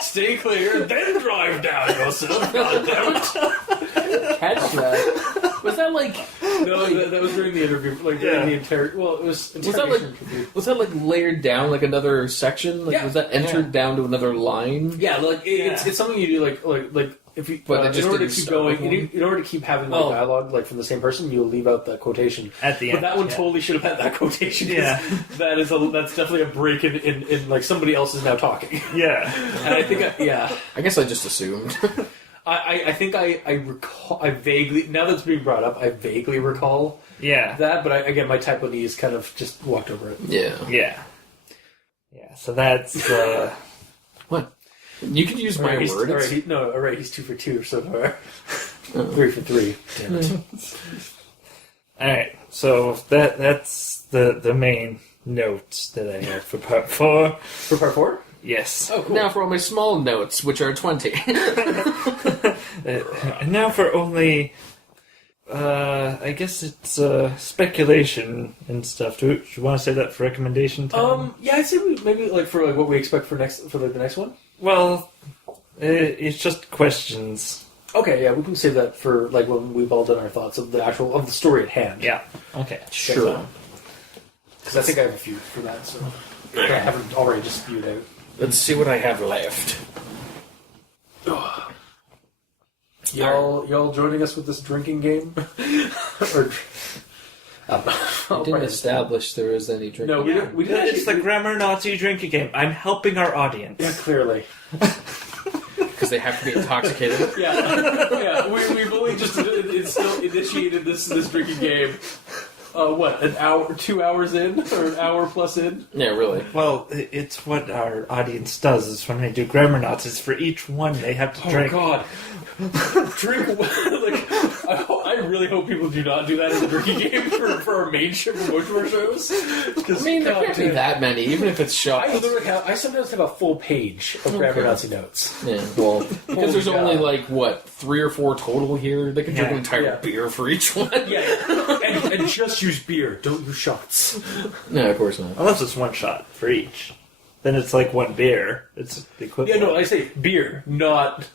Stay clear, then drive down yourself, goddammit! Catch that. Was that like... No, that was during the interview. Like, during the well, it was interrogation interview. Was that like layered down like another section? Like, Yeah. was that entered down to another line? Yeah, like it's something you do. Like if you But in order to keep going, in order to keep having like Oh. dialogue like from the same person, you'll leave out that quotation At the But end. that one yeah. totally should have had that quotation. 'Cause Yeah. that's definitely a break in like somebody else is now talking. Yeah. And I think I guess I just assumed. I think I recall I vaguely now that it's being brought up I vaguely recall Yeah. that, but again my typo knees kind of just walked over it. Yeah. Yeah. Yeah, so that's, What? You could use my Alright, word. he's 2 for 2 so far. 3 for 3. Damn it. alright, so that's the main note that I have for part 4. For part 4? Yes. Oh, cool. Now for all my small notes, which are 20. And now for only, I guess it's speculation and stuff. Do you want to say that for recommendation time? Yeah, I'd say maybe like for like what we expect for the next one. Well, it's just questions. Okay, yeah, we can save that for like when we've all done our thoughts of the story at hand. Yeah. Okay. Sure. Because I think I have a few for that, so I haven't already just spewed out. Let's see what I have left. Y'all joining us with this drinking game? Or I didn't establish there was any drinking. no, we didn't. It's the grammar Nazi drinking game. I'm helping our audience. Yeah, clearly. Because they have to be intoxicated. Yeah. We've only just still initiated this drinking game. what, an hour, 2 hours in, or an hour plus in? Yeah, really. Well, it's what our audience does is when they do grammar knots, is for each one they have to drink. Oh God, drink. Like, I really hope people do not do that as a drinking game for our main show, promotion of our shows. I mean, there can't be that many, even if it's shots. I sometimes have a full page of grammar Nazi notes. Yeah, well, because there's God. only like what 3 or 4 total here. They can drink an entire beer for each one. Yeah, and just use beer. Don't use shots. No, of course not. Unless it's one shot for each. Then it's like one beer. It's the equivalent. Yeah, no, I say beer, not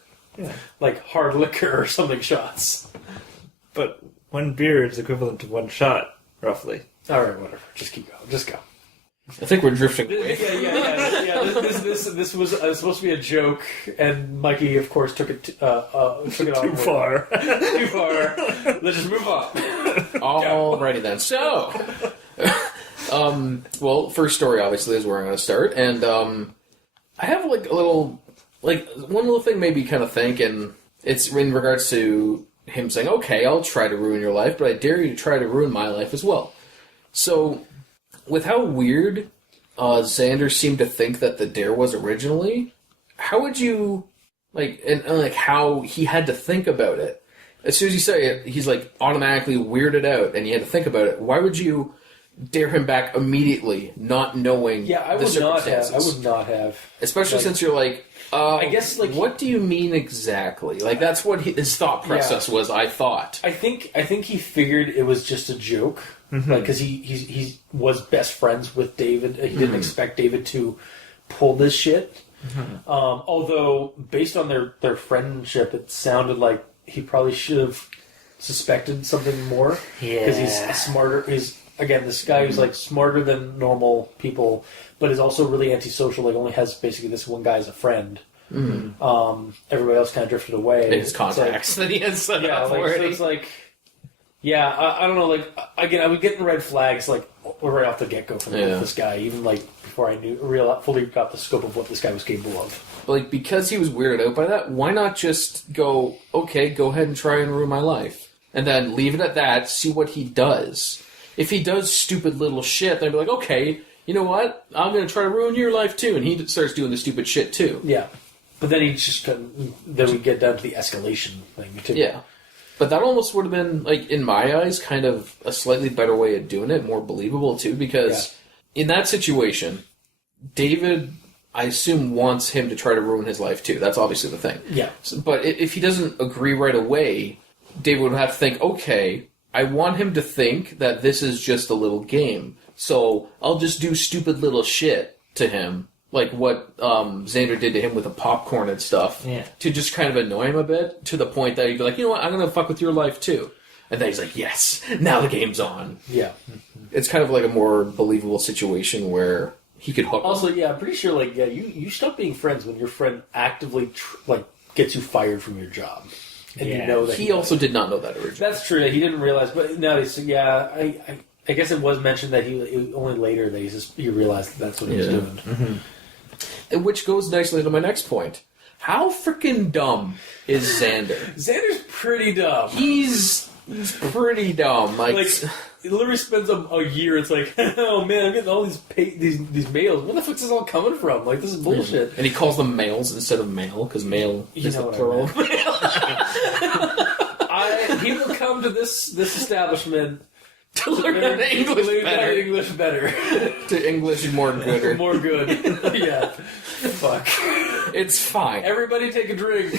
like hard liquor or something shots. But one beer is equivalent to one shot, roughly. All right, whatever. Just keep going. Just go. I think we're drifting away. Yeah. This was supposed to be a joke, and Mikey, of course, took it took it Too far. Too far. Let's just move on. Alrighty then. So, well, first story obviously is where I'm going to start, and I have like a little, like one little thing maybe kind of think, and it's in regards to him saying, "Okay, I'll try to ruin your life, but I dare you to try to ruin my life as well." So, with how weird Xander seemed to think that the dare was originally, how would you and like how he had to think about it? As soon as you say it, he's like automatically weirded out, and he had to think about it. Why would you dare him back immediately, not knowing? Yeah, I the would not have. circumstances? I would not have. Especially since you're like, I guess like what do you mean exactly? Like that's what his thought process was. I thought. I think he figured it was just a joke, like because he was best friends with David. He didn't expect David to pull this shit. Although based on their friendship, it sounded like he probably should have suspected something more. Because he's smarter. He's again this guy who's like smarter than normal people, but is also really antisocial. Like only has basically this one guy as a friend. Everybody else kind of drifted away. His contacts that he has set up so already. it's like, I don't know. Like again, I was getting red flags like right off the get go from this guy, even like before I fully got the scope of what this guy was capable of. Like because he was weirded out by that, why not just go? Okay, go ahead and try and ruin my life, and then leave it at that. See what he does. If he does stupid little shit, then I'd be like, okay, you know what? I'm going to try to ruin your life too, and he starts doing the stupid shit too. Yeah. But then he just couldn't. Then we get down to the escalation thing too. Yeah, but that almost would have been like, in my eyes, kind of a slightly better way of doing it, more believable too. Because in that situation, David, I assume, wants him to try to ruin his life too. That's obviously the thing. Yeah. But if he doesn't agree right away, David would have to think, okay, I want him to think that this is just a little game, so I'll just do stupid little shit to him. Like what Xander did to him with the popcorn and stuff, to just kind of annoy him a bit, to the point that he'd be like, you know what, I'm going to fuck with your life too. And then he's like, yes, now the game's on. Yeah. It's kind of like a more believable situation where he could hook Also, him. I'm pretty sure, you stop being friends when your friend actively, gets you fired from your job. And you know that he also did not know that originally. That's true, he didn't realize, but now I guess it was mentioned that he only later that he realized that's what he was doing. Mm-hmm. Which goes nicely into my next point. How freaking dumb is Xander? Xander's pretty dumb. He's pretty dumb. Like he literally spends a year. It's like, oh man, I'm getting all these mails. Where the fuck's this all coming from? Like, this is bullshit. And he calls them males instead of male, because male is the plural. He will come to this establishment to learn English better. To English more gooder. More good. Yeah. Fuck. It's fine. Everybody take a drink.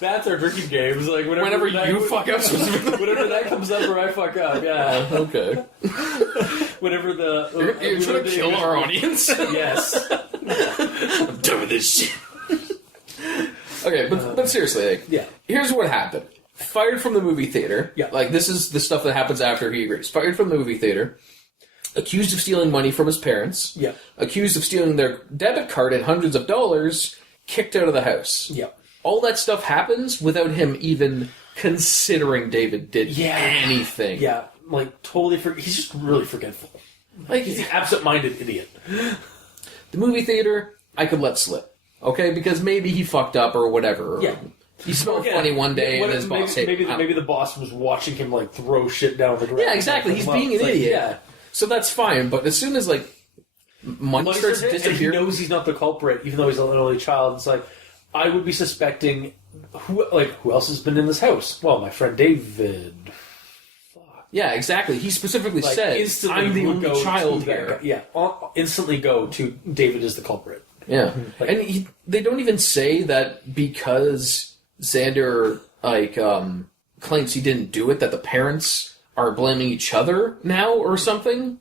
That's our drinking game. It's like whenever you fuck up, whenever that comes up or I fuck up, yeah. Okay. Whenever you're trying to kill our audience. Yes. I'm done with this shit. Okay, but seriously, here's what happened. Fired from the movie theater. Yeah. Like, this is the stuff that happens after he agrees. Fired from the movie theater. Accused of stealing money from his parents. Yeah. Accused of stealing their debit card and hundreds of dollars. Kicked out of the house. Yeah. All that stuff happens without him even considering David did anything. Yeah. Like, totally he's just really forgetful. Like, he's an absent-minded idiot. The movie theater, I could let slip. Okay? Because maybe he fucked up or whatever. Yeah. He smelled funny one day, and his boss hated him. Maybe the boss was watching him like throw shit down the ground. Yeah, exactly. He's being an idiot. Yeah. So that's fine. But as soon as like money starts disappearing, and he knows he's not the culprit, even though he's an only child. It's like I would be suspecting who else has been in this house? Well, my friend David. Yeah, exactly. He specifically said, "I'm the only child here." Yeah, instantly go to David is the culprit. Yeah, and they don't even say that because Xander claims he didn't do it, that the parents are blaming each other now or something.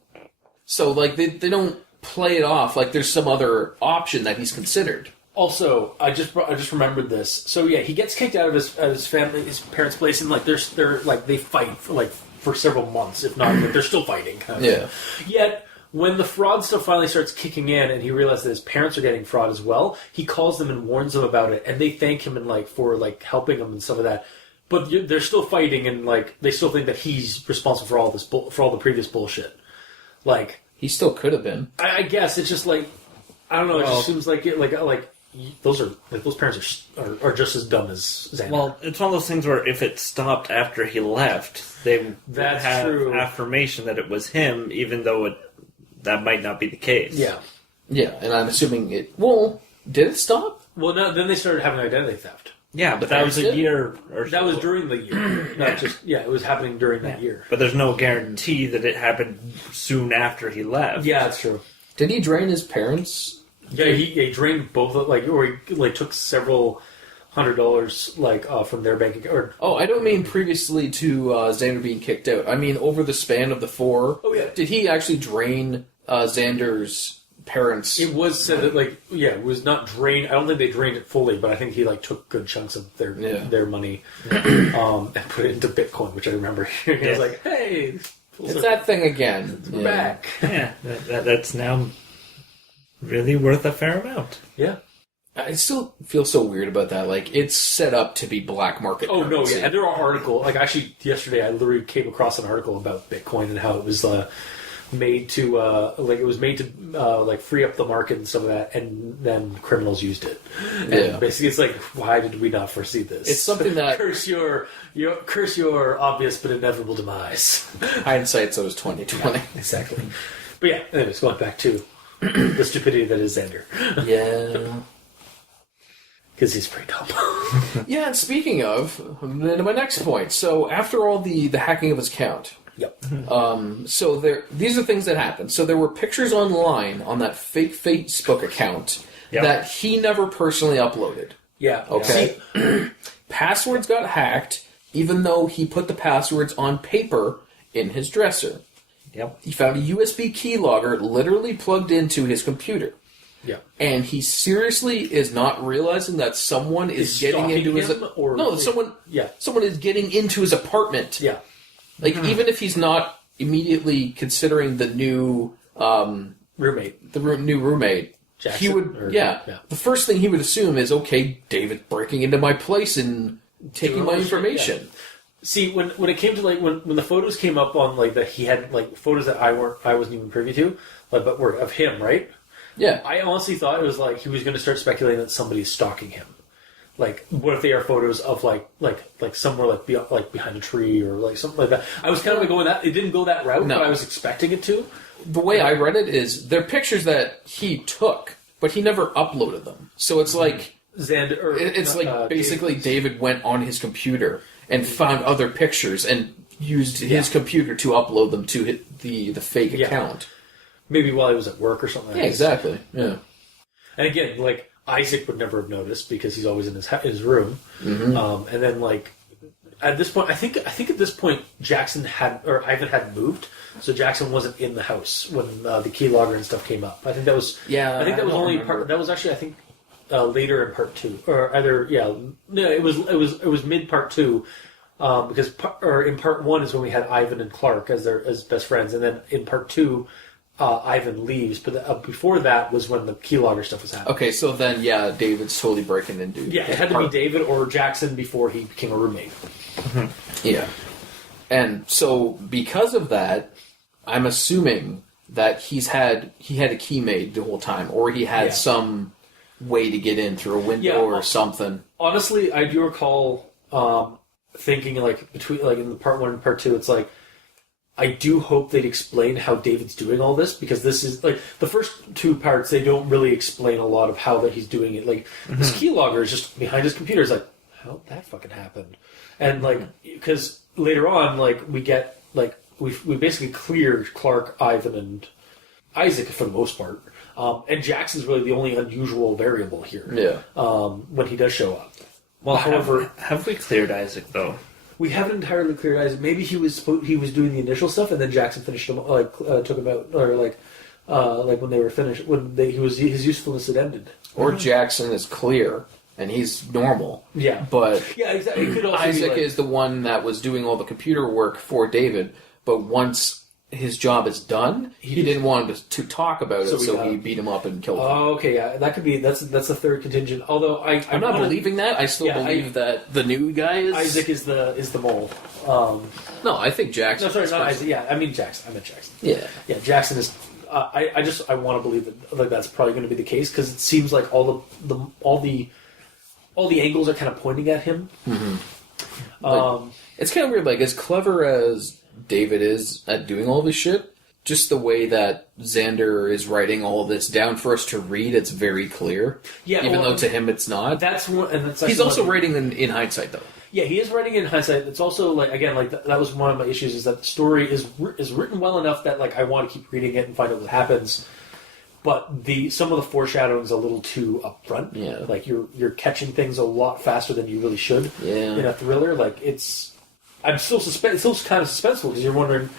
So they don't play it off like there's some other option that he's considered. Also, I just remembered this. So yeah, he gets kicked out of his parents' place, and they fight for several months, if not, they're still fighting. Yeah. Yet, when the fraud stuff finally starts kicking in, and he realizes that his parents are getting fraud as well, he calls them and warns them about it, and they thank him for helping them and stuff of that. But they're still fighting, and they still think that he's responsible for all this for all the previous bullshit. He still could have been. I guess it's just I don't know. It just seems like it those parents are just as dumb as Xander. Well, it's one of those things where if it stopped after he left, they would have true. affirmation that it was him, even though that might not be the case. Yeah. Yeah, and I'm assuming it... Well, did it stop? Well, no, then they started having identity theft. Yeah, but that was a year or so. That was during the year. Not just... Yeah, it was happening during that year. But there's no guarantee that it happened soon after he left. Yeah, that's true. Did he drain his parents'... Yeah, he drained both, or he took several $100, from their bank account. I don't mean previously to Xander being kicked out. I mean over the span of the 4. Oh, yeah. Did he actually drain Xander's parents? It was said that, it was not drained. I don't think they drained it fully, but I think he, took good chunks of their money and put it into Bitcoin, which I remember hearing. I was like, hey... It's that thing again. We're back. Yeah, that's now... really worth a fair amount. Yeah. I still feel so weird about that. It's set up to be black market currency. No, yeah. And there are articles, actually, yesterday I literally came across an article about Bitcoin and how it was made to, free up the market and some of that, and then criminals used it. And basically it's why did we not foresee this? It's something that... curse your obvious but inevitable demise. Hindsight's always 20/20. Exactly. But yeah, anyways, going back to the stupidity that is Xander. Yeah. Because he's pretty dumb. Yeah, and speaking of, my next point. So after all the hacking of his account, yep. So these are things that happened. So there were pictures online on that fake Facebook account that he never personally uploaded. Yeah. Okay. Passwords got hacked, even though he put the passwords on paper in his dresser. Yep. He found a USB keylogger literally plugged into his computer. Yeah. And he seriously is not realizing that someone is getting into his... someone is getting into his apartment. Yeah. Even if he's not immediately considering the new... roommate. The new roommate. Jackson, he would... The first thing he would assume is, okay, David's breaking into my place and taking my information. Yeah. See, when it came to when the photos came up on that he had photos that I wasn't even privy to, but were of him, right? Yeah. I honestly thought it was he was going to start speculating that somebody's stalking him. What if they are photos of somewhere behind a tree or something like that? I was kind of going that it didn't go that route, but I was expecting it to. The way I read it is they're pictures that he took, but he never uploaded them. So it's Xander. Basically David went on his computer and found other pictures and used his computer to upload them to the fake account. Maybe while he was at work or something. Yeah, exactly. Yeah. And again, Isaac would never have noticed because he's always in his room. Mm-hmm. And then at this point, I think at this point Ivan had moved, so Jackson wasn't in the house when the keylogger and stuff came up. I think that was only part. That was actually later in part 2, or either it was mid part 2, because in part 1 is when we had Ivan and Clark as best friends, and then in part 2, Ivan leaves, but before that was when the keylogger stuff was happening. Okay, so then David's totally breaking into. Yeah, it had to be David or Jackson before he became a roommate. Yeah, and so because of that, I'm assuming that he had a key made the whole time, or he had some way to get in through a window or something. Honestly, I do recall thinking like between like in the part 1 and part 2, it's like I do hope they'd explain how David's doing all this, because this is like the first 2 parts, they don't really explain a lot of how that he's doing it. Like his keylogger is just behind his computer. It's like, how'd that fucking happen? And like because later on, like we get like we basically cleared Clark, Ivan, and Isaac for the most part. And Jackson's really the only unusual variable here. Yeah. When he does show up. Well, however, have we cleared Isaac though? we haven't entirely cleared Isaac. Maybe he was doing the initial stuff, and then Jackson finished him, took him out, or like when they were finished, his usefulness had ended. Or Jackson is clear and he's normal. Yeah. But yeah, exactly. It could also Isaac be is the one that was doing all the computer work for David, but once his job is done, he didn't want him to talk about it, so he beat him up and killed him. Oh, okay, yeah, that could be. That's the third contingent. Although I'm not believing that. I still believe that the new guy is Isaac is the mole. No, I think Jackson. No, sorry, not Isaac. Yeah, I mean Jackson. I meant Jackson. Yeah, Jackson is. I want to believe that like that's probably going to be the case, because it seems like all the angles are kind of pointing at him. Mm-hmm. It's kind of weird. Like, as clever as David is at doing all this shit, just the way that Xander is writing all this down for us to read, it's very clear. Yeah, even though to him it's not. That's one, and that's he's also writing in hindsight, though. Yeah, he is writing in hindsight. It's also like, again, like that was one of my issues, is that the story is written well enough that like I want to keep reading it and find out what happens. But some of the foreshadowing is a little too upfront. Yeah, like you're catching things a lot faster than you really should. Yeah, in a thriller, like it's kind of suspenseful, because you're wondering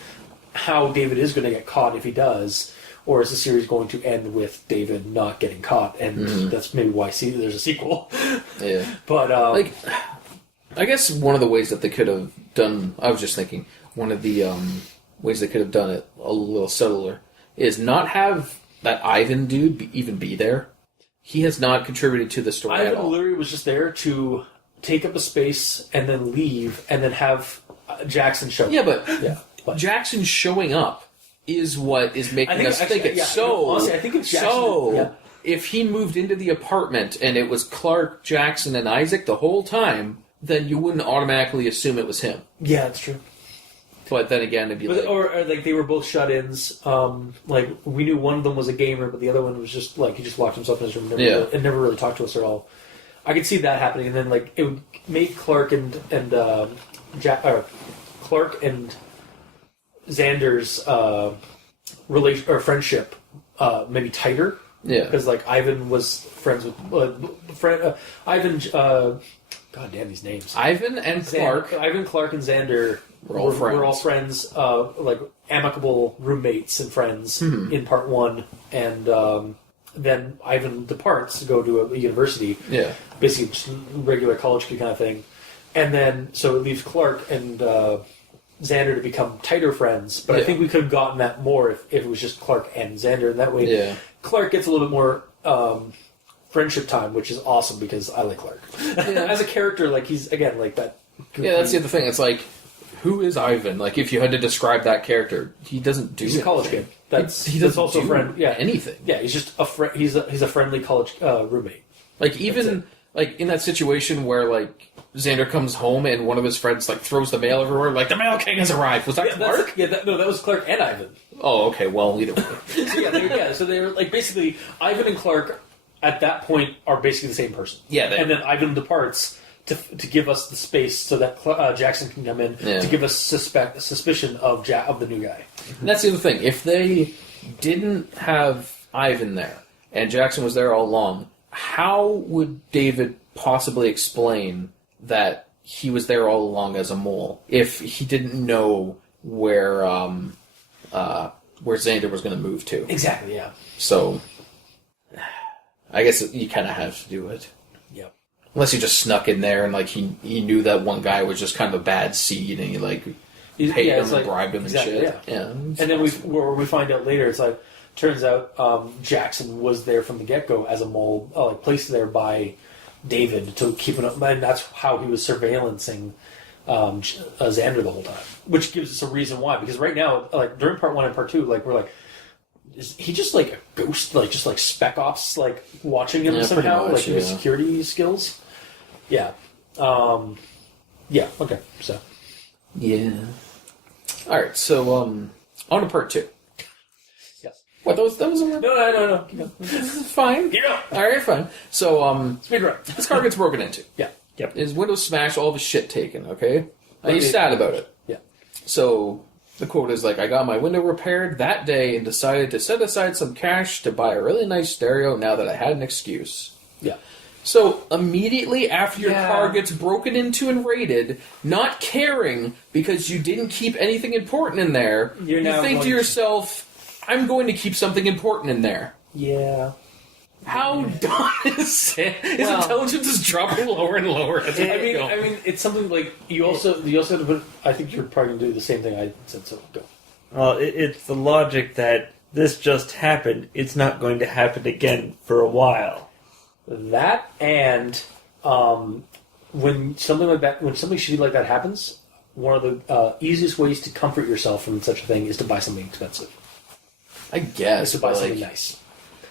how David is going to get caught if he does, or is the series going to end with David not getting caught? And that's maybe why there's a sequel. Yeah, but I guess one of the ways that they could have done, I was just thinking, one of the ways they could have done it a little subtler is not have that Ivan dude even be there. He has not contributed to the story at all. Ivan literally was just there to take up a space and then leave, and then have Jackson show up. Yeah, but Jackson showing up is what is making us think it's so. Honestly, I think it's Jackson. So, if he moved into the apartment and it was Clark, Jackson, and Isaac the whole time, then you wouldn't automatically assume it was him. Yeah, that's true. But then again, it'd be or like they were both shut-ins. Like we knew one of them was a gamer, but the other one was just like he just locked himself in his room and never really talked to us at all. I could see that happening, and then like it would make Clark and Clark and Xander's relation or friendship maybe tighter. Yeah, because like Ivan was friends with Ivan. God damn these names. Ivan and Clark. Ivan, Clark, and Xander were all friends, like amicable roommates and friends in part 1, and then Ivan departs to go to a university. Yeah, basically just regular college kid kind of thing, and then so it leaves Clark and Xander to become tighter friends. But I think we could have gotten that more if it was just Clark and Xander, and that way Clark gets a little bit more friendship time, which is awesome because I like Clark as a character. Like he's again like that. Yeah, that's the other thing. It's like, who is Ivan? Like, if you had to describe that character, he doesn't do. He's a college kid. He doesn't also do friend. Yeah, anything. Yeah, he's just a friend. He's a friendly college roommate. Like even like in that situation where like Xander comes home and one of his friends like throws the mail everywhere, like the Mail King has arrived. Was that Clark? That was Clark and Ivan. Oh, okay. Well, either way. So they were like basically Ivan and Clark at that point are basically the same person. Yeah, and then Ivan departs to give us the space so that Jackson can come in to give us suspicion of the new guy. And that's the other thing. If they didn't have Ivan there and Jackson was there all along, how would David possibly explain that he was there all along as a mole if he didn't know where Xander was going to move to? Exactly. Yeah. So I guess you kind of have to do it. Yep. Unless he just snuck in there and like he knew that one guy was just kind of a bad seed and he like paid him and bribed him and shit. Yeah. And then we find out later, it's like turns out Jackson was there from the get-go as a mole, like placed there by David to keep it up, and that's how he was surveillancing Xander the whole time, which gives us a reason why. Because right now, like during part 1 and part 2, like we're like is he just like a ghost, like just like spec ops, like watching him Yeah, somehow, pretty much, like his yeah. security skills? Yeah. Yeah. Okay. So. Yeah. All right. So on to part 2. Yes. What that was a No. Keep going. This is fine. Yeah. All right, fine. So Speed run. this car gets broken into. Yeah. Yep. His windows smashed, all of his shit taken. Okay. And he's Okay. sad about it. Yeah. So the quote is like, I got my window repaired that day and decided to set aside some cash to buy a really nice stereo now that I had an excuse. Yeah. So immediately after your Yeah. car gets broken into and raided, not caring because you didn't keep anything important in there, You're you now think to going to- yourself, I'm going to keep something important in there. Yeah. How dumb is it? His Well- intelligence is dropping lower and lower. As I we go. mean, it's something like you also have to put. I think you're probably gonna do the same thing I said. So go. Well, it's the logic that this just happened. It's not going to happen again for a while. That and when something like that, when something shitty like that happens, one of the easiest ways to comfort yourself from such a thing is to buy something expensive. I guess, To buy but something like, nice.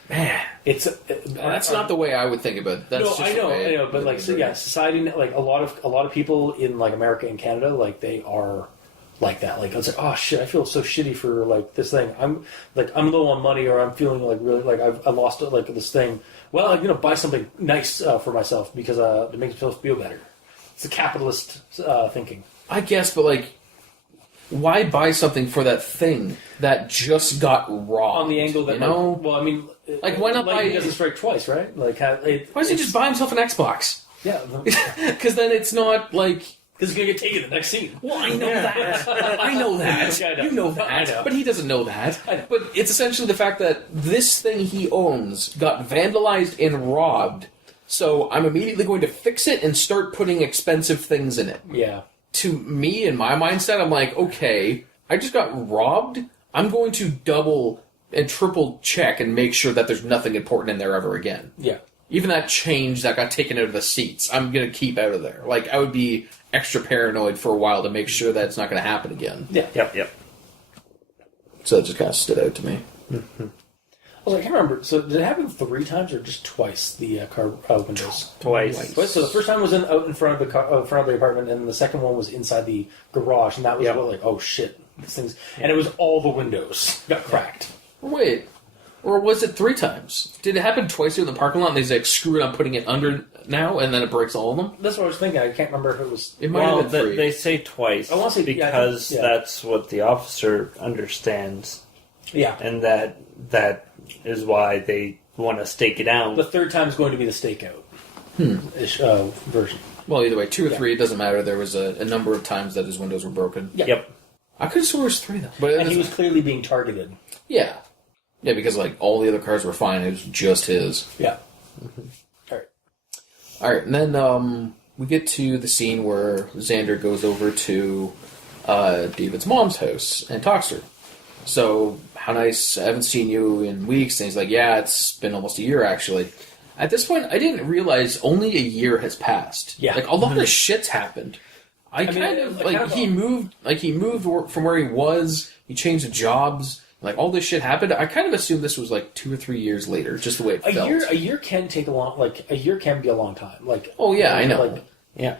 Man, It's that's not the way I would think about it. That's no, just I the know, way but like, so yeah, society, like a lot of people in like America and Canada, like they are like that. Like it's like, oh shit, I feel so shitty for like this thing. I'm low on money, or I'm feeling like really like I lost like this thing. Well, I'm gonna buy something nice for myself because it makes myself feel better. It's a capitalist thinking. I guess, but like, why buy something for that thing that just got robbed? On the angle that, you know, like, well, I mean, Like, why not buy- Lightning doesn't strike twice, right? Like, why doesn't he just buy himself an Xbox? Yeah, Because then it's not like. because it's gonna get taken the next scene. Well, I know that. I know that. Yeah, I know. You know I that. know. But he doesn't know that. I know. But it's essentially the fact that this thing he owns got vandalized and robbed. So I'm immediately going to fix it and start putting expensive things in it. Yeah, To me, in my mindset, I'm like, okay, I just got robbed. I'm going to double and triple check and make sure that there's nothing important in there ever again. yeah. Even that change that got taken out of the seats, I'm going to keep out of there. Like, I would be extra paranoid for a while to make sure that it's not going to happen again. Yeah. Yep. So that just kind of stood out to me. I was like, I can't remember. So did it happen 3 times or just twice? The car windows. Twice. Twice. So the first time was out in front of the front of the apartment, and the second one was inside the garage, and that was Yep. what, like, oh shit, this thing's, and it was all the windows got cracked. Wait. Or was it 3 times? Did it happen twice in the parking lot and they like, screw it, I'm putting it under now, and then it breaks all of them? That's what I was thinking. I can't remember if it was. It might Well, have been 3. they say twice I wanna say- yeah, I think- because yeah. that's what the officer understands, Yeah. and that is why they want to stake it out. The third time is going to be the stakeout ish version. Well, either way, 2 or 3, it doesn't matter. There was a number of times that his windows were broken. Yeah. Yep. I could have sworn it was 3, though. But it And he doesn't- was clearly being targeted. Yeah. Yeah, because like all the other cars were fine. It was just his. Yeah. All right. All right, and then we get to the scene where Xander goes over to David's mom's house and talks to her. So, how nice, I haven't seen you in weeks. And he's like, yeah, it's been almost a year, actually. At this point, I didn't realize only a year has passed. Yeah. Like, a lot of shit's happened. I mean, kind of, like, he moved from where he was, he changed jobs, like, all this shit happened. I kind of assumed this was, like, 2 or 3 years later, just the way it felt. A year can take a long, like, a year can be a long time. Like, Oh, yeah, I know. Like, Yeah.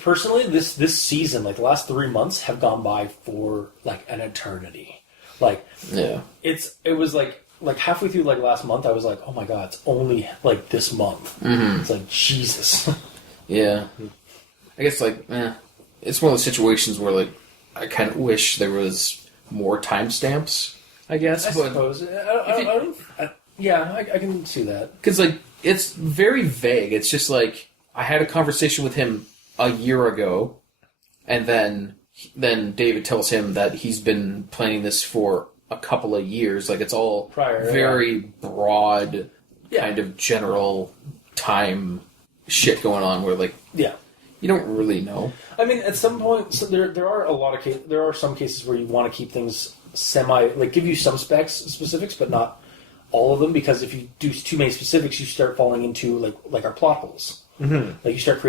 Personally, this season, like the last 3 months, have gone by for like an eternity. Like, Yeah. it was like halfway through like last month, I was like, oh my god, it's only like this month. Mm-hmm. It's like Jesus. Yeah. I guess, like, it's one of those situations where, like, I kind of wish there was more timestamps, I guess. I suppose. I can see that. Because, like, it's very vague. It's just, like, I had a conversation with him a year ago, and then David tells him that he's been planning this for a couple of years. Like, it's all Prior, very broad, Yeah. kind of general time shit going on where, like, Yeah. you don't really know. I mean, at some point, so there are a lot of there are some cases where you want to keep things give you some specifics, but not all of them, because if you do too many specifics, you start falling into like our plot holes. Mm-hmm. Like you start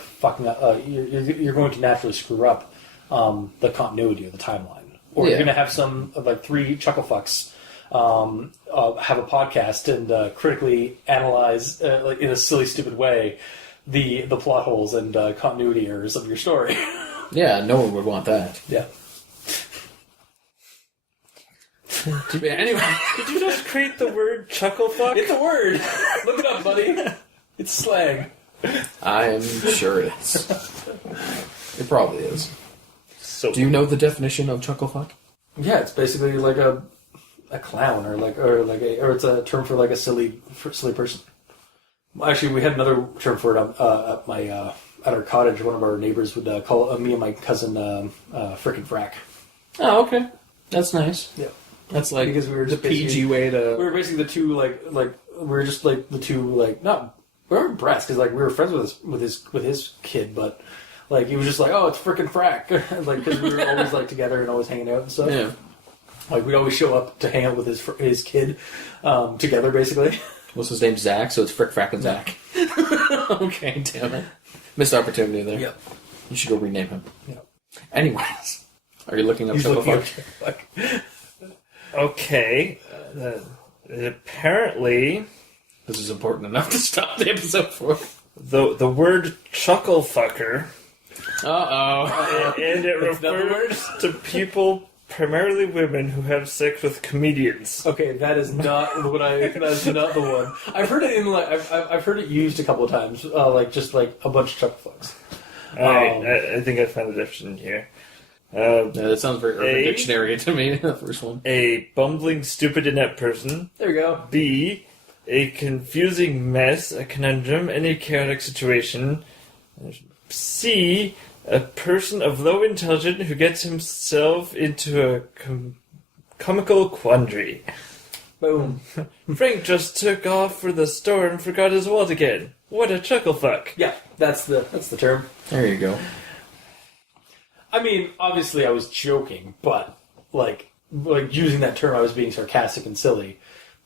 fucking up. You're going to naturally screw up the continuity of the timeline or Yeah. you're gonna have some like 3 chuckle fucks have a podcast and critically analyze like in a silly, stupid way the plot holes and continuity errors of your story. Yeah, no one would want that. Yeah. Anyway, Did you just create the word chuckle fuck? It's a word. Look it up, buddy. It's slang. I'm sure it is. It probably is. So Do you know the definition of chuckle fuck? Yeah, it's basically like a clown or it's a term for like a silly person. Actually, we had another term for it at my at our cottage. One of our neighbors would call me and my cousin frickin' frack. Oh, okay. That's nice. Yeah. That's like Because we were the just PG basically- way to... We were basically the two we were just like the two not we weren't brats because like we were friends with his kid, but like he was just like, oh, it's frickin' frack, like because we were always like together and always hanging out and stuff. Yeah. Like we'd always show up to hang out with his kid together, basically. What's his name? Zach, so it's Frick, Frack, and Zach. Okay, damn it. Missed opportunity there. Yep. You should go rename him. Yep. Anyways. Are you looking up He's chuckle looking fuck? up. okay. Apparently, This is important enough to stop the episode for. the word chuckle fucker, Uh-oh. and it That's not the refers to people, primarily women, who have sex with comedians. Okay, that is not what I. That's not the one. I've heard it in like I've heard it used a couple of times, like just like a bunch of chuckle fucks. Alright, I think I found a definition here. Yeah, that sounds very Urban A? Dictionary to me, the first one. A bumbling, stupid, inept person. There we go. B. A confusing mess, a conundrum, any chaotic situation. C. A person of low intelligence who gets himself into a comical quandary. Boom. Frank just took off for the store and forgot his wallet again. What a chuckle fuck. Yeah, that's the term. There you go. I mean, obviously, I was joking, but like using that term, I was being sarcastic and silly.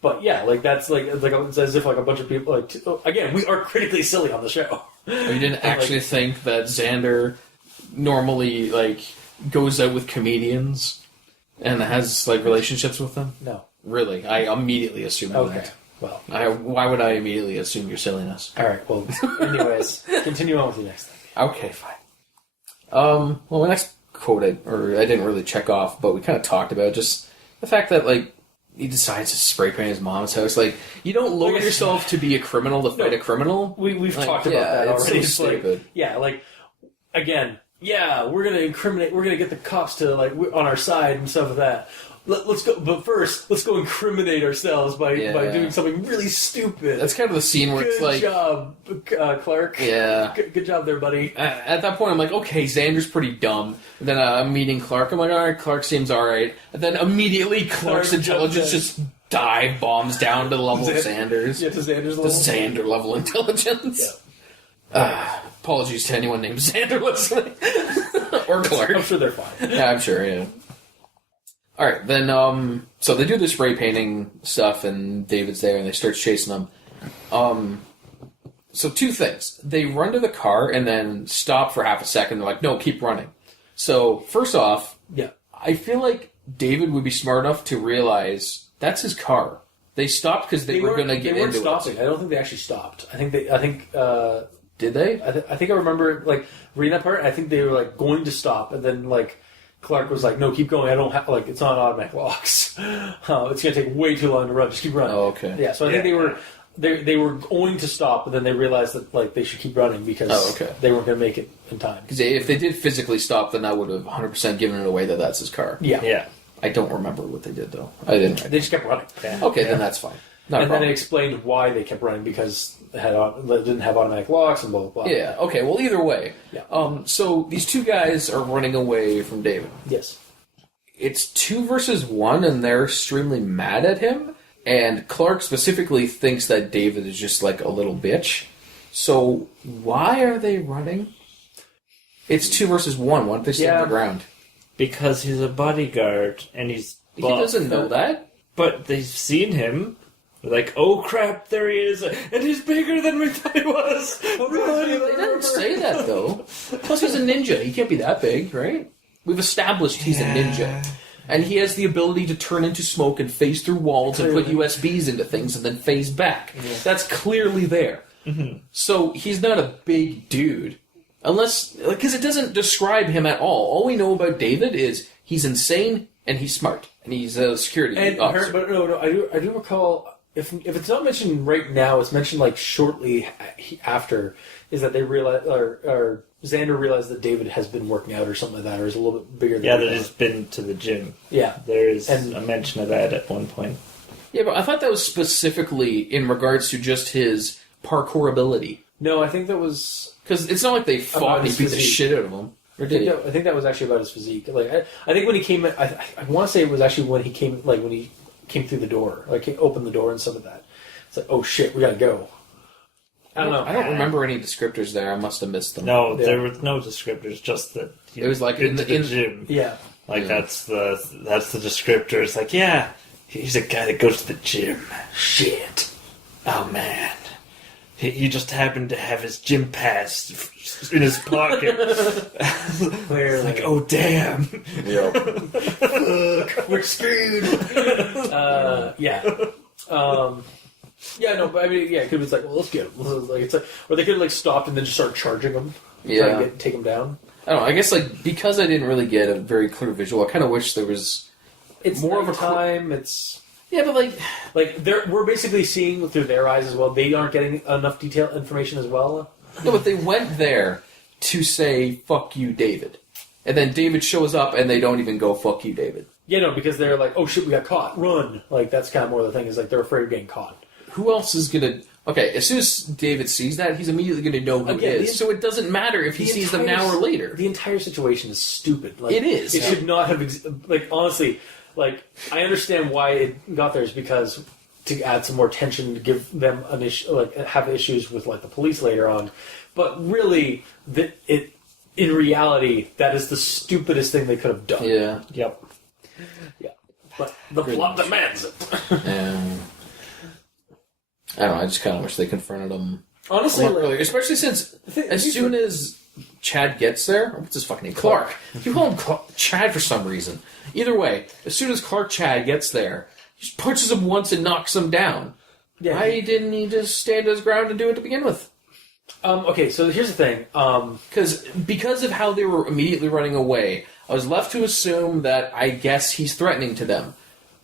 But yeah, like that's like it's as if like a bunch of people like again, we are critically silly on the show. You didn't actually think that Xander normally like goes out with comedians and has like relationships with them? No. Really? I immedially assumed Okay. that. Well. Why would I immediately assume your silliness? All right. Well. Anyways, continue on with the next thing. Okay, fine. Well, my next quote, I didn't really check off, but we kind of talked about just the fact that, like, he decides to spray paint his mom's house. Like, you don't lower yourself to be a criminal to fight a criminal. We've Like, talked about yeah, that it's already. so Like, stupid. yeah, like again, yeah, we're gonna incriminate. We're gonna get the cops to like on our side and stuff like that. Let's go, but first, let's go incriminate ourselves by doing something really stupid. That's kind of the scene where Good it's like, job, Clark. yeah. Good job there, buddy. At that point, I'm like, okay, Xander's pretty dumb. And then I'm meeting Clark. I'm like, all right, Clark seems all right. And then immediately, Clark's Clark intelligence jumps just dive bombs down to the level of Xander's. Yeah, to Xander's The level. Xander level intelligence. Apologies to anyone named Xander listening. Or Clark. I'm sure they're fine. Yeah, I'm sure, yeah. Alright, then, so they do the spray painting stuff, and David's there, and they start chasing them. So two things. They run to the car, and then stop for half a second. They're like, no, keep running. So, first off, Yeah. I feel like David would be smart enough to realize that's his car. They stopped because they were going to get They weren't into stopping. it. I don't think they actually stopped. I think Did they? I think I remember like reading that part. I think they were like going to stop, and then like Clark was like, "No, keep going. I don't have like it's not automatic locks. It's gonna take way too long to run. Just keep running." Oh, okay. Yeah. So I think they were going to stop, but then they realized that like they should keep running because they weren't gonna make it in time. Because if they did physically stop, then I would have 100% given it away that that's his car. Yeah. Yeah. I don't remember what they did, though. I didn't. They just kept running. Okay, then that's fine. Not a And then problem. it explained why they kept running because they didn't have automatic locks and blah blah blah. Yeah, okay, well, either way. Yeah. So these two guys are running away from David. Yes. It's 2 versus 1, and they're extremely mad at him. And Clark specifically thinks that David is just like a little bitch. So why are they running? It's 2 versus 1. Why don't they stay on the ground? Because he's a bodyguard and he's He buff. doesn't know that. But they've seen him. They're like, oh crap, there he is, and he's bigger than we thought he was. They didn't say that, though. Plus, he's a ninja. He can't be that big, right? We've established he's a ninja. And he has the ability to turn into smoke and phase through walls and put USBs into things and then phase back. Yeah. That's clearly there. Mm-hmm. So he's not a big dude. Unless, because it doesn't describe him at all. All we know about David is he's insane and he's smart. And he's a security officer. But no, I do recall, if it's not mentioned right now, it's mentioned like shortly after, is that they realize, or Xander realized that David has been working out or something like that, or is a little bit bigger than that he's been to the gym. Yeah. There is a mention of that at one point. Yeah, but I thought that was specifically in regards to just his parkour ability. No, I think that was... Because it's not like they fought and he beat the shit out of him. Or did he? I think that was actually about his physique. Like, I think when he came... I want to say it was actually when he came... Like, when he came through the door. Like, he opened the door and stuff like that. It's like, oh shit, we gotta go. I don't know. I don't remember any descriptors there. I must have missed them. No, there were no descriptors. Just that it was like in the gym. Yeah, like that's the descriptor. It's like, yeah, he's a guy that goes to the gym. Shit. Oh man, he just happened to have his gym pass in his pocket. It's like, oh damn. Yep. Fuck, we're screwed. Yeah. Yeah, no, but I mean, yeah, it could be like, well, let's get him. Like, it's like, or they could have like stopped and then just start charging him. Yeah, take him down. I don't know. I guess like because I didn't really get a very clear visual, I kind of wish there was. It's more of a time. It's yeah, but like we're basically seeing through their eyes as well. They aren't getting enough detailed information as well. No, but they went there to say "fuck you, David," and then David shows up and they don't even go "fuck you, David." Yeah, no, because they're like, "Oh shit, we got caught! Run!" Like that's kind of more the thing is like they're afraid of getting caught. Who else is gonna? Okay, as soon as David sees that, he's immediately going to know who it is. So it doesn't matter if he sees them now or later. The entire situation is stupid. Like, it is. It should not have. Like honestly, like I understand why it got there is because to add some more tension to give them an issue, like have issues with like the police later on. But really, in reality, that is the stupidest thing they could have done. Yeah. Yep. Yeah. But the plot demands it. I don't know, I just kind of wish they confronted him. Honestly, earlier. Especially since as soon as Chad gets there, what's his fucking name? Clark. You call him Chad for some reason. Either way, as soon as Chad gets there, he just punches him once and knocks him down. Yeah. Why didn't he just stand his ground and do it to begin with? Okay, so here's the thing. Because of how they were immediately running away, I was left to assume that I guess he's threatening to them.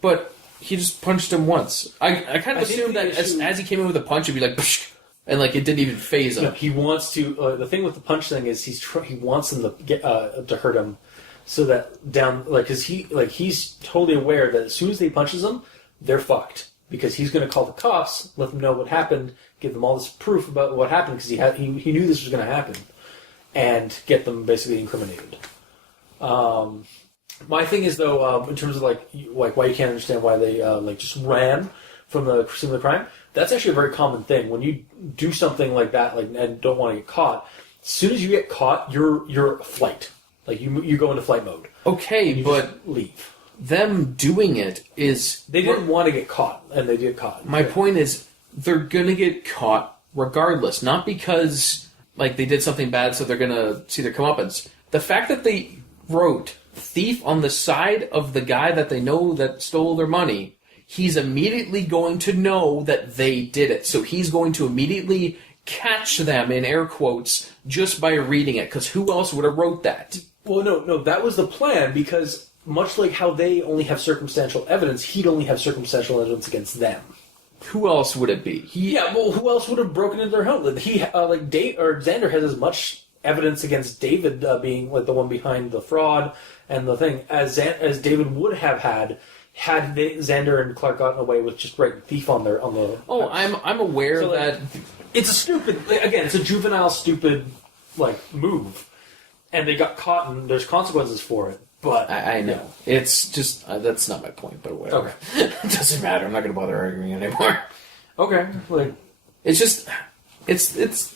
But he just punched him once. I kind of assumed that as he came in with a punch, it'd be like, psh, and like it didn't even phase him. No, he wants to. The thing with the punch thing is he wants them to get to hurt him, so that down because he's totally aware that as soon as they punches him, they're fucked because he's going to call the cops, let them know what happened, give them all this proof about what happened because he knew this was going to happen, and get them basically incriminated. My thing is though, in terms of like why you can't understand why they just ran from the scene of the crime. That's actually a very common thing when you do something like that, and don't want to get caught. As soon as you get caught, you're flight. Like you go into flight mode. Okay, but leave. Them doing it is they didn't want to get caught, and they get caught. My point is they're gonna get caught regardless, not because like they did something bad, so they're gonna see their comeuppance. The fact that they wrote thief on the side of the guy that they know that stole their money, he's immediately going to know that they did it. So he's going to immediately catch them, in air quotes, just by reading it. Because who else would have wrote that? Well, no, that was the plan, because much like how they only have circumstantial evidence, he'd only have circumstantial evidence against them. Who else would it be? Who else would have broken into their home? Xander has as much evidence against David being like the one behind the fraud and the thing as David would have had Xander and Clark gotten away with just writing thief on the. Oh, I'm aware that it's a stupid. Again, it's a juvenile, stupid move, and they got caught, and there's consequences for it. But I know it's just that's not my point. But whatever. Okay, it doesn't matter. I'm not going to bother arguing anymore. Okay, it's just it's.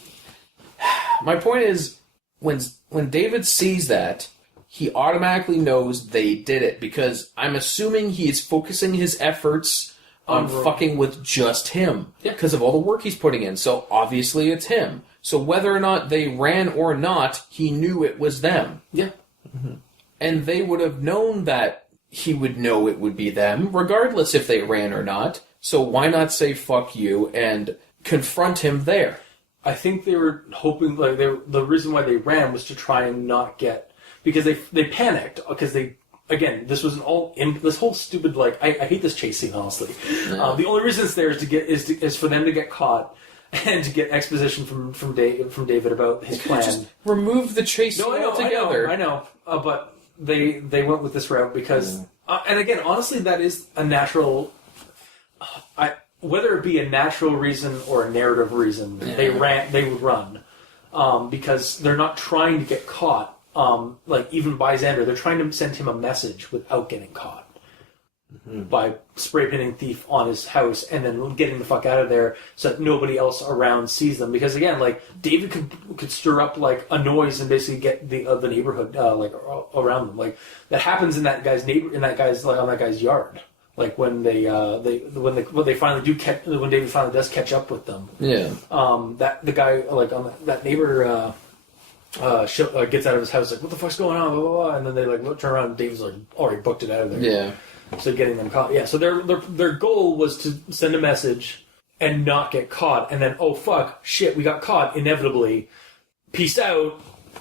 My point is when David sees that, he automatically knows they did it because I'm assuming he is focusing his efforts on fucking with just him because of all the work he's putting in. So obviously it's him. So whether or not they ran or not, he knew it was them. Yeah. Mm-hmm. And they would have known that he would know it would be them, regardless if they ran or not. So why not say fuck you and confront him there? I think they were hoping, like, the reason why they ran was to try and not get, because they panicked, because they, again, this was this whole stupid, like, I hate this chase scene, honestly. Yeah. The only reason it's there is for them to get caught and to get exposition from David about his plan. Just remove the chase scene altogether. I know, but they went with this route because, and again, honestly, that is a natural. Whether it be a natural reason or a narrative reason, they would run, because they're not trying to get caught. Like even by Xander, they're trying to send him a message without getting caught by spray painting Thief on his house and then getting the fuck out of there so that nobody else around sees them. Because again, like David could stir up like a noise and basically get the neighborhood like around them. Like that happens in that guy's on that guy's yard. Like when when David finally does catch up with them. Yeah. That the guy like on that neighbor gets out of his house like, what the fuck's going on? Blah, blah, blah. And then they like turn around and Dave's like already booked it out of there. Yeah. So getting them caught. Yeah. So their goal was to send a message and not get caught, and then oh fuck shit we got caught inevitably. Peace out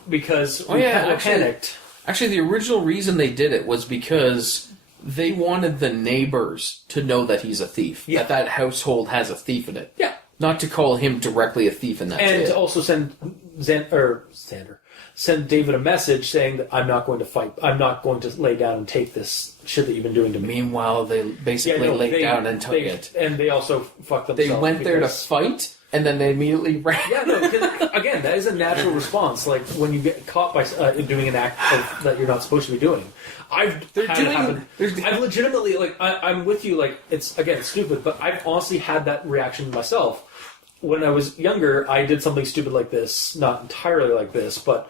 because we panicked. Actually, the original reason they did it was because they wanted the neighbors to know that he's a thief. Yeah. That household has a thief in it. Yeah. Not to call him directly a thief, and that's and it. to also send David a message saying that I'm not going to fight. I'm not going to lay down and take this shit that you've been doing to me. Meanwhile, they basically laid down and took it. And they also fucked themselves. They went there to fight, and then they immediately ran. Yeah, no, because, again, that is a natural response. Like, when you get caught by doing an act that you're not supposed to be doing. I've legitimately, like, I'm with you, like, it's, again, stupid, but I've honestly had that reaction myself. When I was younger, I did something stupid like this. Not entirely like this, but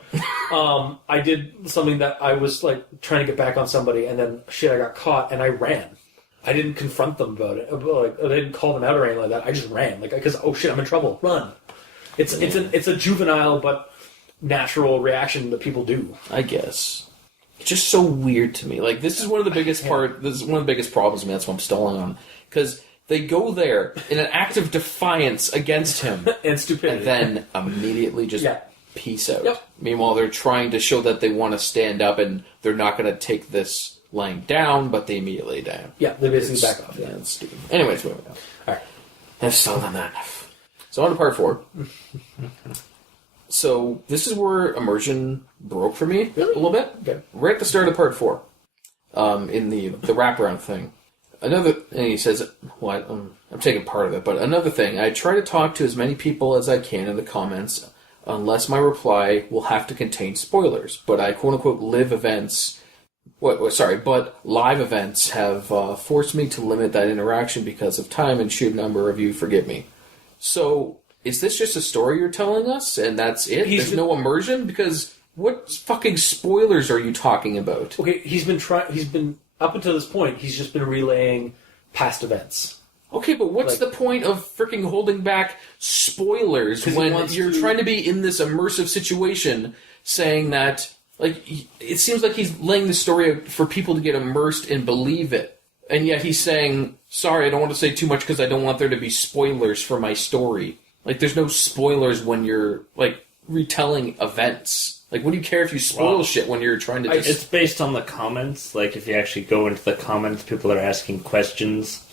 I did something that I was like trying to get back on somebody, and then shit, I got caught, and I ran. I didn't confront them about it. Like, I didn't call them out or anything like that. I just ran, like, because oh shit, I'm in trouble. Run. It's a juvenile but natural reaction that people do. I guess. It's just so weird to me. Like, this is one of the biggest This is one of the biggest problems. I mean, that's what I'm stalling on, because they go there in an act of defiance against him. And stupidity. And then immediately just peace out. Yep. Meanwhile, they're trying to show that they want to stand up and they're not going to take this lying down, but they immediately lay down. Yeah, they basically back off. Yeah, it's stupid. Anyways, moving on. Alright. I've still done that enough. So on to part 4. So this is where immersion broke for me a little bit. Okay. Right at the start of part 4. In the wraparound thing. And he says, well, I'm taking part of it, but another thing, I try to talk to as many people as I can in the comments, unless my reply will have to contain spoilers, but I quote-unquote live events, but live events have forced me to limit that interaction because of time and sheer number of you forgive me. So, is this just a story you're telling us, and that's it? There's no immersion? Because what fucking spoilers are you talking about? Okay, he's been up until this point, he's just been relaying past events. Okay, but what's the point of freaking holding back spoilers when you're trying to be in this immersive situation saying that, like, it seems like he's laying the story out for people to get immersed and believe it. And yet he's saying, sorry, I don't want to say too much because I don't want there to be spoilers for my story. Like, there's no spoilers when you're, like, retelling events. Like, what do you care if you spoil shit when you're trying to just... It's based on the comments. Like, if you actually go into the comments, people are asking questions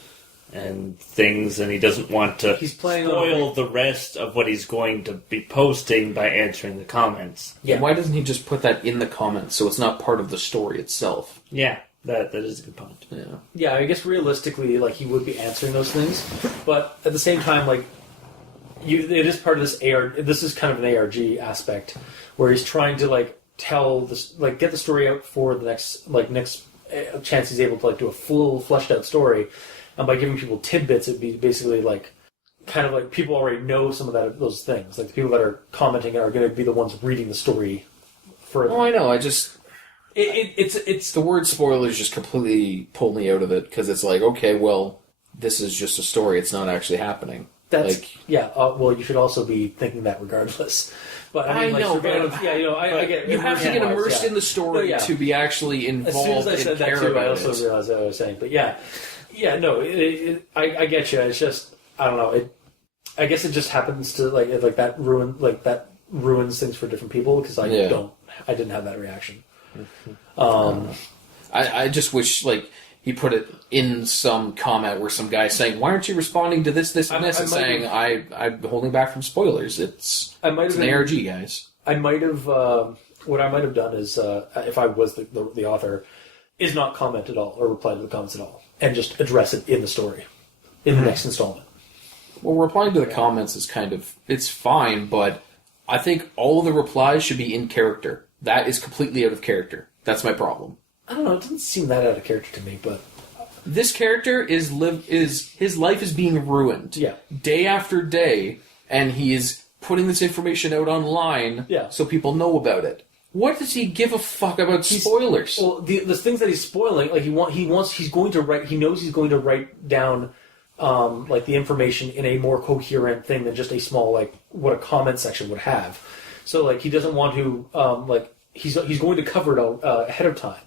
and things, and he doesn't want to spoil the rest of what he's going to be posting by answering the comments. Yeah. Why doesn't he just put that in the comments so it's not part of the story itself? Yeah, that is a good point. Yeah. Yeah, I guess realistically, like, he would be answering those things, but at the same time, like, it is part of this this is kind of an ARG aspect, where he's trying to, like, tell this, like, get the story out for the next chance he's able to, like, do a full fleshed out story, and by giving people tidbits, it'd be basically like, kind of like people already know some of those things. Like, the people that are commenting are going to be the ones reading the story further. Oh, I know. I just it's the word spoilers just completely pulled me out of it because it's like, okay, well, this is just a story. It's not actually happening. That's Like, yeah. Well, you should also be thinking that regardless. But I mean, I like, know, surveillance- but- yeah, you know, I get you have to get immersion-wise, immersed yeah. in the story No, yeah. to be actually As soon as involved I and said that care too, I about also it. realized what I was saying. But yeah, no, I get you. It's just I don't know. I guess it just happens to like that ruins things for different people because I didn't have that reaction. I just wish like he put it in some comment where some guy saying, "Why aren't you responding to this, and this?" And saying, "I'm holding back from spoilers. It's an ARG, guys." I might have. What I might have done is, if I was the author, is not comment at all or reply to the comments at all, and just address it in the story, in the next installment. Well, replying to the comments is it's fine, but I think all of the replies should be in character. That is completely out of character. That's my problem. I don't know. It doesn't seem that out of character to me, but This character is his life is being ruined day after day, and he is putting this information out online so people know about it. What does he give a fuck about spoilers? Well, the things that he's spoiling, like he knows he's going to write down like the information in a more coherent thing than just a small like what a comment section would have. So like he doesn't want to like he's going to cover it ahead of time.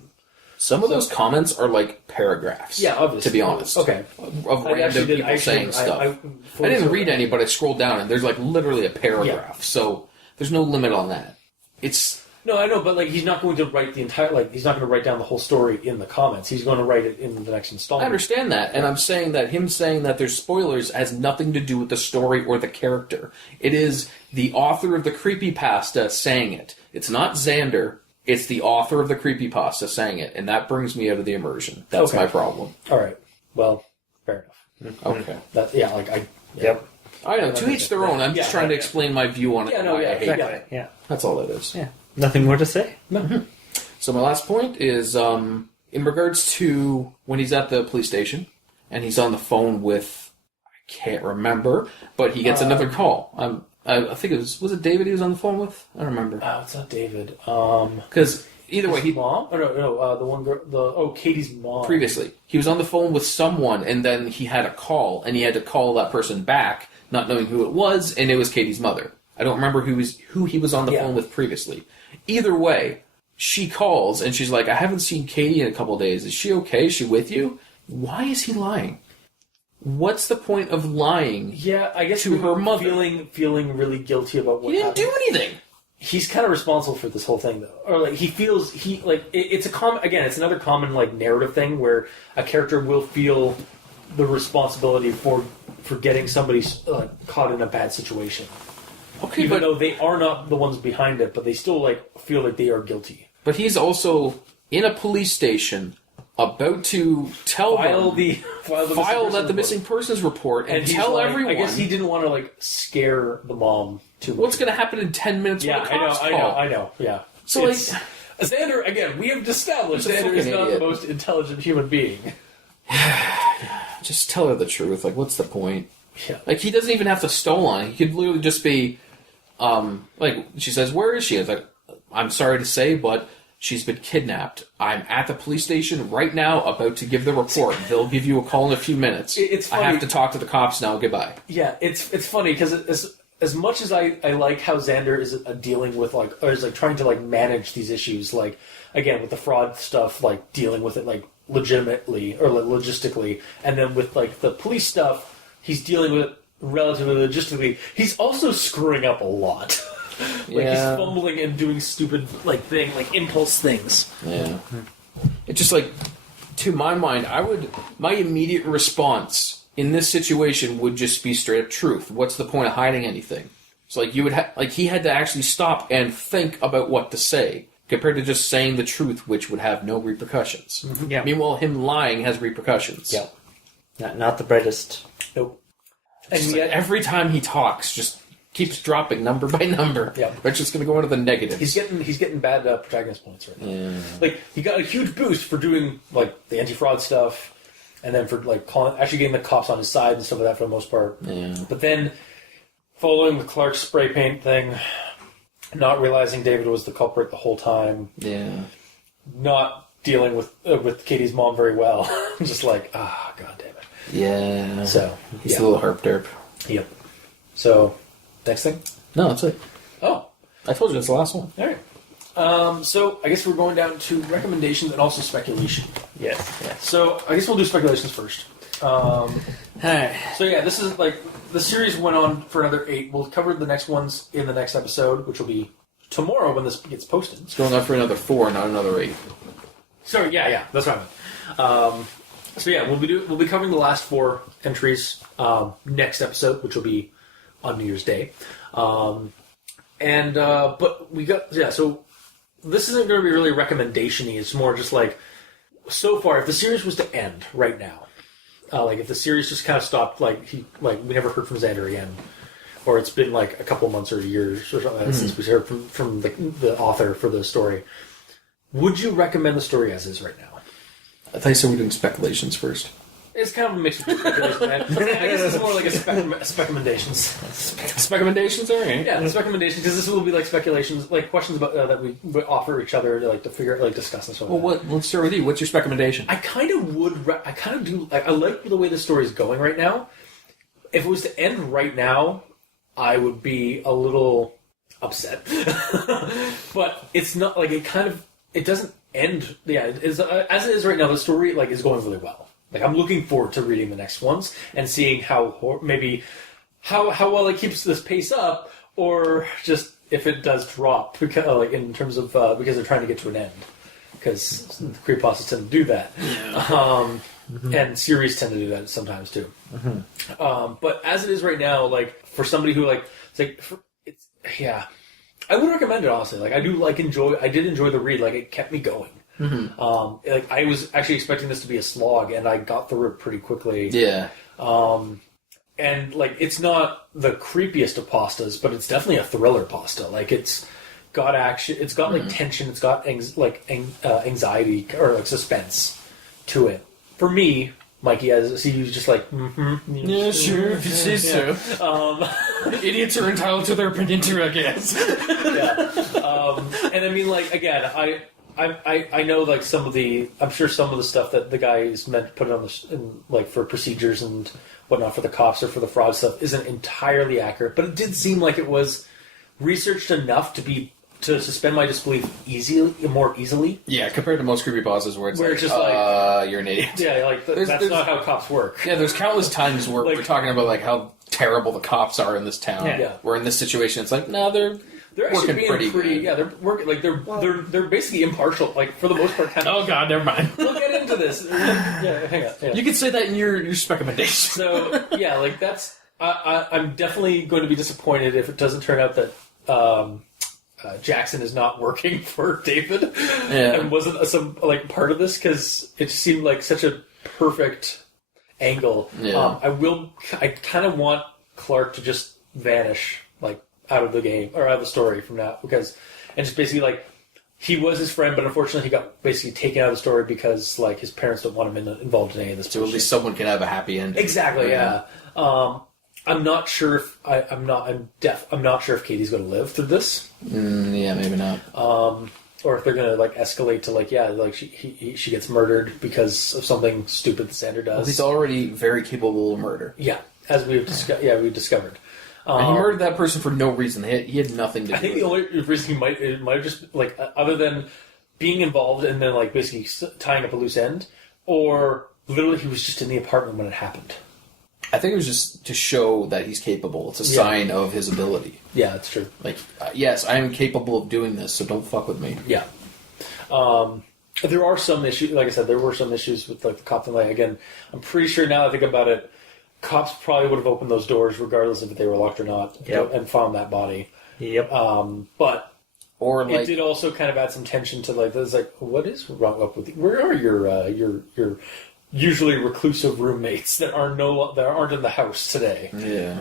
Some of those comments are like paragraphs. Yeah, obviously. To be honest. Okay. Of random people saying stuff. I didn't read any, but I scrolled down and there's like literally a paragraph. Yeah. So there's no limit on that. No, I know, but like he's not going to write the entire he's not going to write down the whole story in the comments. He's going to write it in the next installment. I understand that, and I'm saying that him saying that there's spoilers has nothing to do with the story or the character. It is the author of the Creepypasta saying it. It's not Xander. It's the author of the Creepypasta saying it, and that brings me out of the immersion. That's my problem. All right. Well, fair enough. Okay. Yep. I know. To each their own. I'm just trying to explain my view on it. Yeah. No. Yeah. Exactly. Yeah. That's all it is. Yeah. Nothing more to say? No. So my last point is in regards to when he's at the police station and he's on the phone with, I can't remember, but he gets another call. I think was it David he was on the phone with? I don't remember. Oh, it's not David. Because either way, mom? Oh, no, the one girl, Katie's mom. Previously, he was on the phone with someone, and then he had a call, and he had to call that person back, not knowing who it was, and it was Katie's mother. I don't remember who he was on the phone with previously. Either way, she calls, and she's like, I haven't seen Katie in a couple of days. Is she okay? Is she with you? Why is he lying? What's the point of lying? Yeah, I guess to her mother, feeling really guilty about what happened. He didn't do anything. He's kind of responsible for this whole thing, though, or like he feels it's a common. Again, it's another common like narrative thing where a character will feel the responsibility for getting somebody caught in a bad situation. Okay, even though they are not the ones behind it, but they still feel like they are guilty. But he's also in a police station, about to file the missing persons report and tell everyone. I guess he didn't want to scare the mom too much. What's going to happen in 10 minutes? Yeah, when the cops call? I know. Yeah. So Xander again. We have established Xander is not the most intelligent human being. Just tell her the truth. What's the point? Yeah. He doesn't even have to stall on it. He could literally just be, she says, "Where is she?" It's I'm sorry to say, but she's been kidnapped. I'm at the police station right now, about to give the report. They'll give you a call in a few minutes. It's funny. I have to talk to the cops now. Goodbye. Yeah, it's funny because as much as I like how Xander is dealing with or is trying to manage these issues, again with the fraud stuff, dealing with it legitimately or logistically, and then with the police stuff, he's dealing with it relatively logistically. He's also screwing up a lot. He's fumbling and doing stupid impulse things. Yeah. It just to my mind, my immediate response in this situation would just be straight up truth. What's the point of hiding anything? So you would he had to actually stop and think about what to say compared to just saying the truth, which would have no repercussions. Mm-hmm. Yeah. Meanwhile, him lying has repercussions. Yeah. Not the brightest. Nope. And yet every time he talks, just keeps dropping number by number. Yeah. It's just going to go into the negatives. He's getting bad protagonist points right now. Yeah. He got a huge boost for doing the anti-fraud stuff, and then for actually getting the cops on his side and stuff like that for the most part. Yeah. But then following the Clark spray paint thing, not realizing David was the culprit the whole time. Yeah. Not dealing with Katie's mom very well. Just god damn it. Yeah. So he's a little herp derp. Yep. So, next thing? No, that's it. Oh, I told you that's the last one. all right. So, I guess we're going down to recommendations and also speculation. Yes. So, I guess we'll do speculations first. Hey. So, yeah, this is like, the series went on for another 8. We'll cover the next ones in the next episode, which will be tomorrow when this gets posted. It's going on for another 4, not another 8. Sorry, yeah, that's what I meant. So yeah, we'll be covering the last 4 entries next episode, which will be on New Year's Day. But we got So this isn't going to be really recommendation-y. It's more just like, so far, if the series was to end right now, like if the series just kind of stopped, like we never heard from Xander again, or it's been like a couple months or years or something like that since we heard from the author for the story. Would you recommend the story as is right now? I thought you said we're doing speculations first. It's kind of a mix of speculation, man. I guess it's more like a specumentations. Specumentations, all right. Yeah, specumentations, because this will be like speculations, like questions about that we would offer each other to figure out, like discuss and so on. Well, let's start with you. What's your speculation? I kind of would. I kind of do. I like the way the story is going right now. If it was to end right now, I would be a little upset. But it's not like it doesn't end. Yeah, as it is right now, the story is going really well. Like I'm looking forward to reading the next ones and seeing how well it keeps this pace up, or just if it does drop because in terms of because they're trying to get to an end. Because creepypastas tend to do that, and series tend to do that sometimes too. But as it is right now, like for somebody who I would recommend it honestly. Like I did enjoy the read. Like it kept me going. I was actually expecting this to be a slog, and I got through it pretty quickly. Yeah. And it's not the creepiest of pastas, but it's definitely a thriller pasta. Like it's got action, it's got tension, it's got anxiety or suspense to it. For me, Mikey, as I see you, just yeah, sure, if you say so. Idiots are entitled to their opinion too, I guess. And I mean, again, I know some of the, I'm sure some of the stuff that the guy is meant to put on for procedures and whatnot for the cops or for the fraud stuff isn't entirely accurate, but it did seem like it was researched enough to suspend my disbelief more easily. Yeah, compared to most creepypastas where it's just you're an idiot. Yeah, that's not how cops work. Yeah, there's countless times where we're talking about how terrible the cops are in this town. Yeah. Where in this situation it's no, they're actually working being pretty. Yeah, they're working they're basically impartial. For the most part. Oh God, never mind. We'll get into this. Yeah, hang on. Yeah. You can say that in your speculation. So yeah, that's. I'm definitely going to be disappointed if it doesn't turn out that Jackson is not working for David and wasn't some part of this, because it seemed like such a perfect angle. Yeah. I kind of want Clark to just vanish out of the game or out of the story from now, and just basically he was his friend, but unfortunately he got basically taken out of the story because his parents don't want him involved in any of this. So at least someone can have a happy ending. Exactly. Yeah. I'm not sure if I'm not sure if Katie's going to live through this. Yeah, maybe not. Or if they're going to escalate to she gets murdered because of something stupid that Xander does. Well, he's already very capable of murder. Yeah, as we've discovered. And he murdered that person for no reason. He had nothing to do with it. I think the only reason he might have just other than being involved and then basically tying up a loose end, or literally he was just in the apartment when it happened. I think it was just to show that he's capable. It's a sign of his ability. Yeah, that's true. Yes, I am capable of doing this, so don't fuck with me. Yeah. There are some issues. Like I said, there were some issues with the cop thing. Again, I'm pretty sure now I think about it, cops probably would have opened those doors regardless if they were locked or not, and found that body. Yep. But or it did also kind of add some tension to there's what is wrong up with you? Where are your usually reclusive roommates that aren't in the house today? Yeah.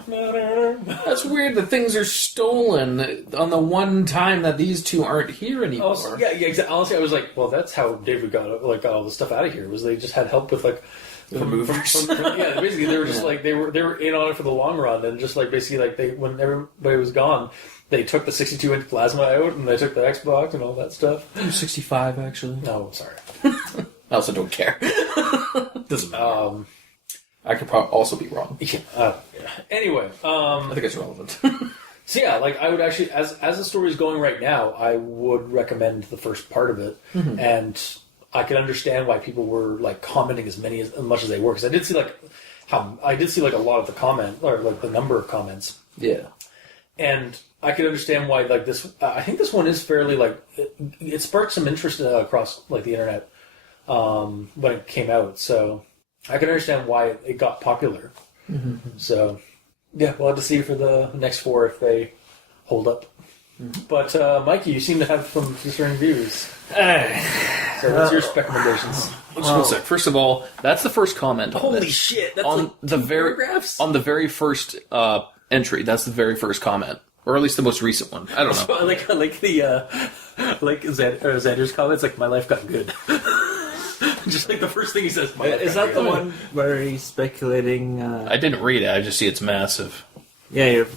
That's weird that things are stolen on the one time that these two aren't here anymore. Yeah, exactly. Honestly, I was well, that's how David got all the stuff out of here. Was they just had help with movers. Yeah, basically they were just they were in on it for the long run, and just basically when everybody was gone, they took the 62-inch plasma out and they took the Xbox and all that stuff. 65 actually. No, sorry. I also don't care. Doesn't matter. I could also be wrong. Yeah. Anyway, I think it's relevant. so yeah, like I would actually, as the story's going right now, I would recommend the first part of it, and I could understand why people were like commenting as much as they were, because I did see like a lot of the comment or like the number of comments. Yeah. And I could understand why, like this. I think this one is fairly like it sparked some interest across like the internet when it came out. So I can understand why it got popular. So yeah, we'll have to see for the next 4 if they hold up. But Mikey, you seem to have some discerning views. So what's your recommendations? Just one sec. First of all, that's the first comment. Holy shit! That's on like the paragraphs? on the very first entry. That's the very first comment, or at least the most recent one. I don't know. I like the Xander's comments. Like, my life got good. Just like the first thing he says. Is that the one where he's speculating? I didn't read it. I just see it's massive. Yeah, you're.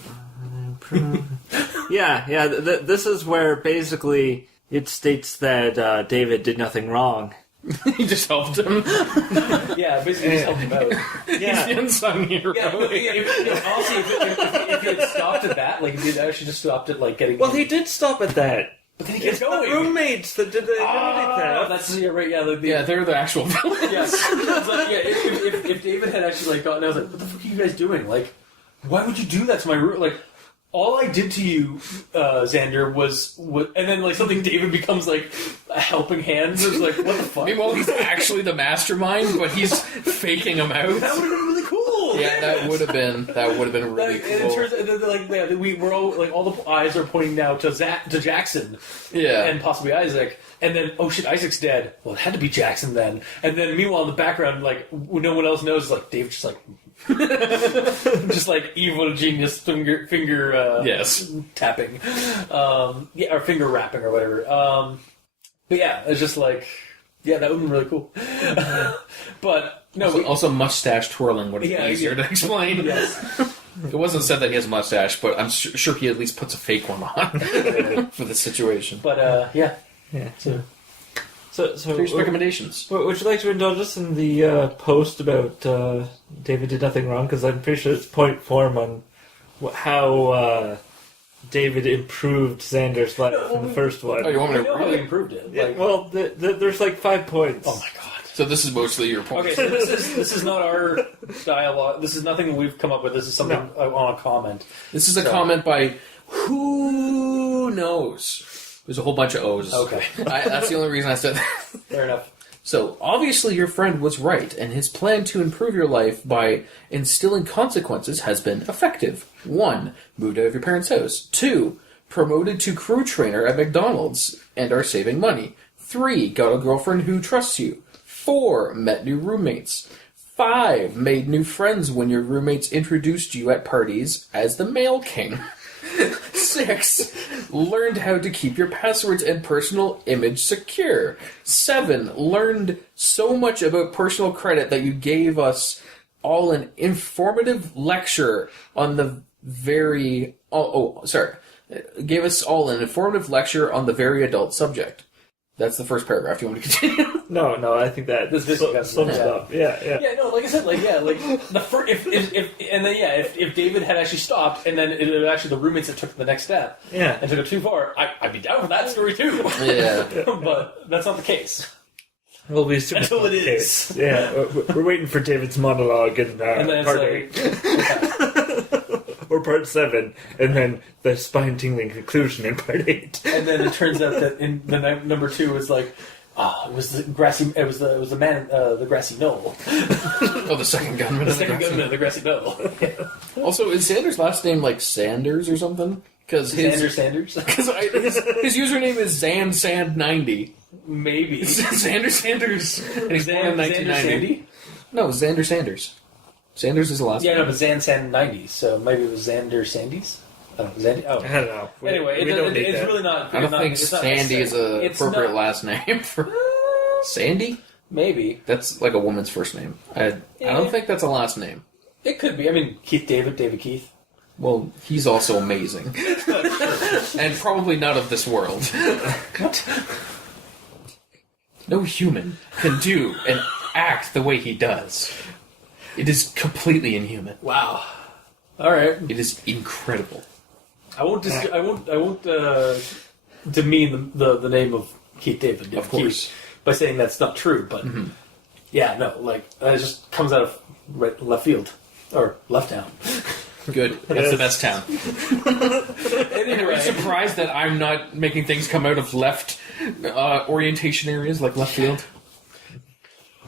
yeah. This is where basically it states that David did nothing wrong. He just helped him. Yeah, basically just helped him out. Yeah. He's the unsung hero. Yeah, honestly, if he had stopped at that, like, if he had actually just stopped at, like, getting... Well, he did stop at that. But then he It's gets going. the roommates that did the identity theft. That's, yeah, right, yeah. Yeah, they're the actual villains. Yes. It's like, yeah, if David had actually, like, gotten... I was like, what the fuck are you guys doing? Like, why would you do that to my room? Like, all I did to you, Xander, was... And then, like, something David becomes, like, a helping hand. It's like, what the fuck? Meanwhile, he's actually the mastermind, but he's faking him out. That would have been really cool. Yeah, that would have been really Like, and it cool. turns out that, like, yeah, we're all like all the eyes are pointing now to Jackson, Yeah. and possibly Isaac, and then oh shit, Isaac's dead. Well, it had to be Jackson then. And then meanwhile in the background, like no one else knows, like Dave's just like, just like evil genius finger Yes. tapping, yeah, or finger rapping or whatever. But yeah, it's just like. Yeah, that would have been really cool. But, no... Also mustache twirling would have been easier to explain. Yes. It wasn't said that he has a mustache, but I'm sure he at least puts a fake one on for the situation. But, yeah. Yeah. So Here's recommendations. Would you like to indulge us in the post about David did nothing wrong? Because I'm pretty sure it's point form on how David improved Xander's life in the first one. Oh, you want me I to know how really? they improved it. Yeah, Like, well, there's like 5 points. oh my god. So this is mostly your point. Okay, so this is not our dialogue. This is nothing that we've come up with. This is something on a comment. This is a comment by who knows. There's a whole bunch of O's. Okay. That's the only reason I said that. Fair enough. So, obviously your friend was right, and his plan to improve your life by instilling consequences has been effective. 1. Moved out of your parents' house. 2. Promoted to crew trainer at McDonald's and are saving money. 3. Got a girlfriend who trusts you. 4. Met new roommates. 5. Made new friends when your roommates introduced you at parties as the Mail King. 6. Learned how to keep your passwords and personal image secure. 7. Learned so much about personal credit that you gave us all an informative lecture on the very... Gave us all an informative lecture on the very adult subject. That's the first paragraph. Do you want me to continue? No, I think that sums it up. Yeah. Yeah, no, like I said, like the first, if David had actually stopped, and then it actually the roommates that took the next step, and took it too far, I'd be down for that story too. Yeah. But that's not the case. We'll be super Until it is. Yeah, we're waiting for David's monologue in And then part it's 8. Or part 7, and then the spine-tingling conclusion in part 8. And then it turns out that in the number 2 was like, it was the grassy, it was the man, the grassy knoll. Oh, the second gunman. The second gunman of the grassy knoll. Also, is Sanders' last name like Sanders or something? Because Sanders. Because his username is ZanSand90. Maybe. Sanders, and he's born in 1990. Sandy? No, Xander Sanders. Sanders is the last Yeah, name. no, but Zan 90s, so maybe it was Xander Sandys? I don't know. Zandy? Oh. I don't know. Anyway, we don't need it's that. really not... I don't think it's not Sandy is necessary. an It's appropriate not- last name for... Sandy? Maybe. That's like a woman's first name. I don't think that's a last name. It could be. I mean, David Keith. Well, he's also amazing. And probably not of this world. What? No human can do and act the way he does. It is completely inhuman. Wow. All right. It is incredible. I won't demean the name of Keith David, Of course. Keith, by saying that's not true. But yeah, no, like that just comes out of left field or left town. Good. That's the best town. Anyway, Are you surprised that I'm not making things come out of left orientation areas like left field?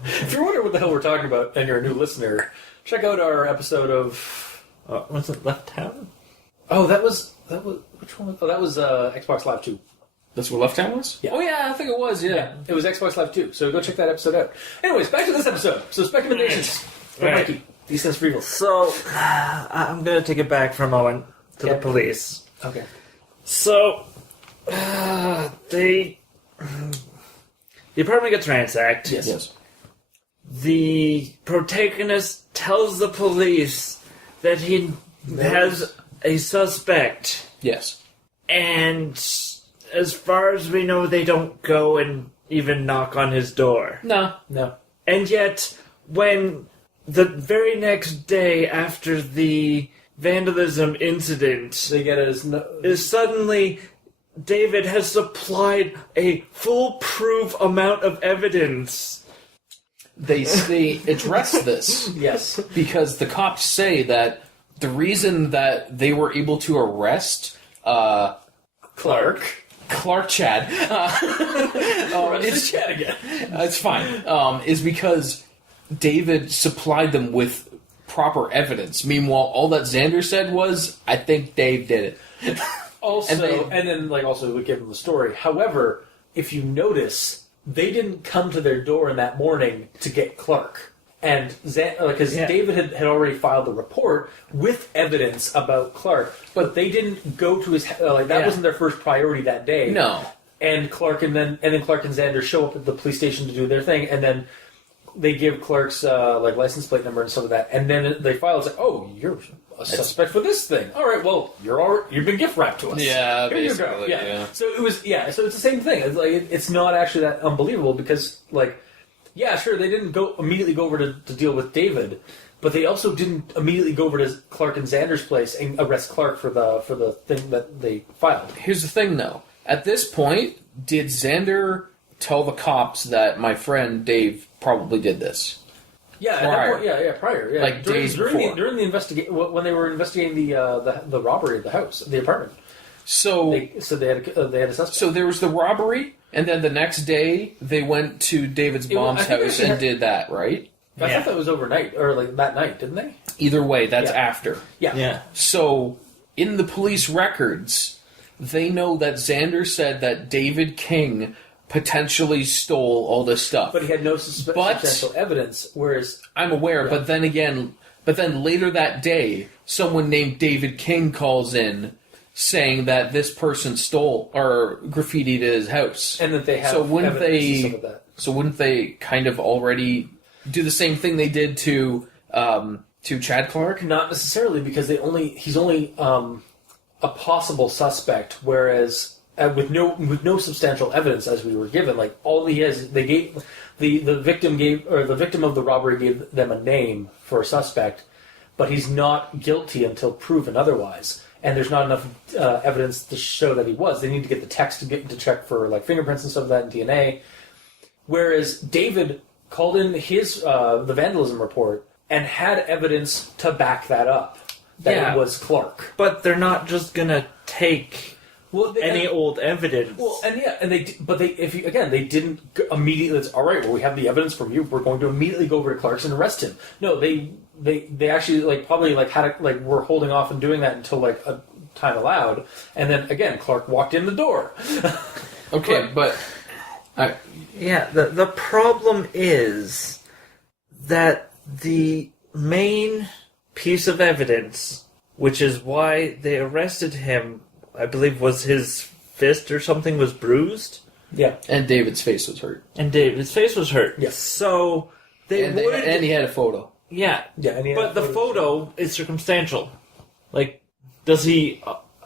if you're wondering what the hell we're talking about and you're a new listener, check out our episode of. Was it Left Town? Oh, that was which one? Oh, that was Xbox Live 2. That's what Left Town was? Yeah. Oh, yeah, I think it was, yeah. It was Xbox Live 2, so go check that episode out. Anyways, back to this episode. So, recommendations. For Right. Mikey. Decent for evil. So, I'm going to take it back for a moment to the Okay. police. Okay. So, the apartment gets ransacked. Yes. The protagonist tells the police that he has a suspect, Yes. and as far as we know, they don't go and even knock on his door. No. And yet, when the very next day after the vandalism incident They get his. is suddenly David has supplied a foolproof amount of evidence. They address this Yes. because the cops say that the reason that they were able to arrest Clark. Chad, It's Chad again. it's fine, is because David supplied them with proper evidence. Meanwhile, all that Xander said was, "I think Dave did it." Also, And and then also we give them the story. However, if you notice, they didn't come to their door in that morning to get Clark. And because David had already filed the report with evidence about Clark, but they didn't go to his that wasn't their first priority that day. No. And Clark and then Clark and Xander show up at the police station to do their thing, and then they give Clark's license plate number and stuff like that, and then they file. It's like, oh, you're a suspect for this thing. All right, well, you've been gift wrapped to us. Yeah, Here you go. basically, yeah. So it was. Yeah, so it's the same thing. It's like it's not actually that unbelievable because yeah, sure, they didn't immediately go over to deal with David, but they also didn't immediately go over to Clark and Xander's place and arrest Clark for the thing that they filed. Here's the thing, though. At this point, did Xander tell the cops that my friend Dave probably did this? Yeah, Prior. at that point, prior. Yeah. Like days before. During the investigation, when they were investigating the robbery of the house, the apartment. So They had a suspect. So there was the robbery, and then the next day they went to David's mom's I think house they and had- did that, right? I thought that was overnight or that night, didn't they? Either way, that's Yeah. after. Yeah. So in the police records, they know that Xander said that David King potentially stole all this stuff. But he had no But- substantial evidence. Whereas I'm aware, but then later that day, someone named David King calls in saying that this person stole or graffitied his house. and that they have So wouldn't evidence and they? stuff like that. So wouldn't they kind of already do the same thing they did to Chad Clark? Not necessarily, because he's only a possible suspect, whereas with no substantial evidence, as we were given, like all he has, they gave the victim of the robbery gave them a name for a suspect, but he's not guilty until proven otherwise. And there's not enough evidence to show that he was. They need to get the text to check for fingerprints and stuff like that and DNA. Whereas David called in his the vandalism report and had evidence to back that up. That it was Clark. But they're not just gonna take any old evidence. Well, they didn't immediately. It's all right. Well, we have the evidence from you. We're going to immediately go over to Clark's and arrest him. No, they actually probably were holding off and doing that until a time allowed, and then again Clark walked in the door. Okay, but the problem is that the main piece of evidence, which is why they arrested him, I believe was his fist or something was bruised. Yeah, and David's face was hurt. And David's face was hurt. Yes. So And he had a photo. Yeah. yeah, and But the photo is circumstantial. Does he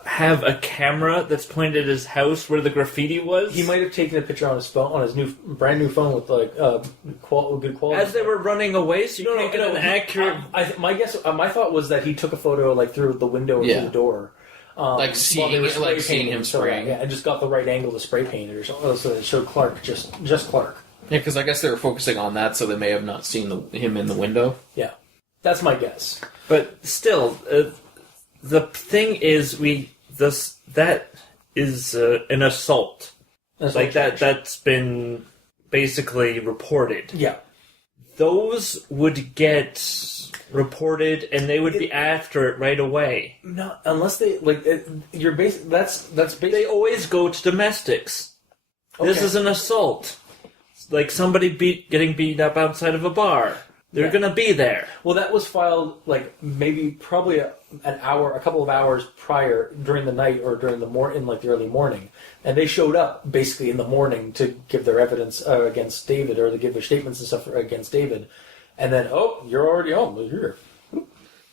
have a camera that's pointed at his house where the graffiti was? He might have taken a picture on his phone, on his brand new phone with like good quality. As they were running away, so you can't get an accurate. My thought was that he took a photo like through the window or through the door, seeing him spraying, and just got the right angle to spray paint it or something, so it showed Clark just Clark. Yeah, because I guess they were focusing on that, so they may have not seen him in the window. Yeah, that's my guess. But still, the thing is, that is an assault. Like that's been basically reported. Yeah. Those would get reported, and they would be after it right away. No, unless they you're basic. That's basic. They always go to domestics. Okay. This is an assault. Like somebody getting beat up outside of a bar. They're gonna be there. Well, that was filed probably a couple of hours prior, during the night or during the the early morning, and they showed up basically in the morning to give their evidence against David, or to give their statements and stuff against David, and then you're already home. You're here.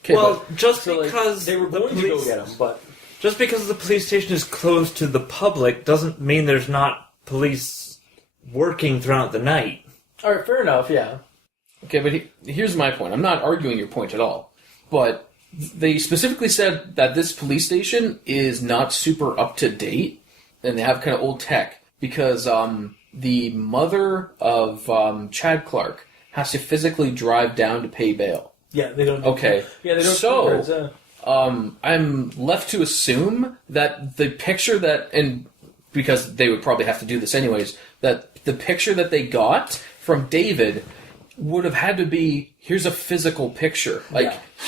Okay, well, because they were going to go get him, but just because the police station is closed to the public doesn't mean there's not police working throughout the night. All right, fair enough. Yeah. Okay, but here's my point. I'm not arguing your point at all. But they specifically said that this police station is not super up-to-date, and they have kind of old tech, because the mother of Chad Clark has to physically drive down to pay bail. Yeah, they don't. Okay. Yeah, they don't. So, I'm left to assume that the picture and because they would probably have to do this anyways, that the picture that they got from David would have had to be, here's a physical picture.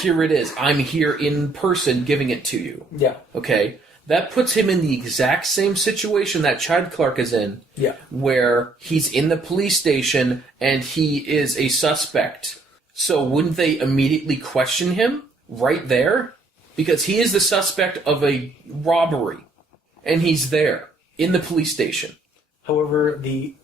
Here it is. I'm here in person giving it to you. Yeah. Okay? That puts him in the exact same situation that Chad Clark is in. Yeah. Where he's in the police station and he is a suspect. So wouldn't they immediately question him right there? Because he is the suspect of a robbery. And he's there in the police station. However, the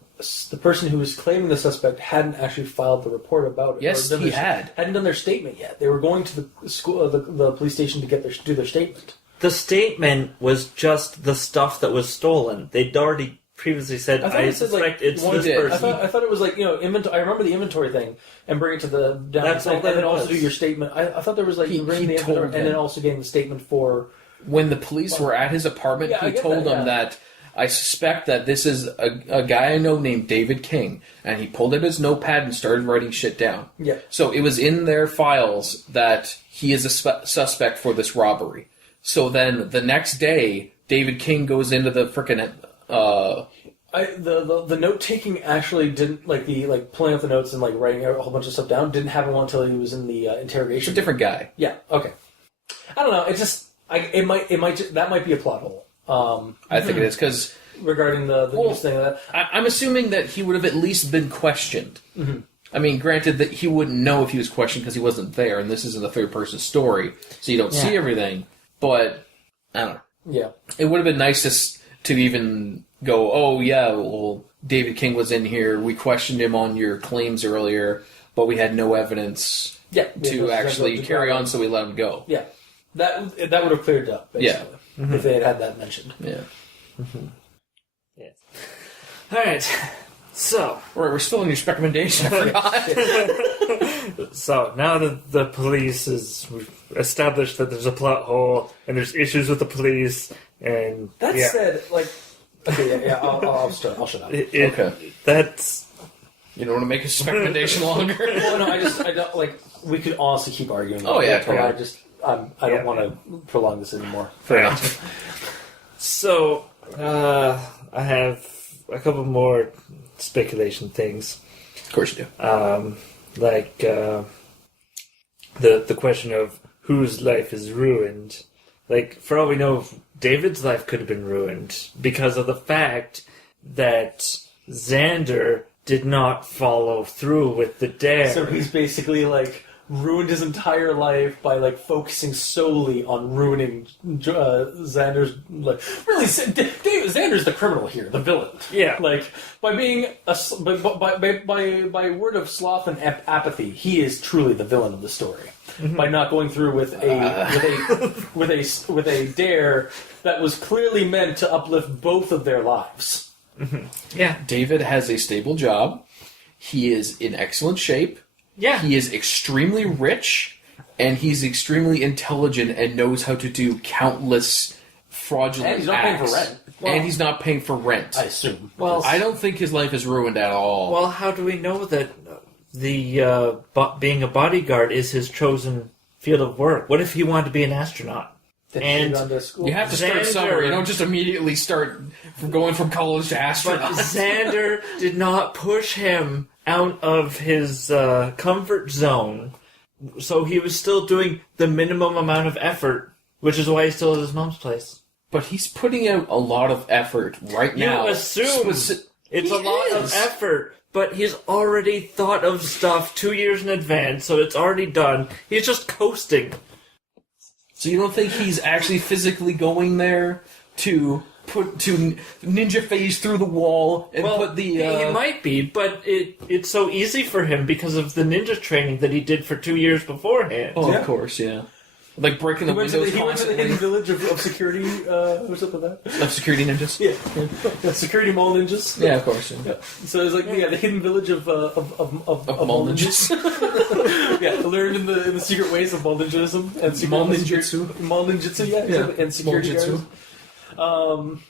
person who was claiming the suspect hadn't actually filed the report about it. Yes, he hadn't done their statement yet. They were going to the school, the police station to do their statement. The statement was just the stuff that was stolen. They'd already previously said, I suspect it's this person. I thought it was inventory. I remember the inventory thing and bring it to the down. That's all and then also do your statement. I thought there was you bring the inventory and then also getting the statement for when the police were at his apartment. He told them that. I suspect that this is a guy I know named David King, and he pulled out his notepad and started writing shit down. Yeah. So it was in their files that he is a suspect for this robbery. So then the next day, David King goes into the frickin' the note taking actually didn't pulling out the notes and writing a whole bunch of stuff down didn't happen until he was in the interrogation. It's a different guy. Yeah. Okay. I don't know. It just that might be a plot hole. I think it is, because regarding the news thing, I'm assuming that he would have at least been questioned. Mm-hmm. I mean, granted that he wouldn't know if he was questioned because he wasn't there, and this isn't a third-person story, so you don't see everything. But I don't know. Yeah, it would have been nice to even go, oh yeah, well, David King was in here. We questioned him on your claims earlier, but we had no evidence to actually carry on, so we let him go. Yeah, that would have cleared it up. Basically. Yeah. Mm-hmm. If they had that mentioned. Yeah. Mm-hmm. Yeah. All right. So. We're still in your recommendation, I forgot. So, now that the police we've established that there's a plot hole, and there's issues with the police, and... That said, Okay, I'll shut up. Okay. That's... You don't want to make his recommendation longer? Well, no, I don't, we could honestly keep arguing. Oh, yeah, totally. I don't want to prolong this anymore. Fair enough. So, I have a couple more speculation things. Of course you do. The question of whose life is ruined. For all we know, David's life could have been ruined because of the fact that Xander did not follow through with the dare. So he's basically ruined his entire life by like focusing solely on ruining Xander's life. Really, Xander's the criminal here, the villain. Yeah. Like by being by word of sloth and apathy, he is truly the villain of the story. By not going through with a dare that was clearly meant to uplift both of their lives. Yeah. David has a stable job. He is in excellent shape. Yeah. He is extremely rich, and he's extremely intelligent and knows how to do countless fraudulent And he's not paying for acts. rent. And he's not paying for rent. I assume. Well, I don't think his life is ruined at all. Well, how do we know that the being a bodyguard is his chosen field of work? What if he wanted to be an astronaut? And You have to start Xander- somewhere. You don't just immediately start from going from college to But astronaut. Xander did not push him out of his comfort zone, so he was still doing the minimum amount of effort, which is why he's still at his mom's place. But he's putting out a lot of effort right now. You assume it's a lot of effort, but he's already thought of stuff 2 years in advance, so it's already done. He's just coasting. So you don't think he's actually physically going there to ninja phase through the wall and put the... He might be, but it's so easy for him because of the ninja training that he did for 2 years beforehand. Oh, of course, yeah. Like breaking the windows He went to the constantly. hidden village of security. What's up with that? Of security ninjas? Yeah, security mall ninjas. Yeah, of course. Yeah. So it's like the hidden village of Mall ninjas. Yeah, learned in the secret ways of mall ninjism and secret Mall ninjutsu. Mall ninjutsu, exactly, and security Ninjutsu. guards.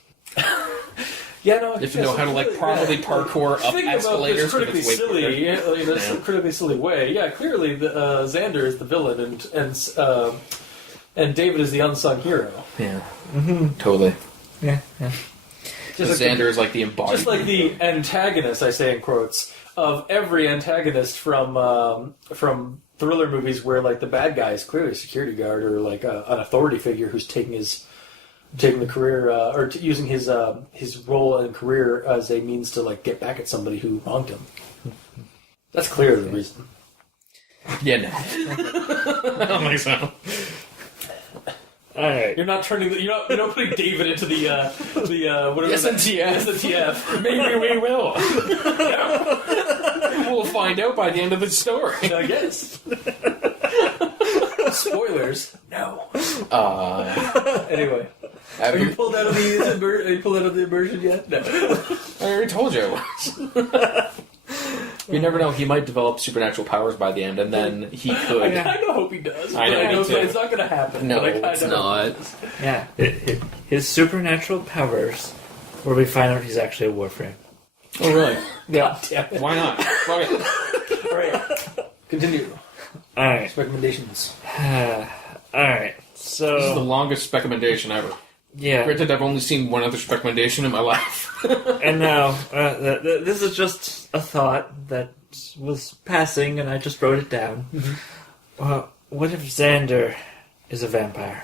No, You have to know how to like properly parkour up Thinking about this escalators. 'cause critically it's way silly, quicker. in a critically silly way. Yeah, clearly Xander is the villain, and David is the unsung hero. Yeah, totally. Yeah. Just Xander is like the embodiment. Just like the antagonist, I say in quotes, of every antagonist from thriller movies, where like the bad guy is clearly a security guard or like an authority figure who's taking the career or using his role and career as a means to like get back at somebody who wronged him. That's clearly the reason. Yeah, no. I don't think so. All right. You're not putting David into the whatever SNTF. SNTF. Maybe we will. We'll find out by the end of the story. I guess. Spoilers. No. Anyway, are you pulled out of the immersion yet? No. I already told you I was. You never know. He might develop supernatural powers by the end, and then he could. I kind of hope he does. I know, me too. It's not going to happen. No, but I kinda it's hope not. it does. Yeah. His supernatural powers, where we find out he's actually a Warframe. Oh, really? Yeah. Damn it. Why not? Fuck it. All right. Continue. All right. Recommendations. All right. This is the So longest recommendation ever. yeah. Granted, I've only seen one other recommendation in my life. And now this is just a thought that was passing, and I just wrote it down. What if Xander is a vampire?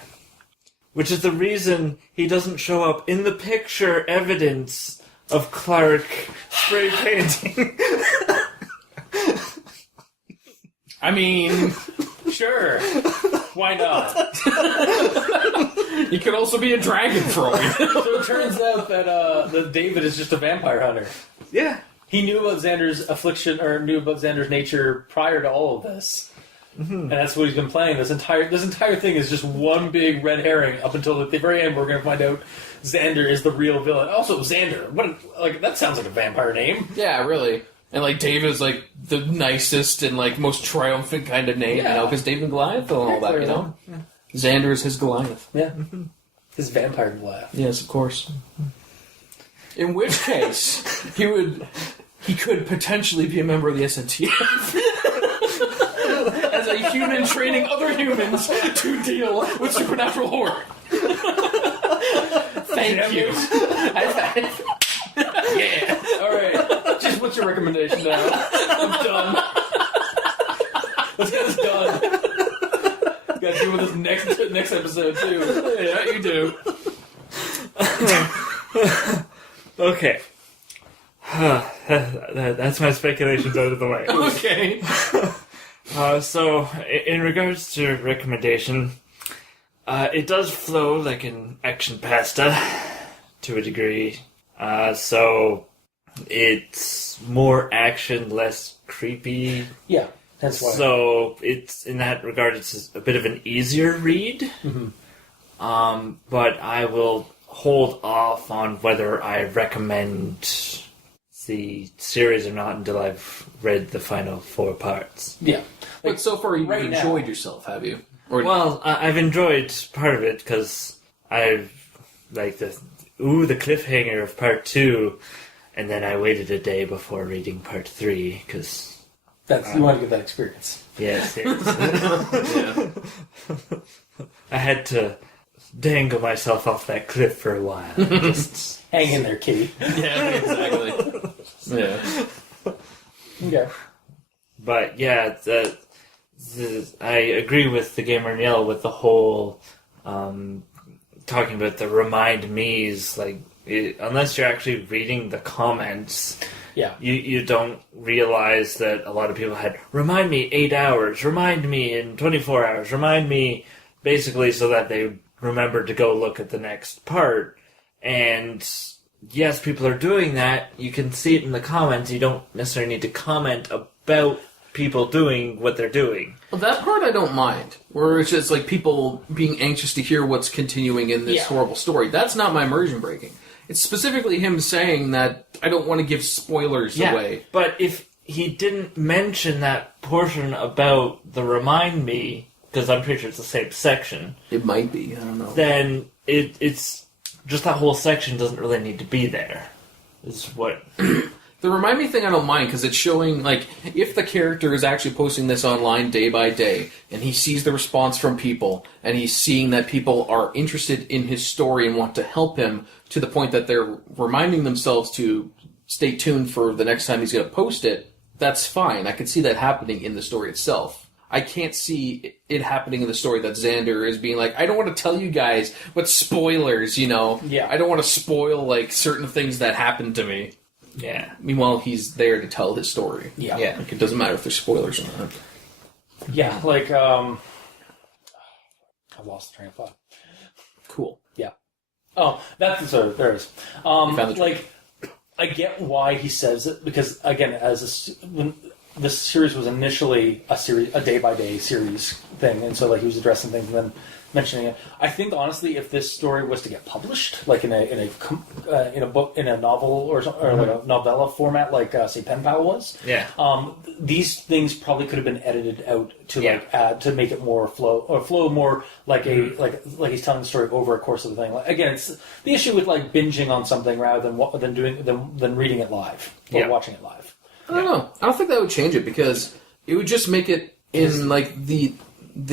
Which is the reason he doesn't show up in the picture evidence of Clark spray painting. I mean, Sure. Why not? he could also be a dragon for all we know. So it turns out that David is just a vampire hunter. Yeah. He knew about Xander's affliction, or knew about Xander's nature prior to all of this. And that's what he's been playing. This entire thing is just one big red herring up until at the very end. We're going to find out Xander is the real villain. Also, Xander. That sounds like a vampire name. Yeah, really. And like David is like the nicest and like most triumphant kind of name, you know, because David and Goliath and all that, you know. Yeah. Xander is his Goliath. Yeah. His vampire Goliath. Yes, of course. In which case, he could potentially be a member of the SNTF. As a human training other humans to deal with supernatural horror. Thank you. Yeah. Alright. Just what's your recommendation now? I'm done. Let's get this done. Gotta deal with this next episode too. Yeah, you do. Okay. That's my speculations out of the way. Okay. So, in regards to recommendation, it does flow like an action pasta to a degree. So, it's more action, less creepy. Yeah, that's why. So, it's in that regard, it's a bit of an easier read. Mm-hmm. But I will hold off on whether I recommend the series or not until I've read the final 4 parts. Yeah. But so far, you've right enjoyed now- yourself, have you? Or Well, I've enjoyed part of it because I've like the cliffhanger of part 2, and then I waited a day before reading part 3 because you want to get that experience. yes, yeah. I had to dangle myself off that cliff for a while. Just Hang in there, kitty. Yeah, exactly. Yeah. Okay. But yeah, I agree with the gamer Neil with the whole talking about the remind me's. Like, unless you're actually reading the comments, Yeah. you don't realize that a lot of people had remind me 8 hours, remind me in 24 hours, remind me basically so that they remember to go look at the next part. And yes, people are doing that. You can see it in the comments. You don't necessarily need to comment about people doing what they're doing. Well, that part I don't mind, where it's just like people being anxious to hear what's continuing in this horrible story. That's not my immersion breaking. It's specifically him saying that I don't want to give spoilers away. But if he didn't mention that portion about the remind me, because I'm pretty sure it's the same section, It might be, I don't know. then it's just that whole section doesn't really need to be there. Is what. The remind me thing I don't mind, because it's showing, like, if the character is actually posting this online day by day, and he sees the response from people, and he's seeing that people are interested in his story and want to help him, to the point that they're reminding themselves to stay tuned for the next time he's going to post it, that's fine. I can see that happening in the story itself. I can't see it happening in the story that Xander is being like, I don't want to tell you guys, but spoilers, you know? Yeah. I don't want to spoil, like, certain things that happened to me. Yeah. Meanwhile, he's there to tell his story. Yeah. Like, it doesn't matter if there's spoilers or not. Yeah, like, I lost the train of thought. Cool. Yeah. Oh, so there it is. found the train. Like, I get why he says it, because, again, when this series was initially a day-by-day series thing, and so, like, he was addressing things and then mentioning it. I think, honestly, if this story was to get published, like in a book, in a novel or like a novella format, like say Pen Pal was, these things probably could have been edited out to like add to make it more flow more like a like he's telling the story over a course of the thing. Like, again, it's the issue with like binging on something rather than reading it live or watching it live. I don't know. I don't think that would change it, because it would just make it in, like, the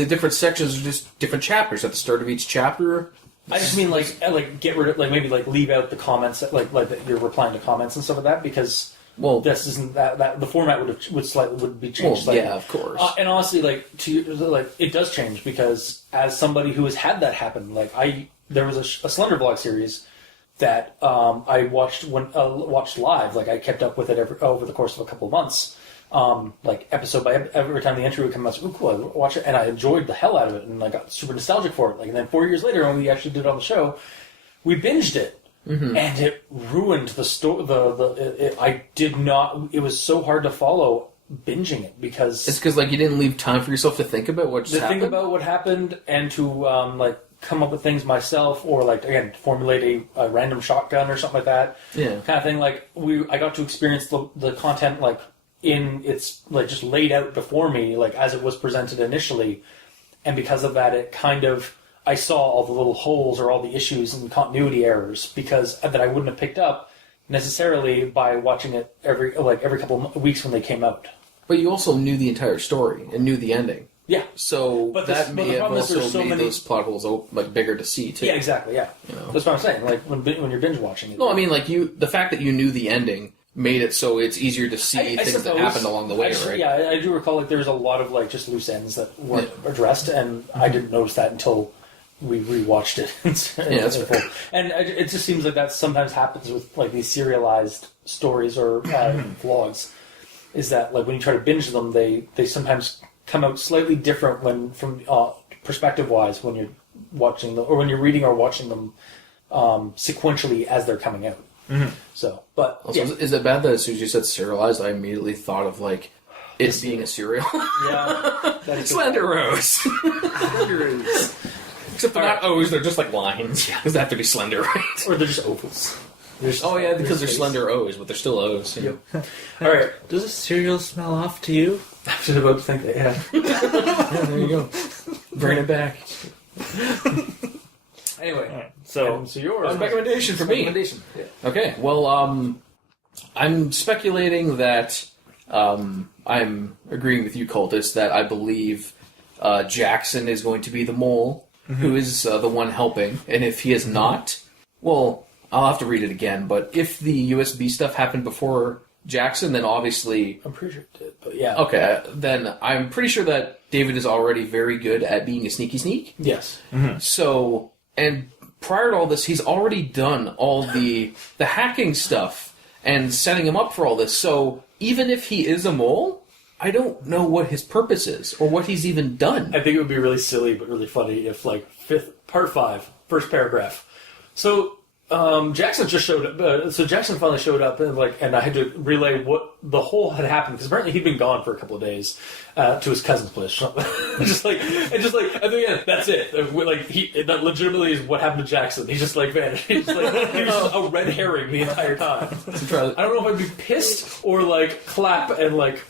different sections are just different chapters at the start of each chapter. I just mean like get rid of maybe leave out the comments like that you're replying to comments and stuff like that, because this isn't that the format would be changed slightly. Yeah, of course. And honestly, it does change, because as somebody who has had that happen, there was a Slender Vlog series that I watched watched live. Like, I kept up with it over the course of a couple of months. Like episode by every time the entry would come out, so, cool, I watch it, and I enjoyed the hell out of it, and I got super nostalgic for it. Like, and then 4 years later, when we actually did it on the show, we binged it, and it ruined the story. I did not. It was so hard to follow binging it, because It's because, like, you didn't leave time for yourself to think about what just happened? think about what happened and to come up with things myself, or like, again, formulate a random shotgun or something like that. Yeah. Kind of thing. Like, I got to experience the content like in it's like just laid out before me, like as it was presented initially, and because of that, it kind of I saw all the little holes or all the issues and continuity errors that I wouldn't have picked up necessarily by watching it every couple of weeks when they came out. But you also knew the entire story and knew the ending. Yeah. So that may have also made those plot holes bigger to see too. Yeah, exactly. Yeah, that's what I'm saying. Like when you're binge watching it. No, I mean, like, the fact that you knew the ending made it so it's easier to see things that happened along the way, right? Yeah, I do recall like there's a lot of like just loose ends that weren't addressed, and I didn't notice that until we rewatched it. That's full. And it just seems like that sometimes happens with like these serialized stories or vlogs. Is that like when you try to binge them, they sometimes come out slightly different when from perspective wise when you're watching them or when you're reading or watching them sequentially as they're coming out. Mm-hmm. So, but Also, is it bad that as soon as you said serialized, I immediately thought of like it being a cereal? yeah, that is Slender Rose. Slender Rose. Except they're not O's; they're just like lines because they have to be slender, right? or they're just ovals. Oh yeah, because they're slender O's, but they're still O's. Yep. All right. Does a cereal smell off to you? I was just about to think that. Yeah. Yeah, there you go. Bring it back. Anyway, Right, so yours recommendation for me. recommendation. Yeah. Okay, well, I'm speculating that I'm agreeing with you, Cultist, that I believe Jackson is going to be the mole who is the one helping, and if he is not, well, I'll have to read it again, but if the USB stuff happened before Jackson, then obviously... I'm pretty sure it did, but yeah. Okay, then I'm pretty sure that David is already very good at being a sneaky sneak. Yes. So, and prior to all this, he's already done all the hacking stuff and setting him up for all this. So, even if he is a mole, I don't know what his purpose is or what he's even done. I think it would be really silly but really funny if, like, part 5, first paragraph. So, Jackson just showed up. So Jackson finally showed up, and I had to relay what the whole had happened because apparently he'd been gone for a couple of days to his cousin's place. just like at the end, that's it. That legitimately is what happened to Jackson. He just like vanished. He was just a red herring the entire time. I don't know if I'd be pissed or like clap and like.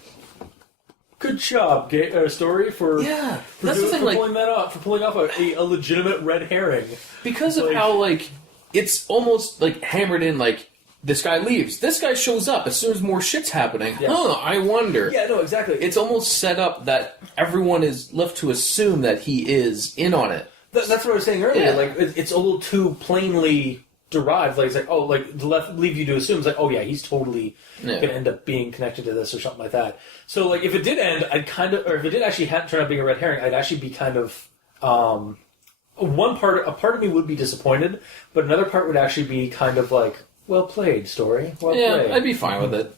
Good job, story for Yeah, for, that's doing, the thing, for like- pulling that off for pulling off a legitimate red herring Because of Like- how, like, it's almost, like, hammered in, like, this guy leaves. This guy shows up as soon as more shit's happening. Yeah. Huh, I wonder. Yeah, no, exactly. It's almost set up that everyone is left to assume that he is in on it. That's what I was saying earlier. Yeah. Like it's a little too plainly derived. Like it's like to leave you to assume it's like oh yeah he's totally Yeah. gonna end up being connected to this or something like that. So like if it did end, I'd kind of or if it did actually turn out being a red herring, I'd actually be kind of a part of me would be disappointed, but another part would actually be kind of like well played story. Well played. I'd be fine with it.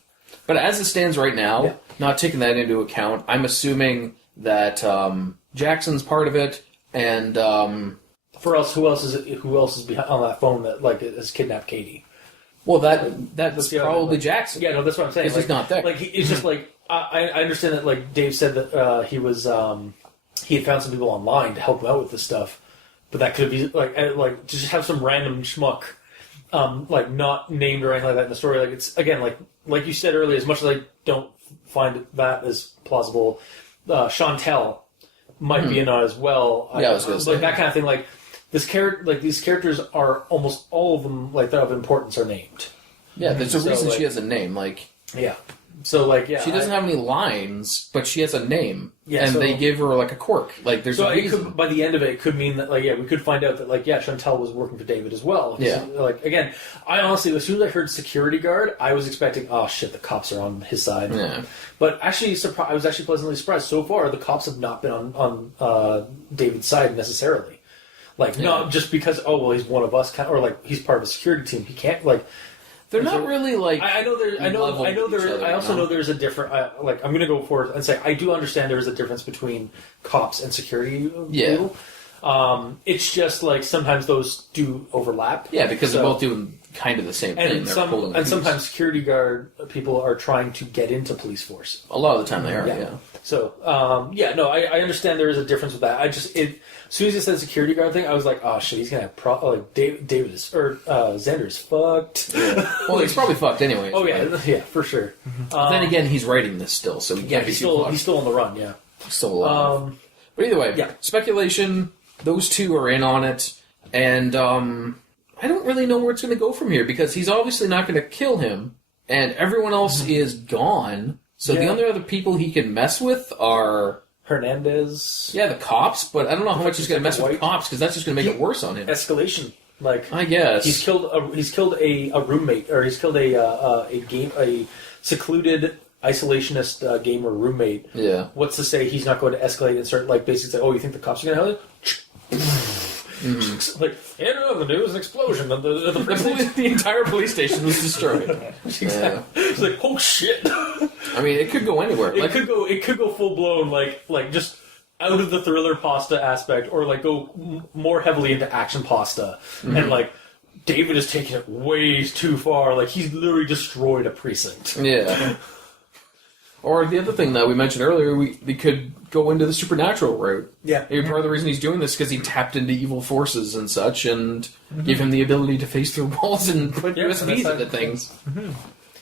But as it stands right now, Yeah. not taking that into account, I'm assuming that Jackson's part of it, and For else, who else is behind on that phone that like has kidnapped Katie? well, that's the other probably one. Jackson. Yeah, no, that's what I'm saying. Because he's not there. Like it's just like I understand that like Dave said that he was he had found some people online to help him out with this stuff, but that could be like to just have some random schmuck like not named or anything like that in the story. Like it's again like you said earlier, as much as I don't find that as plausible, Chantel might be in on it as well. Yeah, I was gonna say. like that kind of thing. Like these characters are almost all of them like that of importance are named. Yeah, there's a So, reason like- she has a name. Like, Yeah. So like yeah, she doesn't have any lines, but she has a name. Yeah, and so- they give her like a quirk. Like, there's So a it reason. could, by the end of it could mean that, like, yeah, we could find out that, like, yeah, Chantel was working for David as well. Yeah. Like, again, I honestly, as soon as I heard security guard, I was expecting, oh shit, the cops are on his side. Yeah. But actually, I was actually pleasantly surprised. So far, the cops have not been on David's side necessarily. Like, not just because, oh well, he's one of us, or like he's part of a security team. He can't like. They're not really like. I know there. I know level there. each other, I also you know? know there's a different. Like I'm going to go forward and say I do understand there is a difference between cops and security people. It's just like sometimes those do overlap. Yeah, because So- they're both doing kind of the same thing. And They're holding the piece. sometimes security guard people are trying to get into police force. A lot of the time they are, yeah. So I understand there is a difference with that. As soon as he said security guard thing, I was like, oh shit, he's gonna have like David is or Xander is fucked. Well, he's probably fucked anyway. Oh yeah, yeah, for sure. Then again, he's writing this still, so he Yeah, can't be he's too still on the run. Yeah. still alive. But either way, yeah. speculation. Those two are in on it, and I don't really know where it's going to go from here because he's obviously not going to kill him, and everyone else is gone. So the Yeah. only other people he can mess with are Hernandez. the cops. But I don't know how much he's going to mess with White. cops because that's just going to make it worse on him. Escalation. Like I guess he's killed a roommate, or he's killed a secluded isolationist gamer roommate. Yeah. What's to say he's not going to escalate and start like basically say, oh, you think the cops are going to help you? Like, and there was an explosion. The The entire police station was destroyed. Exactly. It's like, oh shit. I mean, it could go anywhere. It could go full blown like just out of the thriller pasta aspect, or like go more heavily into action pasta, and like David is taking it way too far. Like he's literally destroyed a precinct. Yeah. Or the other thing that we mentioned earlier, we could go into the supernatural route. Yeah. Maybe part of the reason he's doing this because he tapped into evil forces and such, and give him the ability to face through walls and put USBs into things.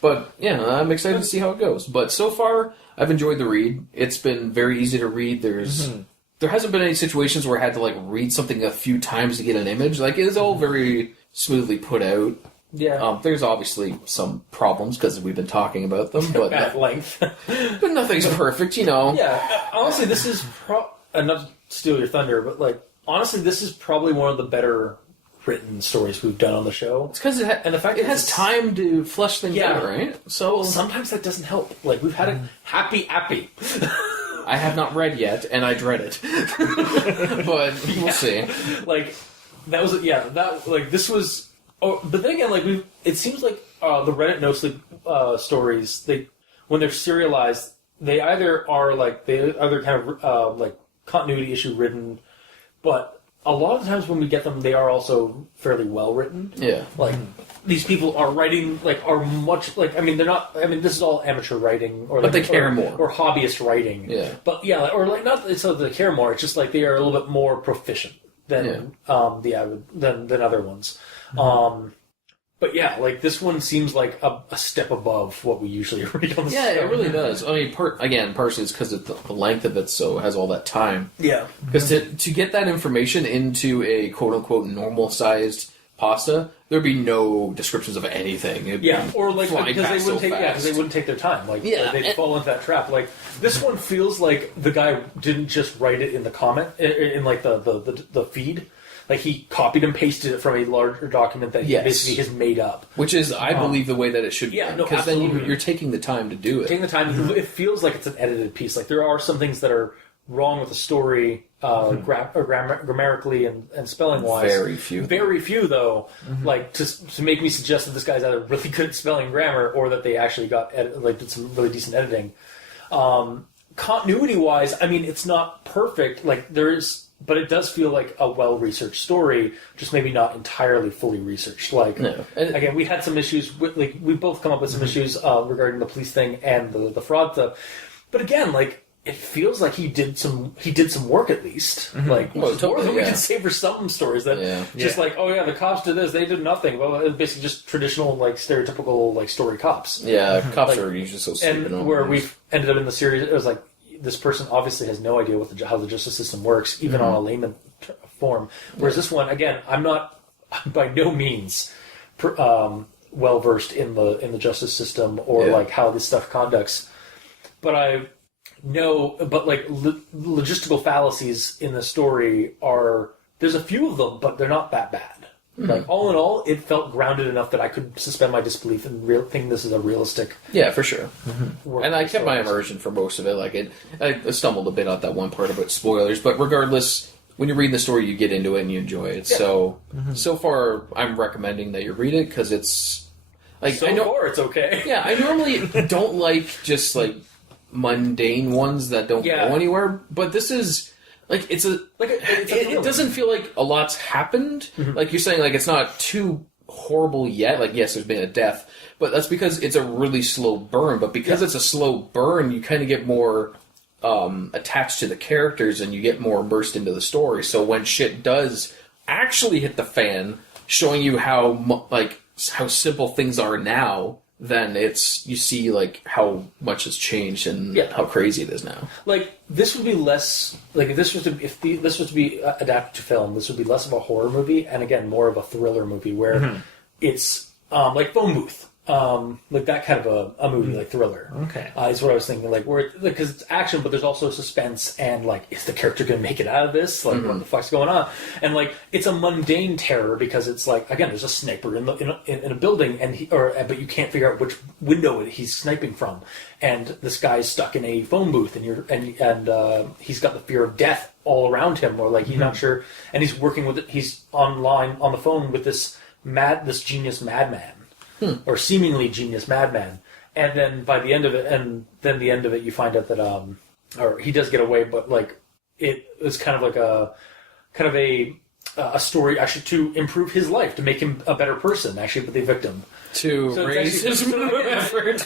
But yeah, I'm excited to see how it goes. But so far, I've enjoyed the read. It's been very easy to read. There hasn't been any situations where I had to like read something a few times to get an image. Like it is all very smoothly put out. Yeah. There's obviously some problems because we've been talking about them, but At length. but nothing's perfect, you know. Yeah. Honestly, this is and not to steal your thunder, but like honestly, this is probably one of the better written stories we've done on the show. It's because and the fact it that has time to flesh things out, right? So sometimes that doesn't help. Like we've had a happy. I have not read yet, and I dread it. But we'll see. Like that was this was. Oh, but then again, like it seems like the Reddit NoSleep stories, when they're serialized, they either kind of like continuity issue written, but a lot of the times when we get them, they are also fairly well written. Yeah, like these people are writing are much like they're not. I mean, this is all amateur writing, or but they care more, or hobbyist writing. Yeah, but yeah, or like not so they care more. It's just like they are a little bit more proficient than than other ones. But yeah, like this one seems like a step above what we usually read on the show. Yeah, it really does. I mean, partially it's because the length of it has all that time. Yeah. Because to get that information into a quote-unquote normal-sized pasta, there'd be no descriptions of anything. Or like because they wouldn't take their time. Like they'd fall into that trap. Like this one feels like the guy didn't just write it in the comment in like the feed. Like he copied and pasted it from a larger document that he basically has made up. Which is, I believe, the way that it should be. Because then you're taking the time to do it. Taking the time, it feels like it's an edited piece. Like there are some things that are wrong with the story, grammatically and spelling wise. Very few, though. Like to make me suggest that this guy's either really good at spelling grammar or that they actually did some really decent editing. Continuity wise, I mean, it's not perfect. Like there is. But it does feel like a well-researched story, just maybe not entirely fully researched. Like, again, we had some issues with, like, we both come up with some issues regarding the police thing and the fraud stuff. But again, like, it feels like he did some work at least. Like, more than we can say for some stories that just like, oh yeah, the cops did this, they did nothing. Well, it's basically just traditional, like, stereotypical, like, story cops. Yeah, cops are usually so stupid. And where we've ended up in the series, it was like, this person obviously has no idea how the justice system works, even on a layman form. Whereas this one, again, I'm not by no means well versed in the justice system or like how this stuff conducts. But I know, like logistical fallacies in the story there's a few of them, but they're not that bad. Like all in all, it felt grounded enough that I could suspend my disbelief and think this is a realistic. Yeah, for sure. And I kept my immersion for most of it. Like I stumbled a bit at that one part about spoilers, but regardless, when you read the story, you get into it and you enjoy it. Yeah. So far, I'm recommending that you read it because it's like far it's okay. Yeah, I normally don't like just like mundane ones that don't go anywhere, but this is. Like it doesn't feel like a lot's happened. Like you're saying, like it's not too horrible yet. Like yes, there's been a death, but that's because it's a really slow burn. But because it's a slow burn, you kind of get more attached to the characters and you get more immersed into the story. So when shit does actually hit the fan, showing you how simple things are now. Then you see like how much has changed and how crazy it is now. Like this would be less like if this was to be adapted to film, this would be less of a horror movie and again more of a thriller movie where it's like Phone Booth. Like that kind of a movie, like thriller. Okay, is what I was thinking. Like where because it's action, but there's also suspense and like, is the character going to make it out of this? Like, what the fuck's going on? And like, it's a mundane terror because it's like again, there's a sniper in a building, and but you can't figure out which window he's sniping from, and this guy's stuck in a phone booth, and he's got the fear of death all around him, or like he's not sure, and he's working with it. He's online on the phone with this genius madman. Or seemingly genius madman, and then by the end of it, you find out that or he does get away, but like it was kind of like a story actually to improve his life, to make him a better person, actually, but the victim. To raise his move effort. Because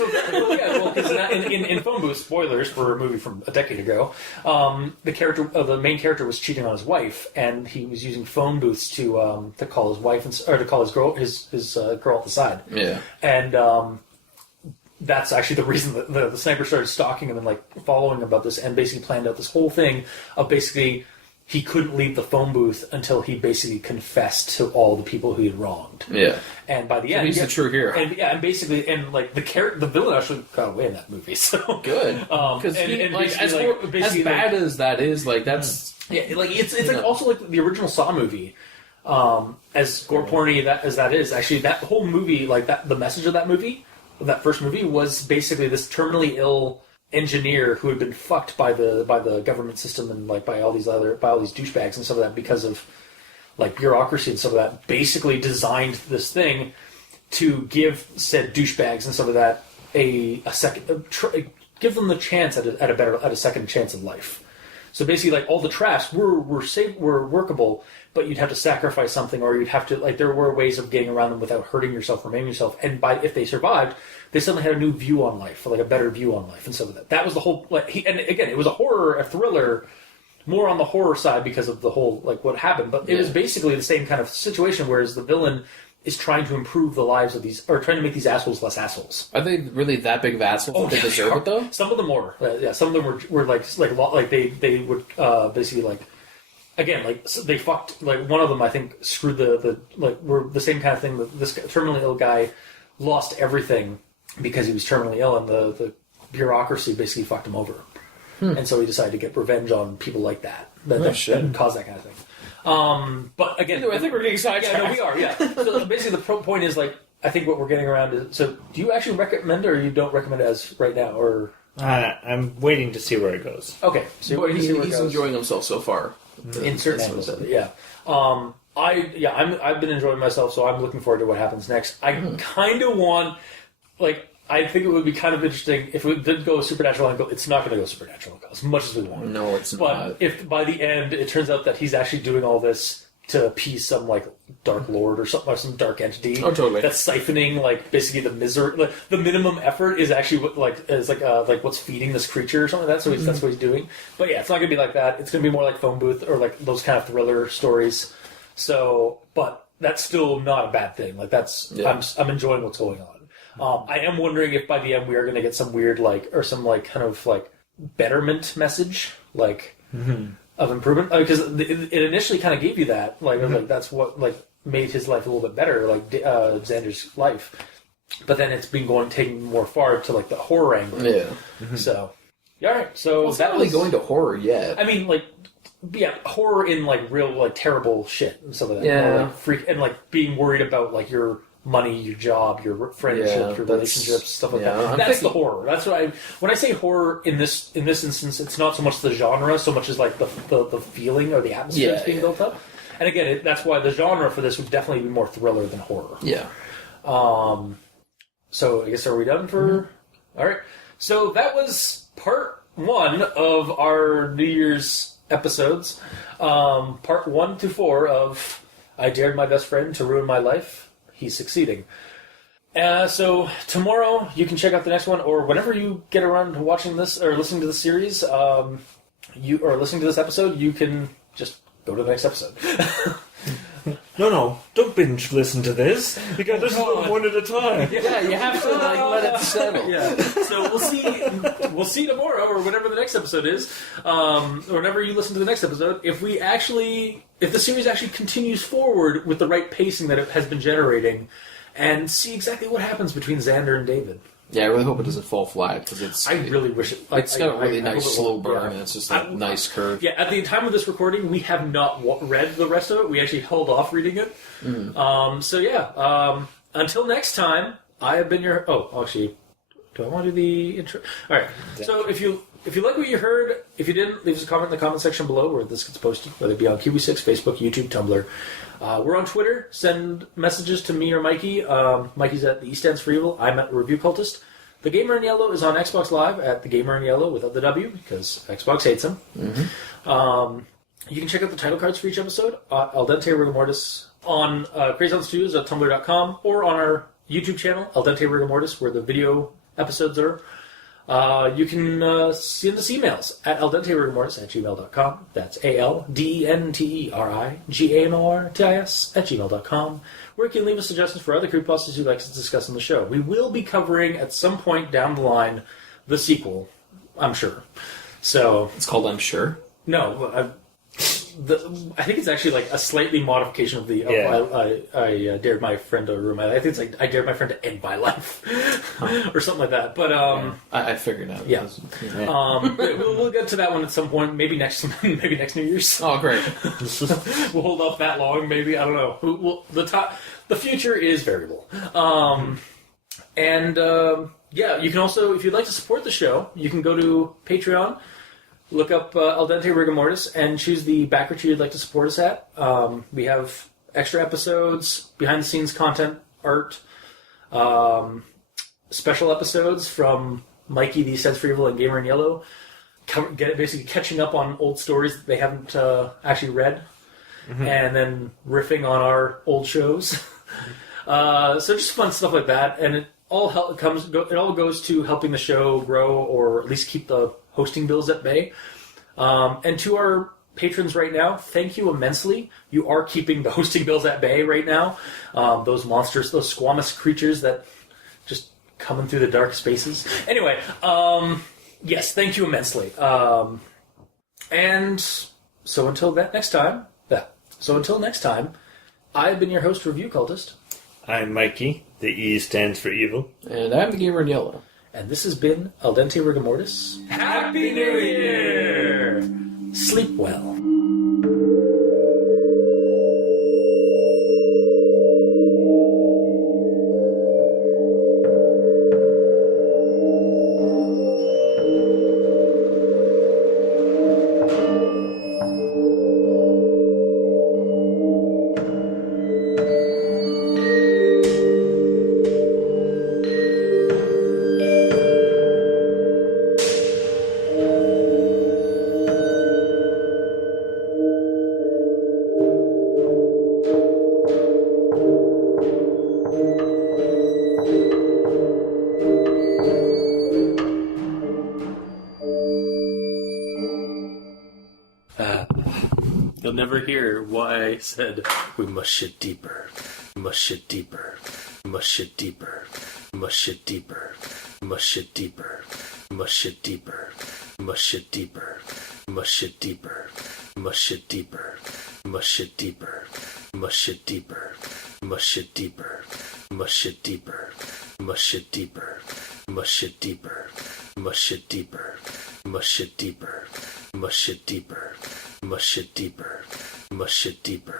in Phone Booth, spoilers for a movie from a decade ago, the main character was cheating on his wife, and he was using phone booths to call his wife or to call his girl at the side. Yeah, and that's actually the reason that the sniper started stalking him and like following him about this, and basically planned out this whole thing of basically. He couldn't leave the phone booth until he basically confessed to all the people who he had wronged. Yeah, and by the end, he's the true hero. And basically, like the villain actually got away in that movie. So good, because as bad as that is, like that's like it's like also like the original Saw movie. As gore porny as that is, actually that whole movie, like that, the message of that first movie was basically this terminally ill engineer who had been fucked by the government system and like by all these douchebags and some of that because of like bureaucracy and some of that, basically designed this thing to give said douchebags and some of that give them the chance at a second chance in life. So basically, like all the traps were workable, but you'd have to sacrifice something, or you'd have to like there were ways of getting around them without hurting yourself or maiming yourself. And if they survived, they suddenly had a new view on life, or like a better view on life, and so that was the whole. And again, it was a thriller, more on the horror side because of the whole like what happened. But it was basically the same kind of situation, whereas the villain is trying to improve the lives of these, or trying to make these assholes less assholes. Are they really that big of assholes? They deserve it though. Some of them were, some of them were like they would basically like. Again, like so they fucked. Like one of them, I think, screwed were the same kind of thing. That this terminally ill guy lost everything because he was terminally ill, and the bureaucracy basically fucked him over. And so he decided to get revenge on people like that caused that kind of thing. But again, I think we're getting sidetracked. Yeah, no, we are. Yeah. So basically, the point is like I think what we're getting around is. So, do you actually recommend it, or you don't recommend it as right now, or? I'm waiting to see where it goes. Okay, so he's enjoying himself so far. In certain angles of it, yeah. I've been enjoying myself, so I'm looking forward to what happens next. I kind of want, like, I think it would be kind of interesting if it did go a supernatural angle. It's not going to go supernatural angle as much as we want. No, it's but not. But if by the end it turns out that he's actually doing all this to appease some like dark lord or something, or some dark entity, totally. That's siphoning like basically the misery. Like, the minimum effort is actually what like what's feeding this creature or something like that. So that's what he's doing. But yeah, it's not going to be like that. It's going to be more like Phone Booth or like those kind of thriller stories. So, but that's still not a bad thing. Like I'm enjoying what's going on. I am wondering if by the end we are going to get some weird or some like kind of like betterment message like. Of improvement, because it initially kind of gave you that, like that's what like made his life a little bit better, like Xander's life. But then it's been taking more far to like the horror angle. Yeah. So, all right. So it's not really going to horror yet. I mean, like, yeah, horror in like real like terrible shit and stuff like that. Yeah. Or, like, freak and like being worried about like your money, your job, your friendships, your relationships, stuff like that. That's the horror. That's what when I say horror in this instance, it's not so much the genre, so much as like the feeling or the atmosphere that's being built up. And again, that's why the genre for this would definitely be more thriller than horror. Yeah. So I guess are we done for? All right. So that was part 1 of our New Year's episodes. Part 1 to 4 of I Dared My Best Friend to Ruin My Life. He's succeeding. So tomorrow you can check out the next one, or whenever you get around to watching this or listening to the series, or listening to this episode, you can just go to the next episode. No, don't binge listen to this. You got to listen to them one at a time. Yeah, you have to like let it settle. Yeah. So we'll see tomorrow or whenever the next episode is, or whenever you listen to the next episode. If the series actually continues forward with the right pacing that it has been generating, and see exactly what happens between Xander and David. Yeah, I really hope it doesn't fall flat because I really wish it. It's got a really nice slow burn, and it's just a nice curve. Yeah, at the time of this recording, we have not read the rest of it. We actually held off reading it. Until next time, I have been your. Oh, actually, do I want to do the intro? All right. So if you like what you heard, if you didn't, leave us a comment in the comment section below where this gets posted, whether it be on QB6, Facebook, YouTube, Tumblr. We're on Twitter. Send messages to me or Mikey. Mikey's at the E Stands for Evil. I'm at Review Cultist. The Gamer in Yellow is on Xbox Live at The Gamer in Yellow without the W, because Xbox hates them. You can check out the title cards for each episode at Al Dente Rigor Mortis on crazyonstudios at tumblr.com or on our YouTube channel, Al Dente Rigor Mortis, where the video episodes are. You can send us emails at aldenterigamortis@gmail.com. That's ALDENTERIGAMORTIS@gmail.com, where you can leave us suggestions for other creepypastas you'd like us to discuss on the show. We will be covering, at some point down the line, the sequel, I'm sure. So It's called I'm Sure. no, I think it's actually like a slightly modification of the. I dared my friend to ruin my life. I think it's like I dared my friend to end my life, or something like that. But I figured out. yeah. We'll get to that one at some point. Maybe next New Year's. Oh, great. We'll hold off that long. Maybe, I don't know. The future is variable. You can also, if you'd like to support the show, you can go to Patreon. Look up Al Dente Rigor Mortis and choose the backer tier you'd like to support us at. We have extra episodes, behind-the-scenes content, art, special episodes from Mikey, the Sense for Evil, and Gamer in Yellow, basically catching up on old stories that they haven't actually read, and then riffing on our old shows. So just fun stuff like that, and it all goes to helping the show grow, or at least keep the hosting bills at bay. And to our patrons right now, thank you immensely. You are keeping the hosting bills at bay right now. Those monsters, those squamous creatures that just coming through the dark spaces. Anyway, yes, thank you immensely. And so until next time, I've been your host, Review Cultist. I'm Mikey. The E stands for evil. And I'm the Gamer in Yellow. And this has been Al Dente Rigor Mortis. Happy New Year! Sleep well. You'll never hear why I said, we must shit deeper. We must shit deeper. We must shit deeper. We must shit deeper. We must shit deeper. We must shit deeper. We must shit deeper. We must shit deeper. We must shit deeper. We must shit deeper. We must shit deeper. We must shit deeper. We must shit deeper. We must shit deeper. We must shit deeper. We must shit deeper. We must shit deeper. We must shit deeper. We must shit deeper. We must shit deeper.